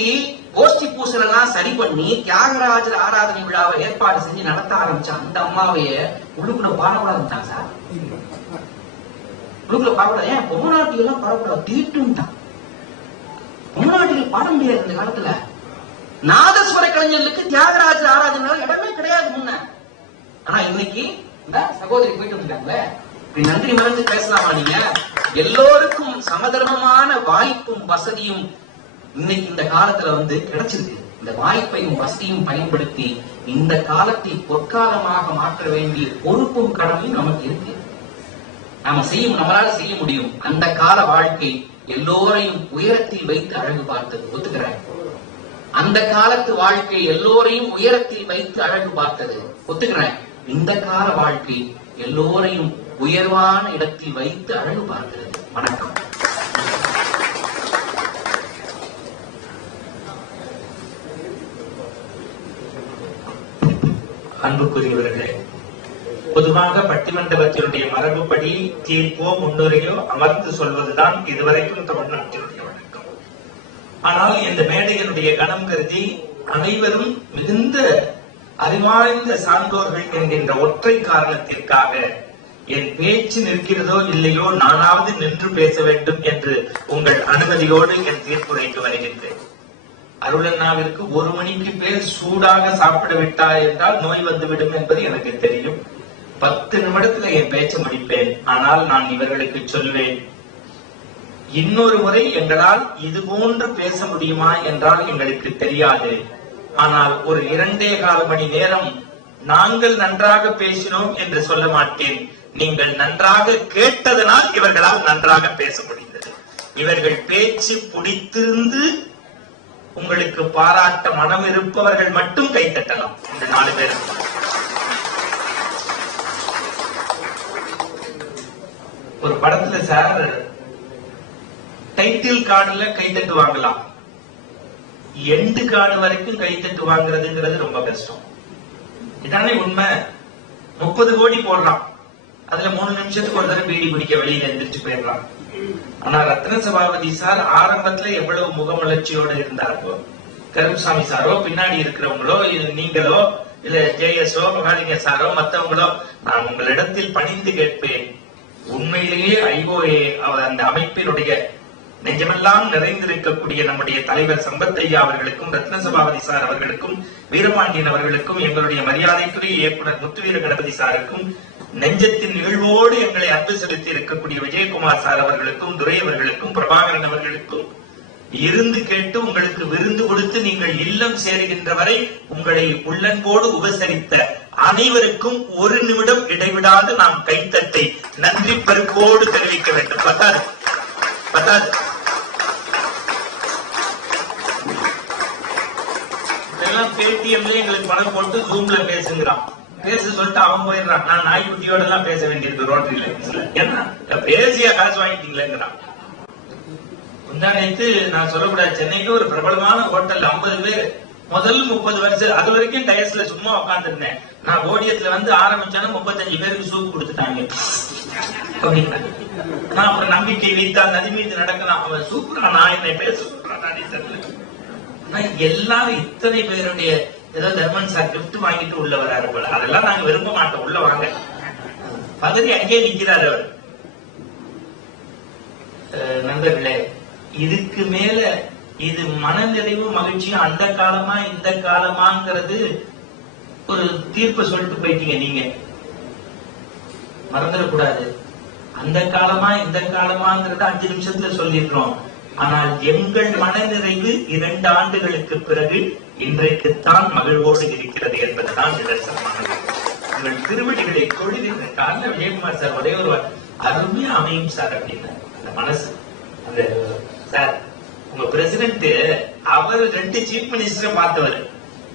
கோஷ்டி பூசல் எல்லாம் சரி பண்ணி தியாகராஜர் ஆராதனை விழாவை ஏற்பாடு செஞ்சு நடத்த ஆரம்பிச்ச அந்த அம்மாவைய உள்ளுக்குள்ள பாடக்கூடாதுட்டான் சார். உள்ளுக்குள்ள பாடக்கூடாது. ஏன்? பொம்மநாட்டிகள் எல்லாம் பாடக்கூடாது, தீட்டுன்ட்டான். பொம்மநாட்டிகள் பாட முடியாது இந்த காலத்துல. நாதஸ்வர கலைஞர்களுக்கு தியாகராஜர் ஆராதனை இடமே கிடையாது முன்ன. ஆனா இன்னைக்கு சகோதரி போயிட்டு வந்துட்டாங்க. இப்படி நன்றி மறந்து பேசலாமா? நீங்க எல்லோருக்கும் சமதர்மமான வாய்ப்பும் வசதியும் இன்னைக்கு இந்த காலத்துல கிடைச்சிருக்கு. இந்த வாய்ப்பையும் வசதியும் பயன்படுத்தி இந்த காலத்தை பொற்காலமாக மாற்ற வேண்டிய பொறுப்பும் கடமையும் நமக்கு இருக்கு. நம்மளால செய்ய முடியும். அந்த கால வாழ்க்கை எல்லோரையும் உயரத்தில் வைத்து அழகு பார்த்தது, ஒத்துக்கிறேன். அந்த காலத்து வாழ்க்கை எல்லோரையும் உயரத்தில் வைத்து அழகு பார்த்தது, ஒத்துக்கிறேன். இந்த கால வாழ்க்கை எல்லோரையும் உயர்வான இடத்தில் வைத்து அழகு பார்க்கிறது. வணக்கம். அன்புக்குரியவர்களே, பொதுவாக பட்டிமண்டபத்தினுடைய மரபுப்படி தீர்ப்போ முன்னுரையோ அமர்ந்து சொல்வதுதான் இதுவரைக்கும் தமிழ்நாட்டினுடைய வழக்கம். ஆனால் இந்த மேடையினுடைய கணம் கருதி அனைவரும் மிகுந்த அறிவாய்ந்த சான்றோர்கள் என்கின்ற ஒற்றை காரணத்திற்காக என் பேச்சு நிற்கிறதோ இல்லையோ நானாவது நின்று பேச வேண்டும் என்று உங்கள் அனுமதியோடு என் தீர்ப்புரைக்கு வருகின்றேன். அருளண்ணாவிற்கு 1 மணிக்கு பேர் சூடாக சாப்பிட விட்டார் என்றால் நோய் வந்துவிடும் என்பது எனக்கு தெரியும். 10 நிமிடத்துல என் பேச்சு முடிப்பேன். ஆனால் நான் இவர்களுக்கு சொல்வேன், இன்னொரு முறை எங்களால் இது போன்று பேச முடியுமா என்றால் எங்களுக்கு தெரியாது. ஆனால் ஒரு 2.25 மணி நேரம் நாங்கள் நன்றாக பேசினோம் என்று சொல்ல மாட்டேன். நீங்கள் நன்றாக கேட்டதனால் இவர்களால் நன்றாக பேச முடிந்தது. இவர்கள் பேச்சு பிடித்திருந்து உங்களுக்கு பாராட்ட மனம் இருப்பவர்கள் மட்டும் கைத்தட்டலாம். இந்த 4 பேர் ஒரு படத்துல சார் டைட்டில் கார்டுல கைத்தட்டு வாங்கலாம், எண்டு கார்டு வரைக்கும் கைத்தட்டு வாங்குறதுங்கிறது ரொம்ப கஷ்டம். இதானே உண்மை. 30 கோடி போடலாம், அதுல 3 நிமிஷத்துக்கு ஒரு தடவை பீடி பிடிக்க வெளியில எந்திரிச்சு போயிடலாம். ஆனா ரத்ன சபாபதி சார் ஆரம்பத்துல எவ்வளவு முகமலர்ச்சியோட இருந்தாரோ, கருப்புசாமி சாரோ, பின்னாடி இருக்கிறவங்களோ, நீங்களோ, இல்ல ஜேஎஸ்ஓ, மகாலிங்க சாரோ, மத்தவங்களோ, நான் உங்களிடத்தில் பணிந்து கேட்பேன், உண்மையிலேயே ஐஓஏ அந்த அமைப்பினுடைய நெஞ்சமெல்லாம் நிறைந்திருக்கக்கூடிய நம்முடைய தலைவர் சம்பத் ஐயா அவர்களுக்கும், ரத்ன சபாபதி சார் அவர்களுக்கும், வீரபாண்டியன் அவர்களுக்கும், எங்களுடைய மரியாதைக்குரிய இயக்குனர் முத்துவீர கணபதி சாருக்கும், நெஞ்சத்தின் நிகழ்வோடு எங்களை அன்பு செலுத்தி இருக்கக்கூடிய விஜயகுமார் சார் அவர்களுக்கும், துரை அவர்களுக்கும், பிரபாகரன் அவர்களுக்கும் இருந்து கேட்டு உங்களுக்கு விருந்து கொடுத்து நீங்கள் இல்லம் சேருகின்ற வரை உங்களை உள்ளன்போடு உபசரித்த அனைவருக்கும் 1 நிமிடம் இடைவிடாது நாம் கைத்தட்டை நன்றி பெருக்கோடு தெரிவிக்க வேண்டும். பத்தாது. இதெல்லாம் பேடிஎம்ல எங்களுக்கு பணம் போட்டு ஜூம்ல பேசுங்கிறான். பேச சொல்லிட்டு அவன் போயிடுறான். நான் நாய்க்குட்டியோட எல்லாம் பேச வேண்டியிருக்கு ரோட்டரியில. என்ன பேசியா காசு வாங்கிட்டீங்களேங்கிறான். முந்தானத்து நான் சொல்லக்கூடாது, சென்னைக்கு ஒரு பிரபலமான ஹோட்டல் 50 பேர் முதல் 30 வருஷம் அது வரைக்கும் டயஸ்ல சும்மா உட்காந்துருந்தேன். நான் ஓடியத்துல வந்து ஆரம்பிச்சாலும் 35 பேருக்கு சூப் கொடுத்துட்டாங்க அப்படின்னா நான் அப்புறம் நம்பிக்கை வைத்தால் நதி மீது நடக்கலாம். அவன் சூப்பரா நான் என்னை பேச சொல்றான். எல்லாரும் இத்தனை பேருடைய ஏதோ தர்மன் சார் கிஃப்ட் வாங்கிட்டு உள்ள வராரு போல. அதெல்லாம் நாங்க விரும்ப மாட்டோம். உள்ள வாங்க. பகுதி அங்கே நிக்கிறாரு அவர். நண்பர்களே, இதுக்கு மேல இது மனநிறைவு மகிழ்ச்சியும் அந்த காலமா இந்த காலமாங்கிறது ஒரு தீர்ப்பு சொல்லிட்டு போயிட்டீங்க. நீங்க மறந்துடக்கூடாது. அந்த காலமா இந்த காலமாங்கிறத 5 நிமிஷத்துல சொல்லிடுறோம். ஆனால் எங்கள் மனநிறைவு 2 ஆண்டுகளுக்கு பிறகு இன்றைக்குத்தான் மகிழ்வோடு இருக்கிறது என்பதுதான் நிதர்சனமானது. உங்கள் திருவடிகளை தொழுது காலைல விஜயகுமார் சார் ஒரே ஒரு அருமையா அமையும் சார் அப்படின்னு அந்த மனசு. அந்த சார் உங்க பிரசிடென்ட் அவர் 2 சீஃப் மினிஸ்டரை பார்த்தவர்,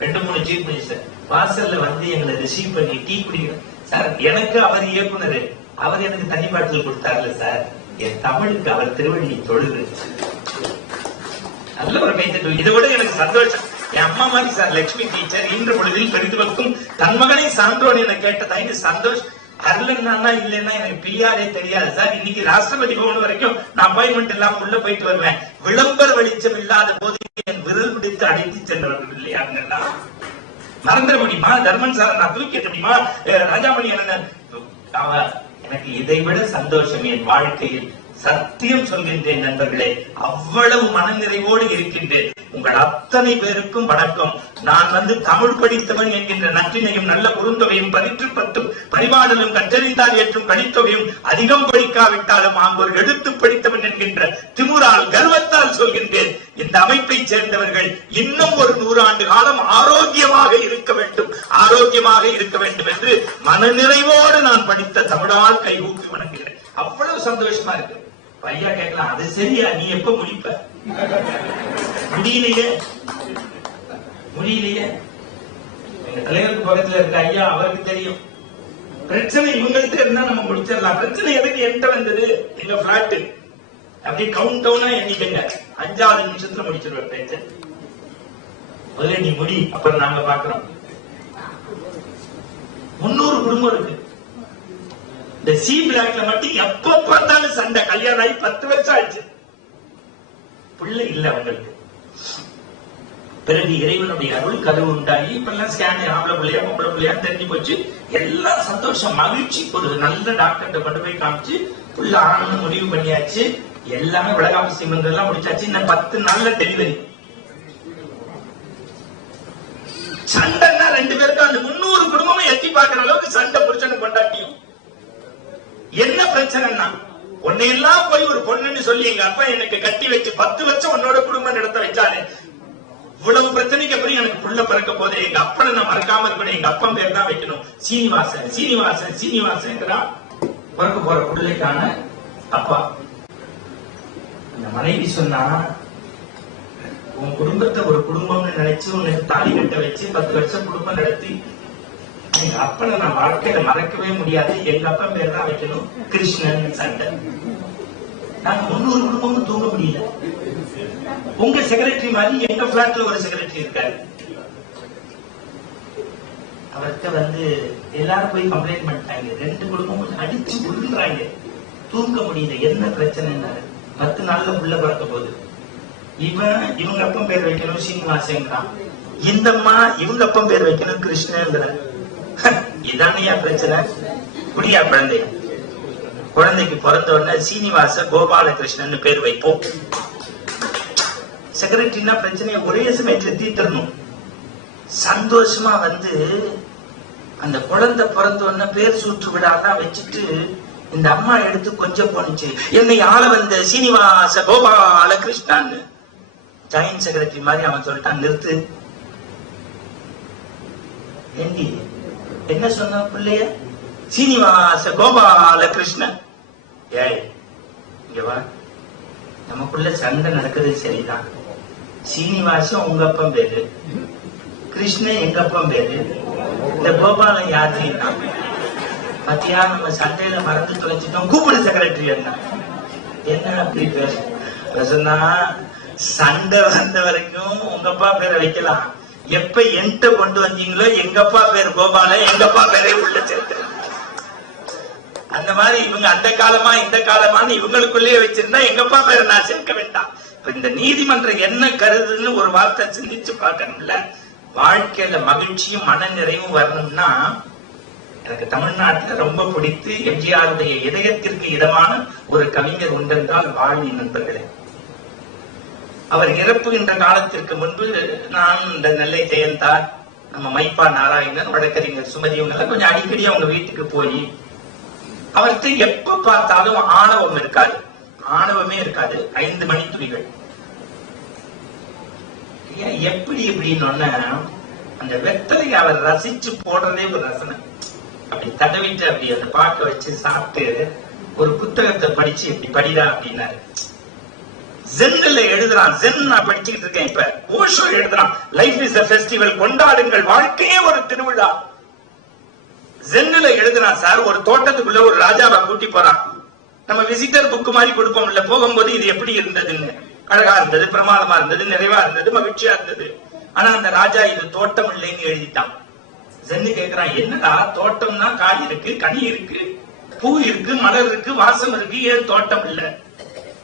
2-3 சீஃப் மினிஸ்டர் வாசல்ல வந்து எங்களை ரிசீவ் பண்ணி டீ குடிக்கிறோம் சார். எனக்கு அவர் இயக்குனர், அவர் எனக்கு தனி பாட்டில் கொடுத்தாருல சார். என் தமிழுக்கு அவர் திருவடியை தொழுது. நல்ல ஒரு கைத்தட்டு. இதை விட எனக்கு சந்தோஷம். என் அம்மா மாதிரி சார் லட்சுமி டீச்சர் இன்று பொழுதில் பெரிதுவக்கும் தன் மகனை சான்றோன் என கேட்டதா இது சந்தோஷம். அருளன்னா இல்லைன்னா எனக்கு பிஆரே தெரியாது சார். இன்னைக்கு ராஷ்டிரபதி பவன் வரைக்கும் நான் அப்பாயின்மெண்ட் இல்லாம உள்ள போயிட்டு வருவேன். விளம்பர வெளிச்சம் இல்லாத போது என் விரல் பிடித்து அழைத்து சென்றவர்கள் இல்லையா? மறந்துட முடியுமா? தர்மன் சார் நான் தூக்கிட முடியுமா? ராஜாமணி எனக்கு இதை விட சந்தோஷம் என் வாழ்க்கையில் சத்தியம் சொல்கின்றேன் நண்பர்களே. அவ்வளவு மனநிறைவோடு இருக்கின்றேன். உங்கள் அத்தனை பேருக்கும் வணக்கம். நான் வந்து தமிழ் படித்தவன் என்கின்ற நற்றினையும் நல்ல குறுந்தொகையும் 10 பரிபாடலும் கற்றறிந்தார் ஏற்றும் கணித்தொகையும் அதிகம் படிக்காவிட்டாலும் ஒரு எடுத்து படித்தவன் என்கின்ற திமுறால் கர்வத்தால் சொல்கின்றேன். இந்த அமைப்பை சேர்ந்தவர்கள் இன்னும் ஒரு 100 ஆண்டு காலம் ஆரோக்கியமாக இருக்க வேண்டும் என்று மனநிறைவோடு நான் படித்த தமிழால் கைகூப்பி வணங்குகிறேன். அவ்வளவு சந்தோஷமா இருக்கு. ஐயா கேட்கலாம், அது சரியா, நீ எப்ப முடிப்ப? முடியலையே. எங்க தலைவருக்கு பக்கத்துல இருக்க ஐயா அவருக்கு தெரியும். பிரச்சனை இவங்கள்ட்ட இருந்தா நம்ம முடிச்சிடலாம். பிரச்சனை எதுக்கு என்கிட்ட வந்தது? எங்க பிளாட் அப்படியே கவுண்ட் டவுனா எண்ணிக்கங்க. 5வது நிமிஷத்துல முடிச்சிருவேன் பேச்சு. முதல்ல நீ முடி, அப்புறம் நாங்க பாக்குறோம். 300 குடும்பம் இருக்கு. இந்த சி பிளாக்ல மட்டும் எப்ப பார்த்தாலும் சண்டை. கல்யாணம் ஆகி 10 வருஷம் ஆச்சு, பிள்ளை இல்ல அவங்களுக்கு. பிறகு இறைவனுடைய அருள் கதவு உண்டாகி இப்ப எல்லாம் ஸ்கேன் ஆம்பளை பிள்ளையா பொம்பளை பிள்ளையா தெரிஞ்சு போச்சு. எல்லாம் சந்தோஷம் மகிழ்ச்சி. ஒரு நல்ல டாக்டர்கிட்ட கொண்டு போய் காமிச்சு புள்ள ஆணுன்னு முடிவு பண்ணியாச்சு. எல்லாமே விலகாப்பு எல்லாம் முடிச்சாச்சு. இன்னும் 10 நாள்ல டெலிவரி. சண்டைன்னா 2 பேருக்கும் அந்த 300 குடும்பமும் எட்டி பாக்குற அளவுக்கு சண்டை புருஷனு கொண்டாட்டியும். என்ன பிரச்சனைன்னா உன்னையெல்லாம் போய் ஒரு பொண்ணுன்னு சொல்லி எங்க அப்பா எனக்கு கட்டி வச்சு 10 வருஷம் உன்னோட குடும்பம் நடத்த வச்சாரு. இவ்வளவு பிரச்சனைக்கு அப்புறம் எனக்கு புள்ள பிறக்க போது எங்க அப்பனை நான் மறக்காம இருக்கணும். எங்க அப்பன் பேர் தான் வைக்கணும், சீனிவாசன் சீனிவாசன் சீனிவாசன். பிறக்க போற பிள்ளைக்கான அப்பா. அந்த மனைவி சொன்னா, உன் குடும்பத்தை ஒரு குடும்பம்னு நினைச்சு உன்னை தாலி கட்ட வச்சு 10 வருஷம் குடும்பம் நடத்தி எங்க அப்பனை நான் வாழ்க்கையில மறக்கவே முடியாது. எங்க அப்பன் பேர் தான் வைக்கணும், கிருஷ்ணன். சண்டை. நாங்க 300 குடும்பமும் தூங்க முடியல. உங்க செக்ரட்டரி மாதிரி எங்க பிளாட்ல ஒரு செக்ரட்டரி இருக்காரு. அவர்கிட்ட எல்லாரும் போய் கம்ப்ளைண்ட் பண்ணிட்டாங்க. 2 குடும்பமும் அடிச்சு விழுந்துறாங்க. தூங்க முடியல. என்ன பிரச்சனை? 10 நாள்ல புள்ள பிறக்க போகுது. இவங்க அப்பன் பேர் வைக்கணும் சீனிவாசன் தான். இந்த அம்மா இவங்க அப்பன் பேர் வைக்கணும் கிருஷ்ணன். இதானையா பிரச்சனை? குடியா குழந்தை? குழந்தைக்கு பிறந்த உடனே சீனிவாச கோபாலகிருஷ்ணன் பேர் வைப்போம். செக்ரட்டரினா பிரச்சனையை ஒரே சமயத்துல தீர்த்தரணும். சந்தோஷமா அந்த குழந்தை பிறந்த உடனே பேர் சூற்று விடாதான் வச்சுட்டு இந்த அம்மா எடுத்து கொஞ்சம் போனுச்சு. என்னை ஆள வந்த சீனிவாச கோபாலகிருஷ்ணன். ஜாயின்ட் செக்ரட்டரி மாதிரி அவன் சொல்லிட்டான், நிறுத்து. ஏண்டி என்ன சொன்ன பிள்ளைய? சீனிவாச கோபாலகிருஷ்ணன். ஏய் இங்க வா, நமக்குள்ள சண்டை நடக்குது சரிதான். சீனிவாசம் உங்க அப்பன் பேரு, கிருஷ்ணன் எங்க அப்பன் பேரு. இந்த கோபாலம் யாருன்னா பத்தியா நம்ம சண்டையில மறந்து தொலைச்சிட்டோம். கூப்பிடு செக்ரட்டரி. என்ன அப்படி பேரு சொன்னா, சண்டை வந்த வரைக்கும் உங்க அப்பா பேரை வைக்கலாம். எப்ப என்கிட்ட கொண்டு வந்தீங்களோ எங்க அப்பா பேர் கோபால, எங்க அப்பா பேரை உள்ள சேர்த்து. அந்த மாதிரி இவங்க அந்த காலமா இந்த காலமான்னு இவங்களுக்குள்ளேயே வச்சிருந்தா எங்க அப்பா பேரை நான் சேர்க்க வேண்டாம். இந்த நீதிமன்றம் என்ன கருதுன்னு ஒரு வார்த்தை சிந்திச்சு பார்க்கணும்ல. வாழ்க்கையில மகிழ்ச்சியும் மன நிறைவும் வரணும்னா, எனக்கு தமிழ்நாட்டுல ரொம்ப பிடித்து எம்ஜிஆருடைய இதயத்திற்கு இதமான ஒரு கவிஞர் உண்டென்றால் வாழி நண்பர்களே. அவர் இறப்புகின்ற காலத்திற்கு முன்பு நான் இந்த நெல்லை ஜெயந்தா, நம்ம மைப்பா நாராயணன், வழக்கறிஞர் சுமதி இவங்க கொஞ்சம் அடிக்கடி அவங்க வீட்டுக்கு போய் அவருக்கு எப்ப பார்த்தாலும் ஆணவம் இருக்காது, ஆணவமே இருக்காது. 5 மணி துளிகள். எப்படி எப்படின்னு அந்த வெத்தலை அவர் ரசிச்சு போடுறதே ஒரு ரசனை. அப்படி தடவிட்டு அப்படி அந்த பாக்க வச்சு சாப்பிட்டு ஒரு புத்தகத்தை படிச்சு இப்படி படிடா அப்படின்னாரு. ஜென்ல எழுதுறான். ஜென் நான் படிச்சுக்கிட்டு இருக்கேன். இப்ப ஓஷோ எழுதுறான், லைஃப் இஸ் a festival, கொண்டாடுங்கள், வாழ்க்கையே ஒரு திருவிழா. ஜென்ல எழுதுறான். சார் ஒரு தோட்டத்துக்குள்ள ஒரு ராஜாவை கூட்டி போறான். நம்ம விசிட்டர் புக் மாதிரி கொடுப்போம்ல, போகும்போது இது எப்படி இருந்ததுன்னு. அழகா இருந்தது, பிரமாதமா இருந்தது, நிறைவா இருந்தது, மகிழ்ச்சியா இருந்தது. ஆனா அந்த ராஜா இது தோட்டம் இல்லைன்னு எழுதிட்டான். ஜென்னு கேக்குறான், என்னடா தோட்டம்னா காய் இருக்கு, கனி இருக்கு, பூ இருக்கு, மலர் இருக்கு, வாசம் இருக்கு, ஏன் தோட்டம் இல்ல?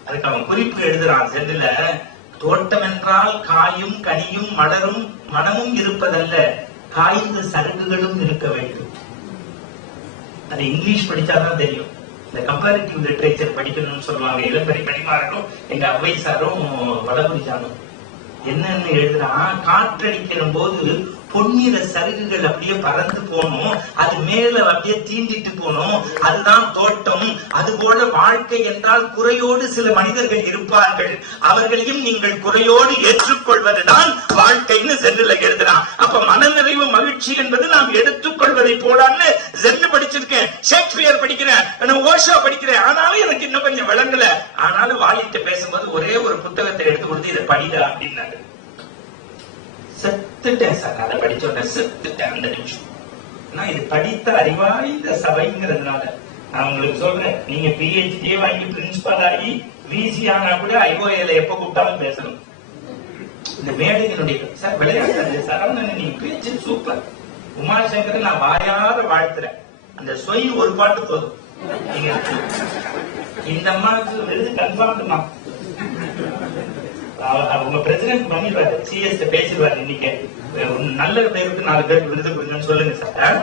அதுக்கு அவன் குறிப்பு எழுதுறான் ஜென்னுல, தோட்டம் என்றால் காயும் கனியும் மலரும் மனமும் இருப்பதல்ல, காய்ந்த சரக்குகளும் இருக்க வேண்டும். அது இங்கிலீஷ் படிச்சாதான் தெரியும். இந்த கம்பேரிட்டிவ் லிட்டரேச்சர் படிக்கணும்னு சொல்லுவாங்க இளம்பெரிய கடிமாறனும் எங்க அவ்வை சாரும் வடகுடி சாரும். என்னன்னு எழுதுறான், காற்றடிக்கிற போது பொன்னிற சருகுகள் அப்படியே பறந்து போனோம், அது மேல அப்படியே தீண்டிட்டு போனோம், அதுதான் தோட்டம். அதுபோல வாழ்க்கை என்றால் குறையோடு சில மனிதர்கள் இருப்பார்கள், அவர்களையும் நீங்கள் குறையோடு ஏற்றுக்கொள்வதுதான் வாழ்க்கைன்னு சென்றுல எழுதுறான். அப்ப மனநிறைவு மகிழ்ச்சி என்பது நாம் எடுத்துக்கொள்வதை போலான்னு சென்று படிச்சிருக்கேன், ஷேக்ஸ்பியர் படிக்கிறேன், ஓஷோ படிக்கிறேன். ஆனாலும் எனக்கு இன்னும் கொஞ்சம் விளங்கல. ஆனாலும் வாலிட்ட பேசும்போது ஒரே ஒரு புத்தகத்தை எடுத்து கொடுத்து இதை படிடா அப்படின்னாரு. செத்துட்டேன் சார், அதை படிச்சோட செத்துட்டேன் அந்த நிமிஷம். நான் இது படித்த அறிவாய்ந்த சபைங்கிறதுனால நான் உங்களுக்கு சொல்றேன், நீங்க PhD வாங்கி பிரின்சிபல் ஆகி VC ஆனா கூட IOAல எப்ப கூப்பிட்டாலும் பேசணும். இந்த மேடைகளுடைய சார் விளையாட்டு சரவணன், நீங்க பேச்சு சூப்பர். உமாசங்கர் நான் வாயார வாழ்த்துறேன். அந்த சொய் ஒரு பாட்டு போதும். இந்த அம்மாவுக்கு விருது கன்ஃபார்ம்டுமா. அவங்க பிரசிடென்ட் பண்ணிடுவாரு, சிஎஸ் பேசிடுவாரு. இன்னைக்கு நல்ல பேருக்கு 4 பேருக்கு விருது கொடுங்கன்னு சொல்லுங்க சார்.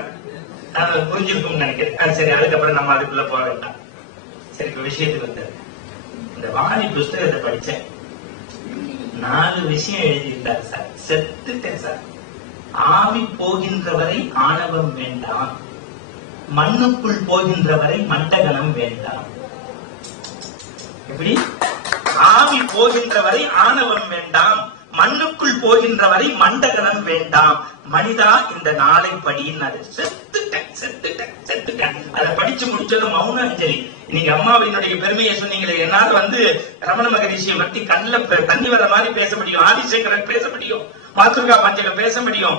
புரிஞ்சிருக்கும்னு நினைக்கிறேன். சரி, அதுக்கப்புறம் நம்ம அதுக்குள்ள போக வேண்டாம். சரி, இப்ப விஷயத்துக்கு வந்தாரு. இந்த வாணி புஸ்தகத்தை படிச்சேன். 4 விஷயம் எழுதியிருந்தாரு சார். செத்துட்டேன் சார். ஆவி போகின்ற வரை ஆணவம் வேண்டாம், மண்ணுக்குள் போகின்ற வரை மண்டகனம் வேண்டாம். எப்படி? ஆவி போகின்ற வரை ஆணவம் வேண்டாம், மண்ணுக்குள் போகின்ற வரை மண்டகனம் வேண்டாம். மனிதா இந்த நாளை படின்னு செத்துட்டேன். அதை படிச்சு முடிச்சதும் மௌன அஞ்சலி. நீங்க அம்மாவினுடைய பெருமையை சொன்னீங்களே, என்னால ரமண மகரிஷியை பத்தி கண்ணுல தண்ணி வர மாதிரி பேச முடியும், ஆதிசேகரன் பேச முடியும், மாத்துர்கா பஞ்சகம் பேச முடியும்,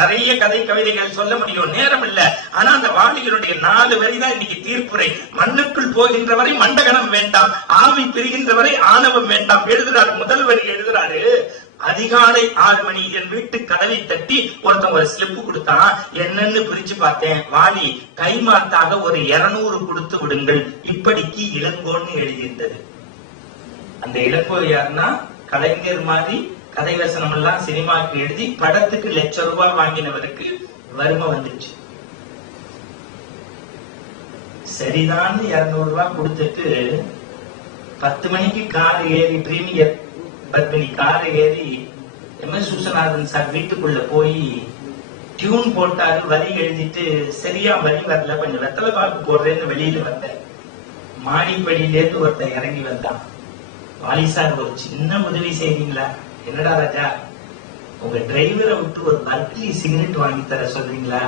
நிறைய கதை கவிதைகள் சொல்ல முடியும், நேரம் இல்ல. ஆனா அந்த வாணிகளுடைய 4 வரிதான் இன்னைக்கு தீர்ப்புரை. மண்ணுக்குள் போகின்ற வரை மண்டகனம் வேண்டாம், ஆவி பிரிகின்ற வரை ஆணவம் வேண்டாம் எழுதுறாரு. முதல் வரி எழுதுறாரு, அதிகாலை 6 மணி என் வீட்டு கதவை தட்டி ஒருத்தன் ஒரு ஸ்லிப் கொடுத்தான். என்னன்னு பிரிச்சு பார்த்தேன். வாடி கைமாத்தாக ஒரு 200 கொடுத்து விடுங்கள், இப்படிக்கு இளங்கோன்னு எழுதியிருந்தது. அந்த இளங்கோ யாருன்னா, கலைஞர் மாதிரி கதை வசனம் எல்லாம் சினிமாக்கு எழுதி படத்துக்கு ₹1,00,000 வாங்கினவருக்கு வறுமை வந்துச்சு. சரிதான், ₹200 கொடுத்துட்டு 10 மணிக்கு கார் ஏறி, பிரீமியர் பத்மினி காரை ஏறி MS விஸ்வநாதன் சார் வீட்டுக்குள்ள போய் டியூன் போட்டாரு, வரி எழுதிட்டு சரியா வரி வரல, கொஞ்சம் வெத்தலை பாக்கு போடுறேன்னு வெளியில வந்தேன். மாடிப்படியிலேருந்து ஒருத்தர் இறங்கி வந்தான். வாலி சார், ஒரு சின்ன உதவி செய்வீங்களா? என்னடா ராஜா, உங்க டிரைவரை விட்டு ஒரு பர்க்லி சிகரெட் வாங்கி தர சொல்றீங்களா?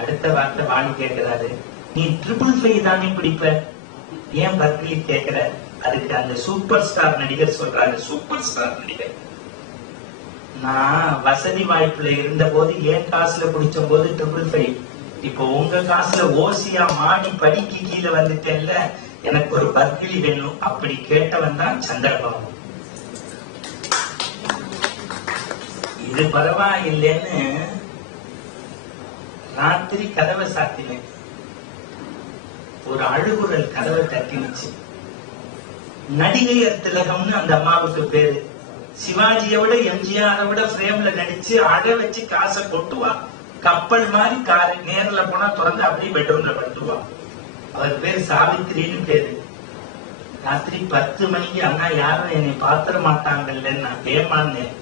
அடுத்த வார்த்தை வாலி கேட்கிறாரு, நீ 555 தானே பிடிப்ப, ஏன் பர்க்லி கேட்கிற? அதுக்கு அந்த சூப்பர் ஸ்டார் நடிகர் சொல்றாரு, சூப்பர் ஸ்டார் நடிகர், நான் வசதி வாய்ப்புல இருந்த போது என் காசுல குடிச்ச போது 555, இப்போ உங்க காசுல ஓசியா மாடி படிக்கு கீழே வந்துட்டேன்ல, எனக்கு ஒரு பர்கிலி வேணும். அப்படி கேட்டவன் தான் சந்திரபாபு. இது பரவாயில்லைன்னு ராத்திரி கதவை சாத்தினேன். ஒரு அழுகுரல் கதவை தட்டினுச்சு. நடிகையர் திலகம்னு அந்த அம்மாவுக்கு பேரு. சிவாஜியை விட எம்ஜிஆரை விட பிரேம்ல நடிச்சு அட வச்சு காசை கொட்டுவா. கப்பல் மாதிரி காரை நேர்ல போனா திறந்து அப்படியே பெட்ரூம்ல படுத்துவா. அவர் பேர் சாவித்திரின்னு பேரு. ராத்திரி 10 மணிக்கு, அண்ணா யாரும் என்னை பாத்திர மாட்டாங்கல்ல, நான் ஏமாந்தேன்.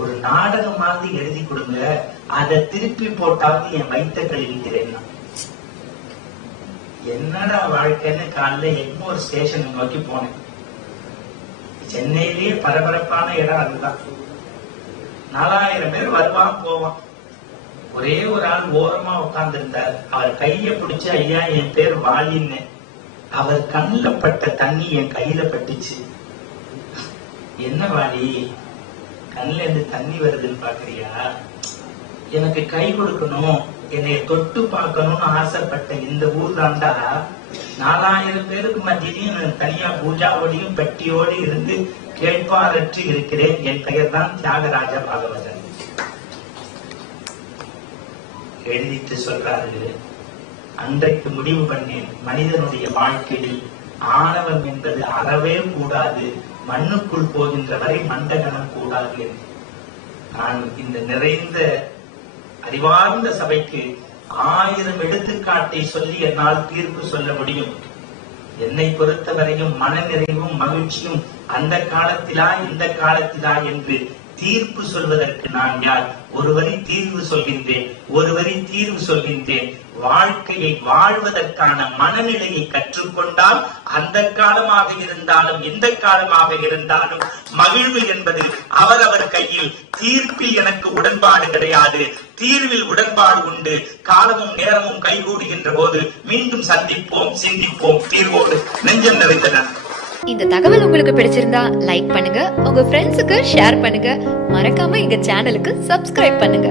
ஒரு நாடகம் மாதிரி எழுதி கொடுங்க, அதை திருப்பி போட்டாவது என் வயிற்ற கழுவிக்கிறேன். என்னடா வாழ்க்கைன்னு காலைல எக்மோர் ஸ்டேஷன் நோக்கி போனேன். சென்னையிலேயே பரபரப்பான இடம் அதுதான். 4000 பேர் வருவான் போவான். ஒரே ஒரு ஆள் ஓரமா உட்கார்ந்து இருந்தார். அவர் கைய பிடிச்சு, ஐயா என் பேர் வாலின்னு. அவர் கண்ணுல பட்ட தண்ணி என் கையில பட்டுச்சு. என்ன வாலி, கண்ணுல இருந்து தண்ணி வருதுன்னு பாக்குறியா? எனக்கு கை கொடுக்கணும், என்னை தொட்டு பார்க்கணும்னு ஆசைப்பட்ட இந்த ஊர் தாண்டா 4000 பேருக்கு மத்தியிலையும் தனியா பூஜாவோடையும் பெட்டியோடு இருந்து கேட்பாரற்று இருக்கிறேன். என் பெயர் தான் தியாகராஜ பாகவதன். எழுதிட்டு சொல்றாரு, அன்றைக்கு முடிவு பண்ணேன், மனிதனுடைய வாழ்க்கையில் ஆணவம் என்பது அறவே கூடாது, மண்ணுக்குள் போகின்ற வரை மண்டகனம் கூடாது. நான் இந்த நிறைந்த அறிவார்ந்த சபைக்கு 1000 எடுத்துக்காட்டை சொல்லி என்னால் தீர்ப்பு சொல்ல முடியும். என்னை பொறுத்தவரையும் மனநிறைவும் மகிழ்ச்சியும் அந்த காலத்திலா இந்த காலத்திலா என்று தீர்ப்பு சொல்வதற்கு நான் யார்? ஒரு வரி தீர்வு சொல்கின்றேன், ஒரு வரி தீர்வு சொல்கின்றேன். வாழ்க்கையை வாழ்வதற்கான மனநிலையை கற்றுக்கொண்டால் அந்த காலமாக இருந்தாலும் இந்த காலமாக இருந்தாலும் மகிழ்வு என்பது அவரவர் கையில். தீர்ப்பில் எனக்கு உடன்பாடு கிடையாது, தீர்வில் உடன்பாடு உண்டு. காலமும் நேரமும் கைகூடுகின்ற போது மீண்டும் சந்திப்போம், சிந்திப்போம், தீர்வோடு. நெஞ்சம் நிறைந்தனர். இந்த தகவல் உங்களுக்கு பிடிச்சிருந்தா லைக் பண்ணுங்க, உங்க ஃப்ரெண்ட்ஸுக்கு ஷேர் பண்ணுங்க, மறக்காம எங்க சேனலுக்கு சப்ஸ்கிரைப் பண்ணுங்க.